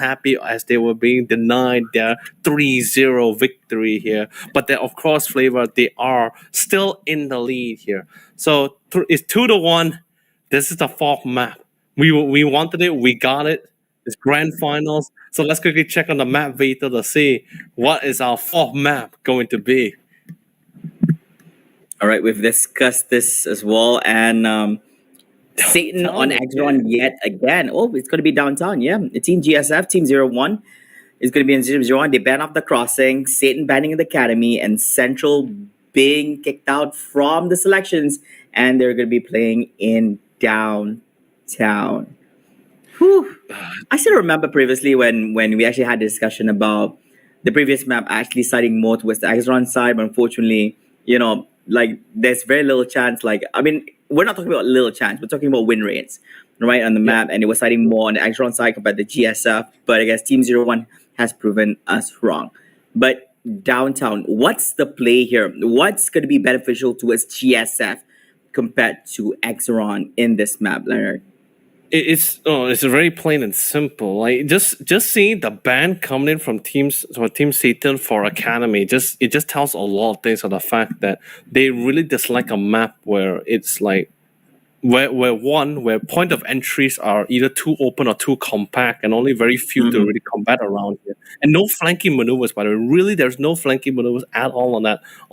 happy as they were being denied their 3-0 victory here. But then, of course, Flavor, they are still in the lead here. So it's 2-1. This is the fourth map. We wanted it, we got it. It's grand finals. So let's quickly check on the map veto to see what is our fourth map going to be. All right, we've discussed this as well, and Satan on Exron yet again. Oh, it's going to be downtown. Yeah, Team GSF, Team 01 is going to be in 0-1. They ban off the crossing, Satan banning the academy, and Central being kicked out from the selections, and they're going to be playing in downtown. Whew. I still remember previously when we actually had a discussion about the previous map actually siding more towards the Exron side, but unfortunately, like there's very little chance. Like, I mean, we're not talking about little chance. We're talking about win rates, right, on the map, and it was siding more on the Exron side compared to GSF. But I guess Team 01 has proven us wrong. But downtown, what's the play here? What's going to be beneficial towards GSF compared to Exron in this map, Leonard? It's very plain and simple. Like just seeing the ban coming in from Team Satan for Academy, it just tells a lot of things on the fact that they really dislike a map where it's like where point of entries are either too open or too compact, and only very few to really combat around here. And no flanking maneuvers, by the way. Really, there's no flanking maneuvers at all on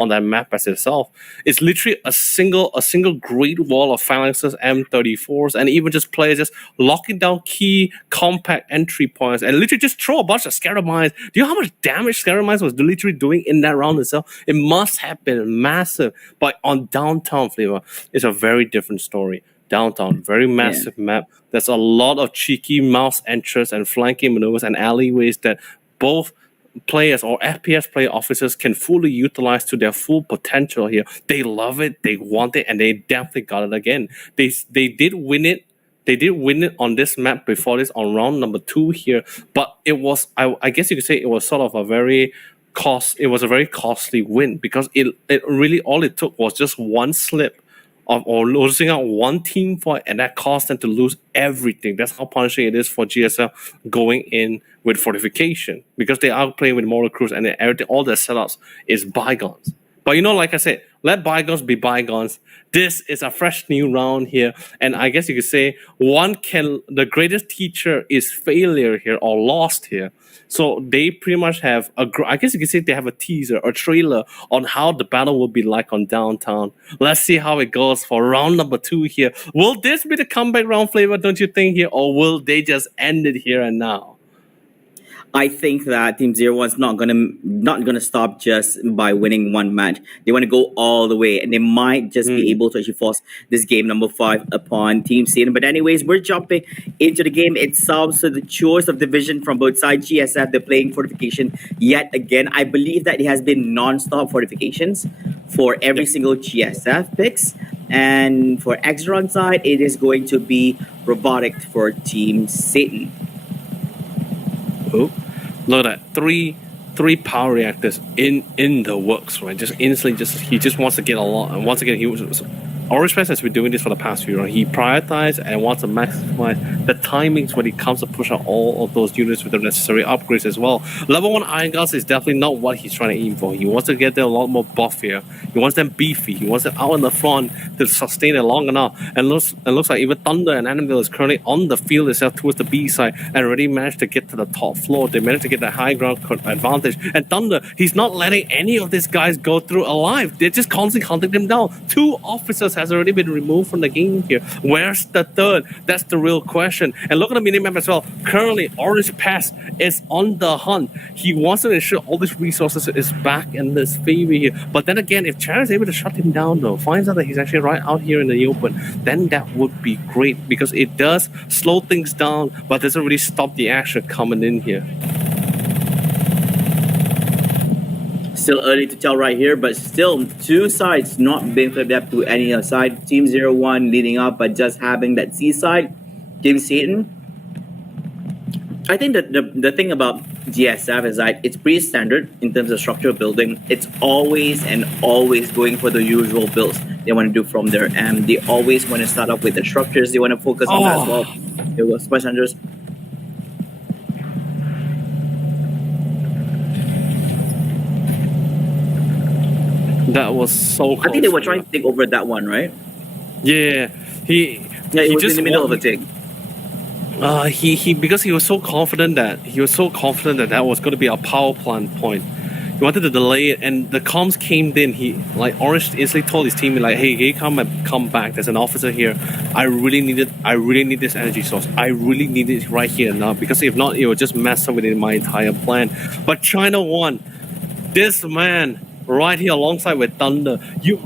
that map as itself. It's literally a single great wall of phalanxes, M34s, and even just players just locking down key compact entry points and literally just throw a bunch of scatter mines. Do you know how much damage scatter mines was literally doing in that round itself? It must have been massive. But on downtown, Flavor, it's a very different story. Downtown, very massive map. There's a lot of cheeky mouse entries and flanking maneuvers and alleyways that both players or FPS player officers can fully utilize to their full potential here. They love it, they want it, and they definitely got it again. They did win it. They did win it on this map before this on round number 2 here, but it was I guess you could say it was sort of a very costly win, because it really all it took was just one slip or losing out one team fight, and that caused them to lose everything. That's how punishing it is for GSL going in with fortification, because they are playing with mortar crews and everything, all their setups is bygones. But like I said, let bygones be bygones. This is a fresh new round here, and I guess you could say the greatest teacher is failure here or lost here. So they pretty much have I guess you could say they have a teaser or trailer on how the battle will be like on downtown. Let's see how it goes for round number 2 here. Will this be the comeback round, Flavor, don't you think here, or will they just end it here and now? I think that Team 01 is not gonna stop just by winning one match. They want to go all the way, and they might just be able to actually force this game number 5 upon Team Satan. But anyways, we're jumping into the game itself. So the choice of division from both sides, GSF, they're playing fortification yet again. I believe that it has been non-stop fortifications for every single GSF picks. And for Exron side, it is going to be robotic for Team Satan. Oh, look at that. Three power reactors in the works, right? Just instantly, he just wants to get a lot. And once again, Orange has been doing this for the past few rounds. He prioritizes and wants to maximize the timings when it comes to push out all of those units with the necessary upgrades as well. Level 1 Iron Guards is definitely not what he's trying to aim for. He wants to get them a lot more buff here. He wants them beefy. He wants them out in the front to sustain it long enough. And looks like even Thunder and Anvil is currently on the field itself towards the B side and already managed to get to the top floor. They managed to get that high ground advantage. And Thunder, he's not letting any of these guys go through alive. They're just constantly hunting them down. 2 officers has already been removed from the game here. Where's the third? That's the real question. And look at the minimap as well. Currently, Orange Pass is on the hunt. He wants to ensure all these resources is back in this favor here. But then again, if Chad is able to shut him down though, finds out that he's actually right out here in the open, then that would be great, because it does slow things down, but doesn't really stop the action coming in here. Still early to tell right here, but still two sides not being flipped up to any other side. Team 0-1 leading up, but just having that C side. Team Satan. I think that the thing about GSF is that it's pretty standard in terms of structural building. It's always and always going for the usual builds they want to do from there. And they always want to start off with the structures. They want to focus on that as well. There was Spice Hunters. That was so close. I think they were trying to take over that one, right? Yeah, he was just in the middle of a thing. He because he was so confident that that was going to be a power plant point. He wanted to delay it, and the comms came in. He Orange instantly told his team hey, come back. There's an officer here. I really need this energy source. I really need it right here now, because if not, it will just mess up with my entire plan. But China won. This man right here alongside with Thunder.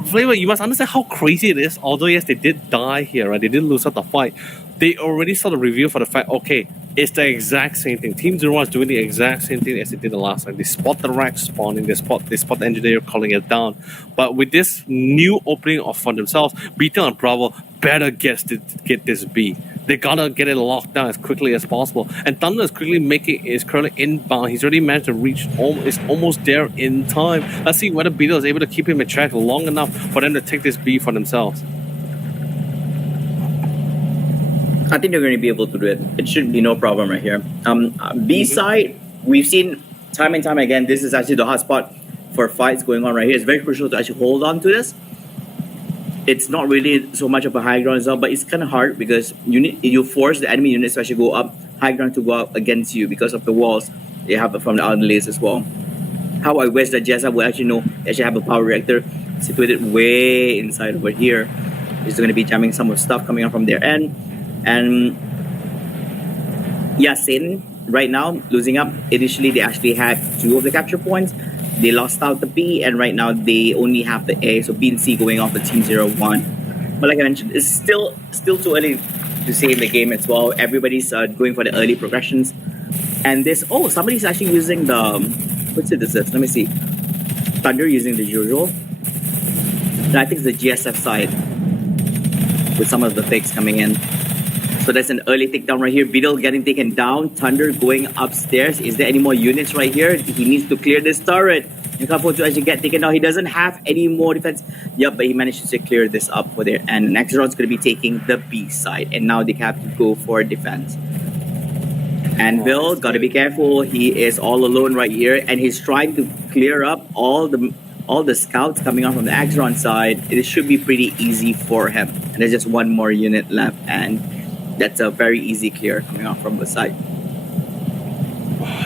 Flavor, you must understand how crazy it is. Although yes, they did die here, right? They did lose out the fight. They already saw the review for the fact, okay, it's the exact same thing. Team 0-1 is doing the exact same thing as they did the last time. They spot the rack spawning, they spot the engineer calling it down. But with this new opening for themselves, Beta and Bravo better get this B. They gotta get it locked down as quickly as possible. And Thunder is currently inbound. He's already managed to reach is almost there in time. Let's see whether Beta is able to keep him in track long enough for them to take this B for themselves. I think they're going to be able to do it. It should be no problem right here. B side, we've seen time and time again, this is actually the hot spot for fights going on right here. It's very crucial to actually hold on to this. It's not really so much of a high ground as well, but it's kind of hard because you force the enemy units to actually go up, high ground to go up against you because of the walls they have from the outer lanes as well. How I wish that Jessa would actually know they actually have a power reactor situated way inside over here. It's going to be jamming some of stuff coming up from their end. And yeah, Satan right now losing up. Initially, they actually had 2 of the capture points. They lost out the B, and right now they only have the A. So B and C going off the Team 0-1. But like I mentioned, it's still too early to say in the game as well. Everybody's going for the early progressions. And somebody's actually using the what's it? This is, let me see. Thunder using the usual. And I think it's the GSF side with some of the fakes coming in. So that's an early takedown right here. Beetle getting taken down. Thunder going upstairs. Is there any more units right here? He needs to clear this turret. You can't afford to actually get taken down. He doesn't have any more defense. Yep, but he managed to clear this up for there. And Nexron's going to be taking the B side. And now they have to go for defense. Anvil, got to be careful. He is all alone right here. And he's trying to clear up all the scouts coming out from the Axron side. It should be pretty easy for him. And there's just one more unit left. And that's a very easy clear coming out from the side.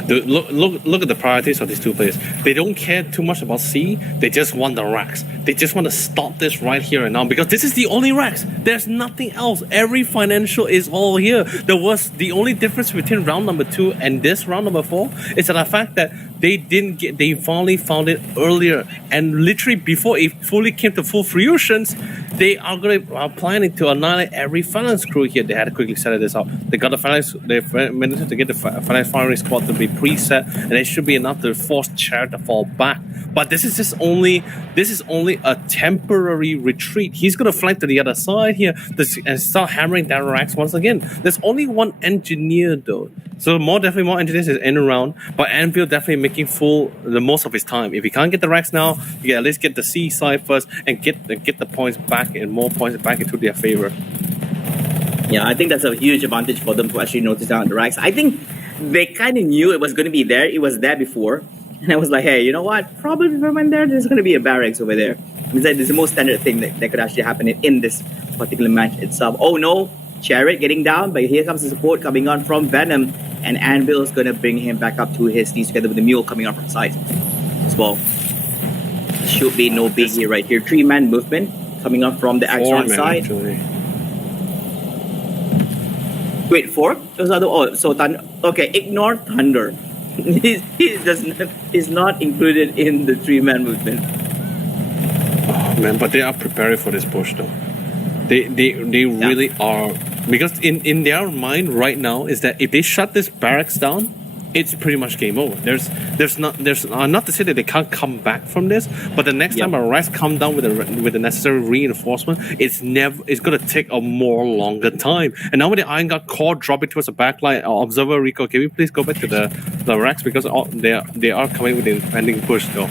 Dude, look at the priorities of these two players. They don't care too much about C. They just want the racks. They just want to stop this right here and now, because this is the only racks. There's nothing else. Every financial is all here. The only difference between round number 2 and this round number 4 is that the fact that they finally found it earlier, and literally before it fully came to full fruitions, they are planning to annihilate every finance crew here. They had to quickly set this up. They got the finance. They managed to get the finance firing squad to be preset, and it should be enough to force Chair to fall back. But this is only a temporary retreat. He's gonna flank to the other side here and start hammering down racks once again. There's only one engineer though, so definitely more engineers is in around. But Anvil definitely making the most of his time. If he can't get the racks now, you at least get the C side first and get the points back and more points back into their favor. Yeah, I think that's a huge advantage for them to actually notice down the racks. I think they kind of knew it was going to be there. It was there before. And I was like, hey, you know what? Probably if I went there, there's going to be a barracks over there. It's like, this is the most standard thing that could actually happen in this particular match itself. Oh no, Chariot getting down, but here comes the support coming on from Venom. And Anvil is going to bring him back up to his knees together with the Mule coming on from side as well. Should be no biggie right here. 3-man movement coming up from the Axron side. Actually. Wait, 4? So Thunder. Okay, ignore Thunder. He's not included in the 3-man movement. Oh man, but they are preparing for this push though. They really are, because in their mind right now is that if they shut this barracks down, it's pretty much game over. There's not to say that they can't come back from this, but the next time a Rex come down with the necessary reinforcement, it's gonna take a more longer time. And now with the Iron Guard core dropping towards the backline, Observer Rico, can we please go back to the Rex because they are coming with the impending push though.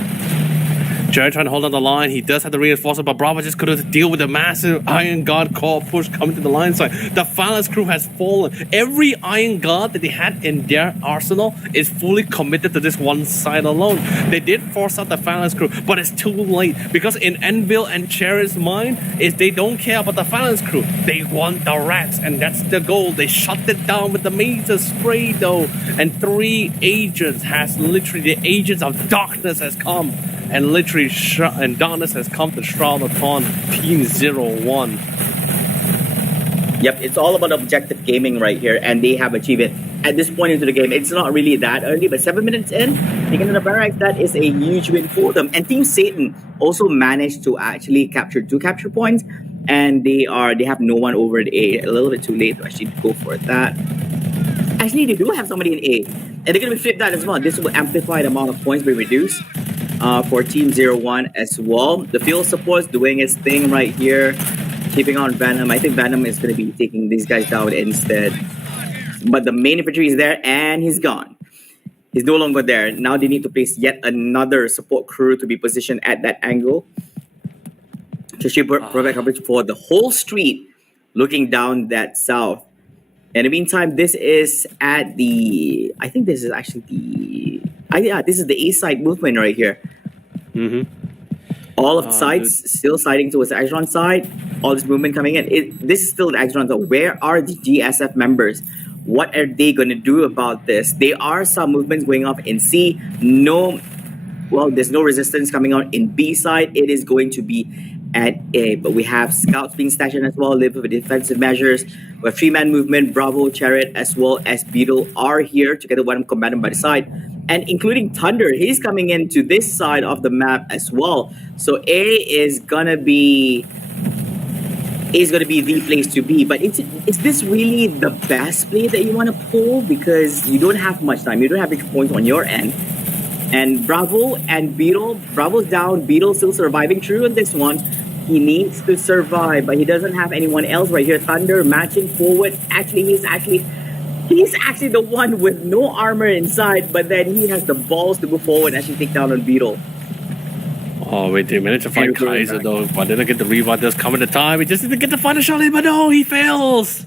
Jerry trying to hold on the line. He does have the reinforcement, but Bravo just couldn't deal with the massive Iron Guard core push coming to the line side. The Phalanx crew has fallen. Every Iron Guard that they had in their arsenal is fully committed to this one side alone. They did force out the Phalanx crew, but it's too late because in Envil and Chariot's mind is they don't care about the Phalanx crew. They want the rats, and that's the goal. They shut it down with the Mazer spray though, and the agents of darkness has come. And literally, and darkness has come to shroud upon Team 01. Yep, it's all about objective gaming right here, and they have achieved it. At this point into the game, it's not really that early, but 7 minutes in, taking the barracks, that is a huge win for them. And Team Satan also managed to actually capture 2 capture points, and they have no one over at A. A little bit too late to actually go for that. Actually, they do have somebody in A, and they're going to flip that as well. This will amplify the amount of points we reduce. For Team 01 as well. The field support's doing its thing right here, keeping on Venom. I think Venom is going to be taking these guys down instead. But the main infantry is there, and he's gone. He's no longer there. Now they need to place yet another support crew to be positioned at that angle to provide coverage for the whole street, looking down that south. In the meantime, this is at the... I think this is actually the... this is the A side movement right here. Mm-hmm. All of the sides still siding towards the Exron side. All this movement coming in. This is still the Exron. So where are the GSF members? What are they going to do about this? There are some movements going off in C. There's no resistance coming out in B side. It is going to be at A. But we have scouts being stationed as well, live with defensive measures. We have 3-man movement, Bravo, Chariot, as well as Beetle are here together with one combatant by the side. And including Thunder, he's coming into this side of the map as well. So A is gonna be the place to be. But is this really the best play that you want to pull? Because you don't have much time. You don't have victory points on your end. And Bravo and Beetle, Bravo's down. Beetle still surviving through on this one. He needs to survive, but he doesn't have anyone else right here. Thunder matching forward. He's actually the one with no armor inside, but then he has the balls to go forward and actually take down on Beetle. Oh, wait, they managed to find Kaiser though, but they didn't get the revive. There's coming the time. He just didn't get the final shot in, but no, he fails.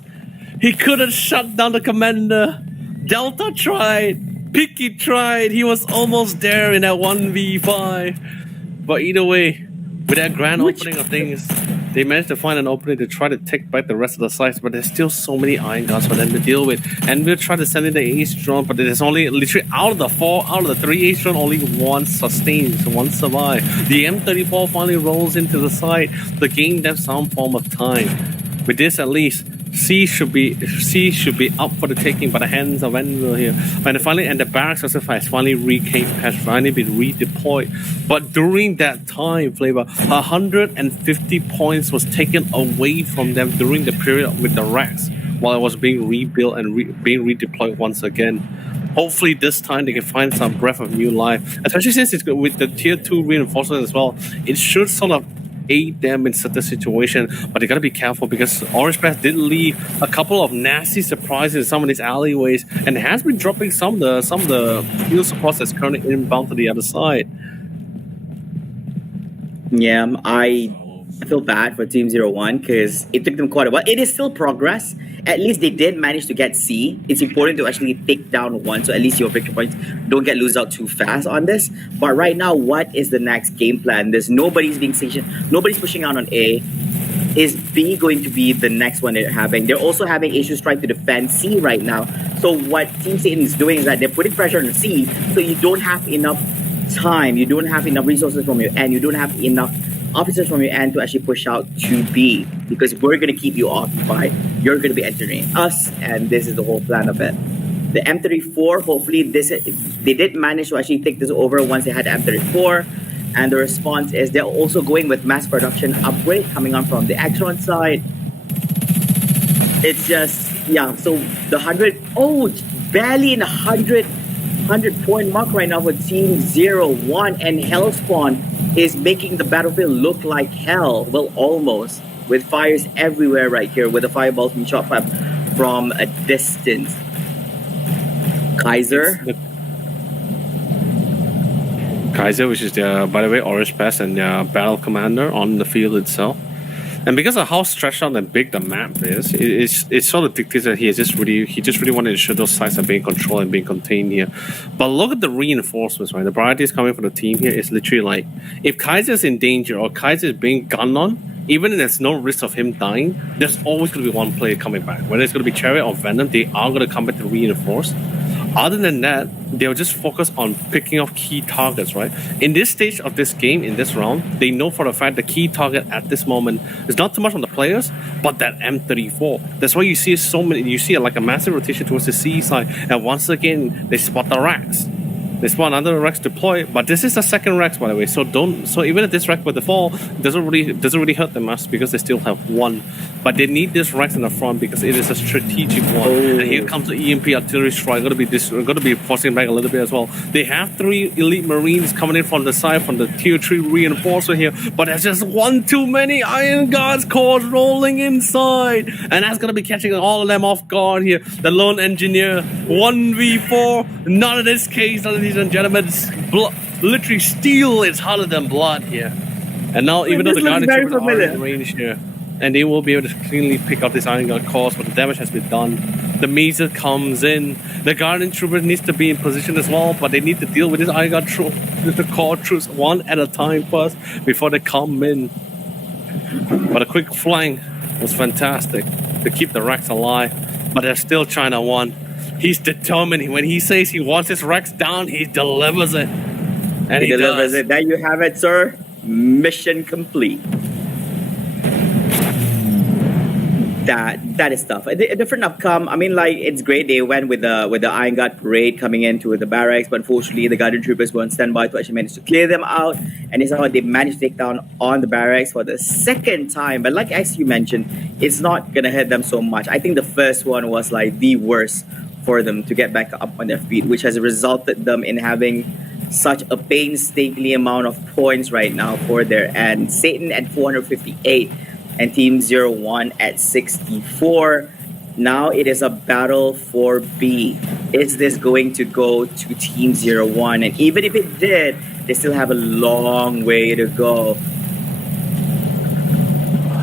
He couldn't shut down the commander. Delta tried. Picky tried. He was almost there in that 1v5. But either way, with that grand opening of things, they managed to find an opening to try to take back the rest of the sites, but there's still so many Iron Guards for them to deal with. And we'll try to send in the Ace drone, but there's only literally out of the 3 Ace drone, only 1 sustains, 1 survive. The M34 finally rolls into the site to gain them some form of time. With this, at least, C should be up for the taking by the hands of Envil here. And the barracks has finally been redeployed. But during that time, Flavor, 150 points was taken away from them during the period with the Rex while it was being rebuilt and being redeployed once again. Hopefully this time they can find some breath of new life, especially since it's with the tier 2 reinforcement as well. It should sort of aid them in such a situation, but they gotta be careful because Orange Path did leave a couple of nasty surprises in some of these alleyways and has been dropping some of the field supports that's currently inbound to the other side. Yeah, I feel bad for Team 01 because it took them quite a while. It is still progress. At least they did manage to get C. It's important to actually take down 1, so at least your victory points don't get lose out too fast on this. But right now, what is the next game plan? Nobody's being stationed. Nobody's pushing out on A. Is B going to be the next one they're having? They're also having issues trying to defend C right now. So what Team Satan is doing is that they're putting pressure on C, so you don't have enough time. You don't have enough resources from your end. You don't have enough officers from your end to actually push out to B, because we're going to keep you occupied. You're going to be entertaining us, and this is the whole plan of it. The M34, hopefully they did manage to actually take this over once they had the M34, and the response is they're also going with mass production upgrade coming on from the Exron side. It's just, yeah, so the 100, barely in 100 100-point mark right now for Team 01, and Hellspawn is making the battlefield look like hell. Well, almost. With fires everywhere right here, with the fireballs being shot from a distance. Kaiser, which is the, by the way, Orange Pass and Battle Commander on the field itself. And because of how stretched out and big the map is, it sort of dictates that he just really wanted to ensure those sites are being controlled and being contained here. But look at the reinforcements, right? The priorities coming from the team here is literally like, if Kaiser's in danger or Kaiser is being gunned on, even if there's no risk of him dying, there's always going to be one player coming back. Whether it's going to be Chariot or Venom, they are going to come back to reinforce. Other than that, they'll just focus on picking off key targets, right? In this stage of this game, in this round, they know for a fact the key target at this moment is not too much on the players, but that M34. That's why you see so many. You see like a massive rotation towards the C side, and once again they spot the racks. They spawn another Rex deploy, but this is the second Rex, by the way. So even if this Rex were to fall, it doesn't really hurt them much because they still have one. But they need this Rex in the front because it is a strategic one. And here comes the EMP artillery strike. Going to be forcing back a little bit as well. They have 3 elite Marines coming in from the side from the tier 3 reinforcer here, but there's just one too many Iron Guards cores rolling inside, and that's going to be catching all of them off guard here. The lone engineer 1v4. Not in this case, ladies and gentlemen. Literally steel is harder than blood here. And now, even though the Guardian Troopers are in range here, and they will be able to cleanly pick up this Iron Guard cores, but the damage has been done. The Mazer comes in. The Guardian Troopers needs to be in position as well, but they need to deal with this Iron Guard the core troops one at a time first before they come in. But a quick flank was fantastic to keep the Rex alive, but they're still China 1. He's determined. When he says he wants his Rex down, he delivers it. And he delivers it. There you have it, sir. Mission complete. That is tough. A different outcome. I mean, like, it's great they went with the Iron Guard parade coming into the barracks, but unfortunately the Guardian Troopers were on standby to actually manage to clear them out, and it's how they managed to take down on the barracks for the second time. But like as you mentioned, it's not gonna hurt them so much. I think the first one was like the worst for them to get back up on their feet, which has resulted them in having such a painstakingly amount of points right now for their end. Satan at 458 and Team 01 at 64. Now it is a battle for B. Is this going to go to Team 01? And even if it did, they still have a long way to go.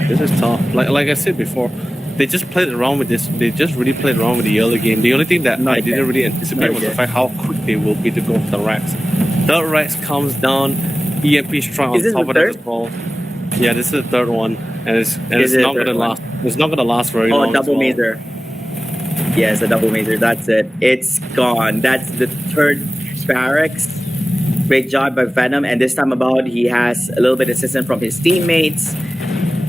This is tough. Like I said before, they just played around with this. They just really played around with the early game. The only thing that I didn't really anticipate was the fact how quick they will be to go for the Rex. The Rex comes down, EMP strike on top of it as well. Yeah, this is the third one, and it's not gonna last. It's not gonna last very long. Oh, double mazer. Yes, a double mazer. That's it. It's gone. That's the third barracks. Great job by Venom, and this time about he has a little bit of assistance from his teammates,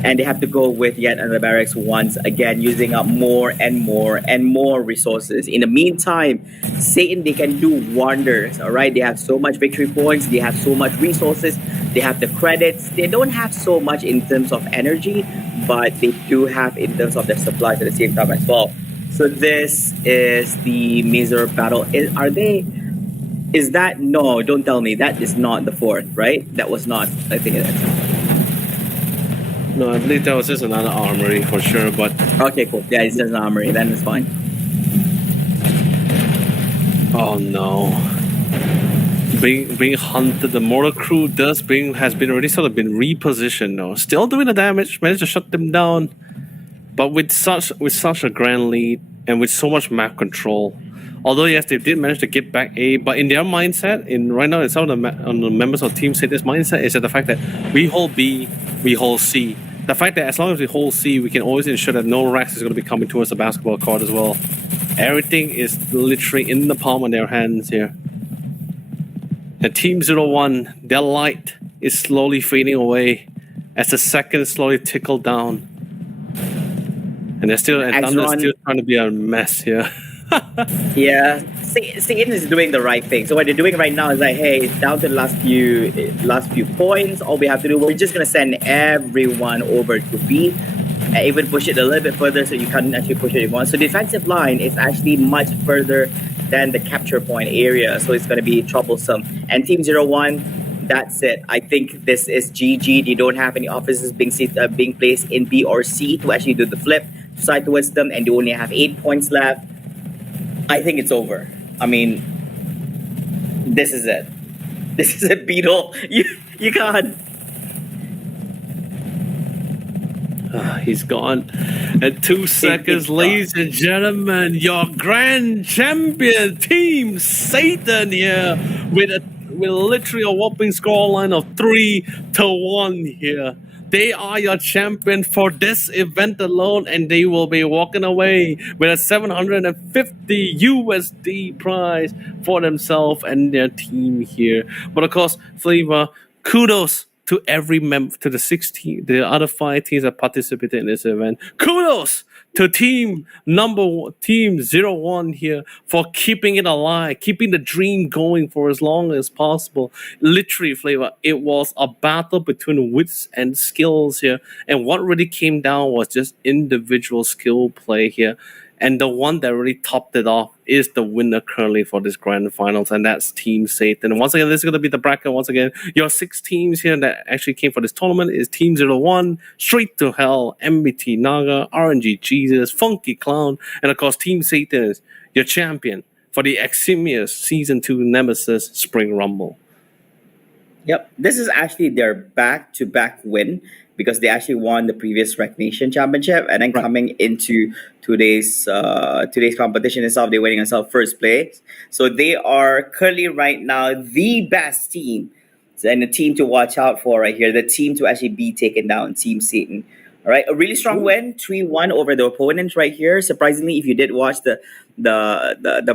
and they have to go with yet another barracks once again, using up more and more and more resources. In the meantime, Satan, they can do wonders. All right, they have so much victory points. They have so much resources. They have the credits. They don't have so much in terms of energy, but they do have in terms of their supplies at the same time as well. So this is the Mazer battle. Is that, no, don't tell me, that is not the fourth, right? That was not, I think it is. No, I believe that was just another armory for sure, but... Okay, cool. Yeah, it's just an armory, then it's fine. Oh no. Being hunted, the mortar crew has been already sort of been repositioned now. Still doing the damage, managed to shut them down. But with such a grand lead and with so much map control. Although yes, they did manage to get back A, but in their mindset, right now, some of the members of the team say this mindset is that the fact that we hold B, we hold C. The fact that as long as we hold C, we can always ensure that no Rex is going to be coming towards the basketball court as well. Everything is literally in the palm of their hands here. And Team 01, their light is slowly fading away as the seconds slowly tickle down. And Thunder's still trying to be a mess here. Yeah, Satan is doing the right thing. So what they're doing right now is like, hey, it's down to the last few points. All we have to do, we're just gonna send everyone over to B, and even push it a little bit further so you can't actually push it anymore. So defensive line is actually much further than the capture point area, so it's going to be troublesome. And Team 01, that's it. I think this is GG. They don't have any officers being placed in B or C to actually do the flip to side towards them, and they only have 8 points left. I think it's over. I mean, this is it. This is a beetle. You can't. He's gone. And 2 seconds, gone. ladies and gentlemen, your grand champion, Team Satan here, with literally a whopping scoreline of 3-1 here. They are your champion for this event alone, and they will be walking away with a 750 USD prize for themselves and their team here. But of course, Flavor, kudos to every member, to the other 5 teams that participated in this event. Kudos to team 01 here for keeping it alive, keeping the dream going for as long as possible. Literally, Flavor, it was a battle between wits and skills here, and what really came down was just individual skill play here. And the one that really topped it off is the winner currently for this grand finals, and that's Team Satan. And once again, this is going to be the bracket. Once again, your 6 teams here that actually came for this tournament is Team 01, Straight to Hell, MBT Naga, RNG Jesus, Funky Clown, and of course Team Satan is your champion for the Eximius Season 2 Nemesis Spring Rumble. Yep, this is actually their back-to-back win because they actually won the previous Recognition Championship, and then coming into today's competition itself, they're winning themselves first place. So they are currently right now the best team, and the team to watch out for right here, the team to actually be taken down, Team Satan. All right, a really strong win, 3-1 over the opponent right here. Surprisingly, if you did watch the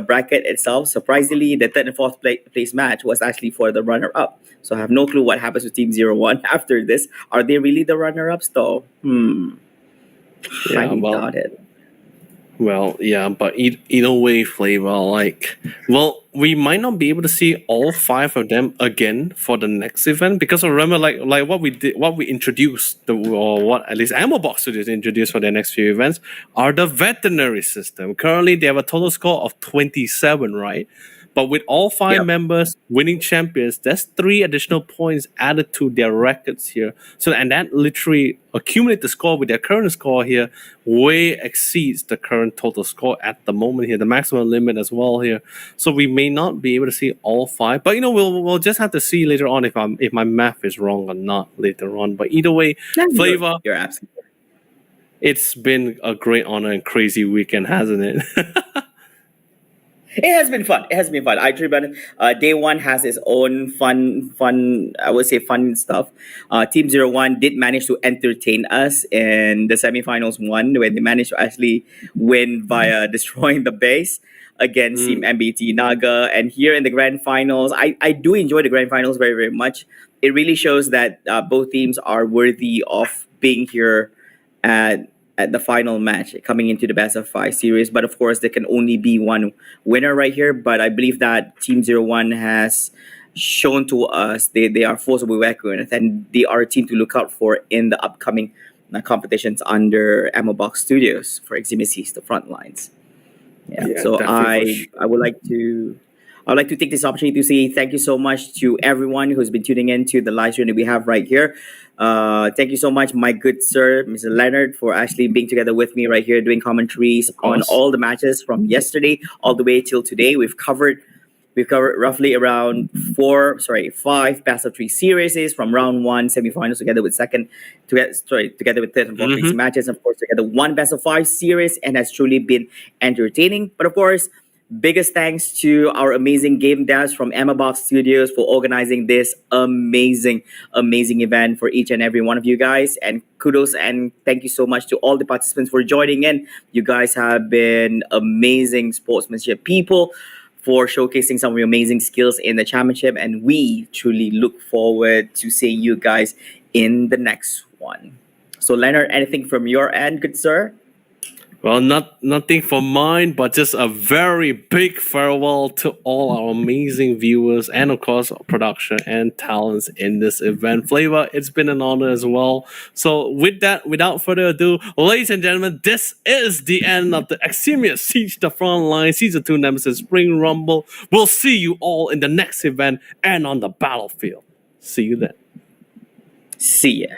bracket itself, surprisingly, the third and fourth place match was actually for the runner-up. So I have no clue what happens with Team 01 after this. Are they really the runner-ups though? I doubt it. Well, yeah, but either way, Flavor, we might not be able to see all 5 of them again for the next event, because remember, like what we introduced, or what at least Ammo Box Studios introduced for their next few events, are the veterinary system. Currently, they have a total score of 27, right? But with all 5 members winning champions, there's 3 additional points added to their records here. So, and that literally accumulate the score with their current score here way exceeds the current total score at the moment here, the maximum limit as well here. So we may not be able to see all 5, but we'll just have to see later on if my math is wrong or not later on. But either way, Flavor, you're absolutely right. It's been a great honor and crazy weekend, hasn't it? It has been fun. I truly day one has its own fun. I would say fun stuff. Team 01 did manage to entertain us in the semifinals one, where they managed to actually win via destroying the base against Team MBT Naga. And here in the grand finals, I do enjoy the grand finals very, very much. It really shows that both teams are worthy of being here at the final match, coming into the best of 5 series. But of course, there can only be one winner right here. But I believe that Team 01 has shown to us they are force to be reckoned with, and they are a team to look out for in the upcoming competitions under Ammo Box Studios for Eximius, the front lines. So I would like to take this opportunity to say thank you so much to everyone who's been tuning in to the live stream that we have right here. Thank you so much, my good sir, Mr. Leonard, for actually being together with me right here, doing commentaries on all the matches from yesterday all the way till today. We've covered roughly around 5 best of 3 series from round 1 semifinals together with third and fourth place matches, and of course together 1 best of 5 series, and has truly been entertaining. But of course, biggest thanks to our amazing game devs from Ammo Box Studios for organizing this amazing event for each and every one of you guys. And kudos and thank you so much to all the participants for joining in. You guys have been amazing sportsmanship people for showcasing some of your amazing skills in the championship. And we truly look forward to seeing you guys in the next one. So Leonard, anything from your end, good sir? Well, nothing for mine, but just a very big farewell to all our amazing viewers and, of course, production and talents in this event. Flavor, it's been an honor as well. So, with that, without further ado, ladies and gentlemen, this is the end of the Eximius Siege the Frontline Season 2 Nemesis Spring Rumble. We'll see you all in the next event and on the battlefield. See you then. See ya.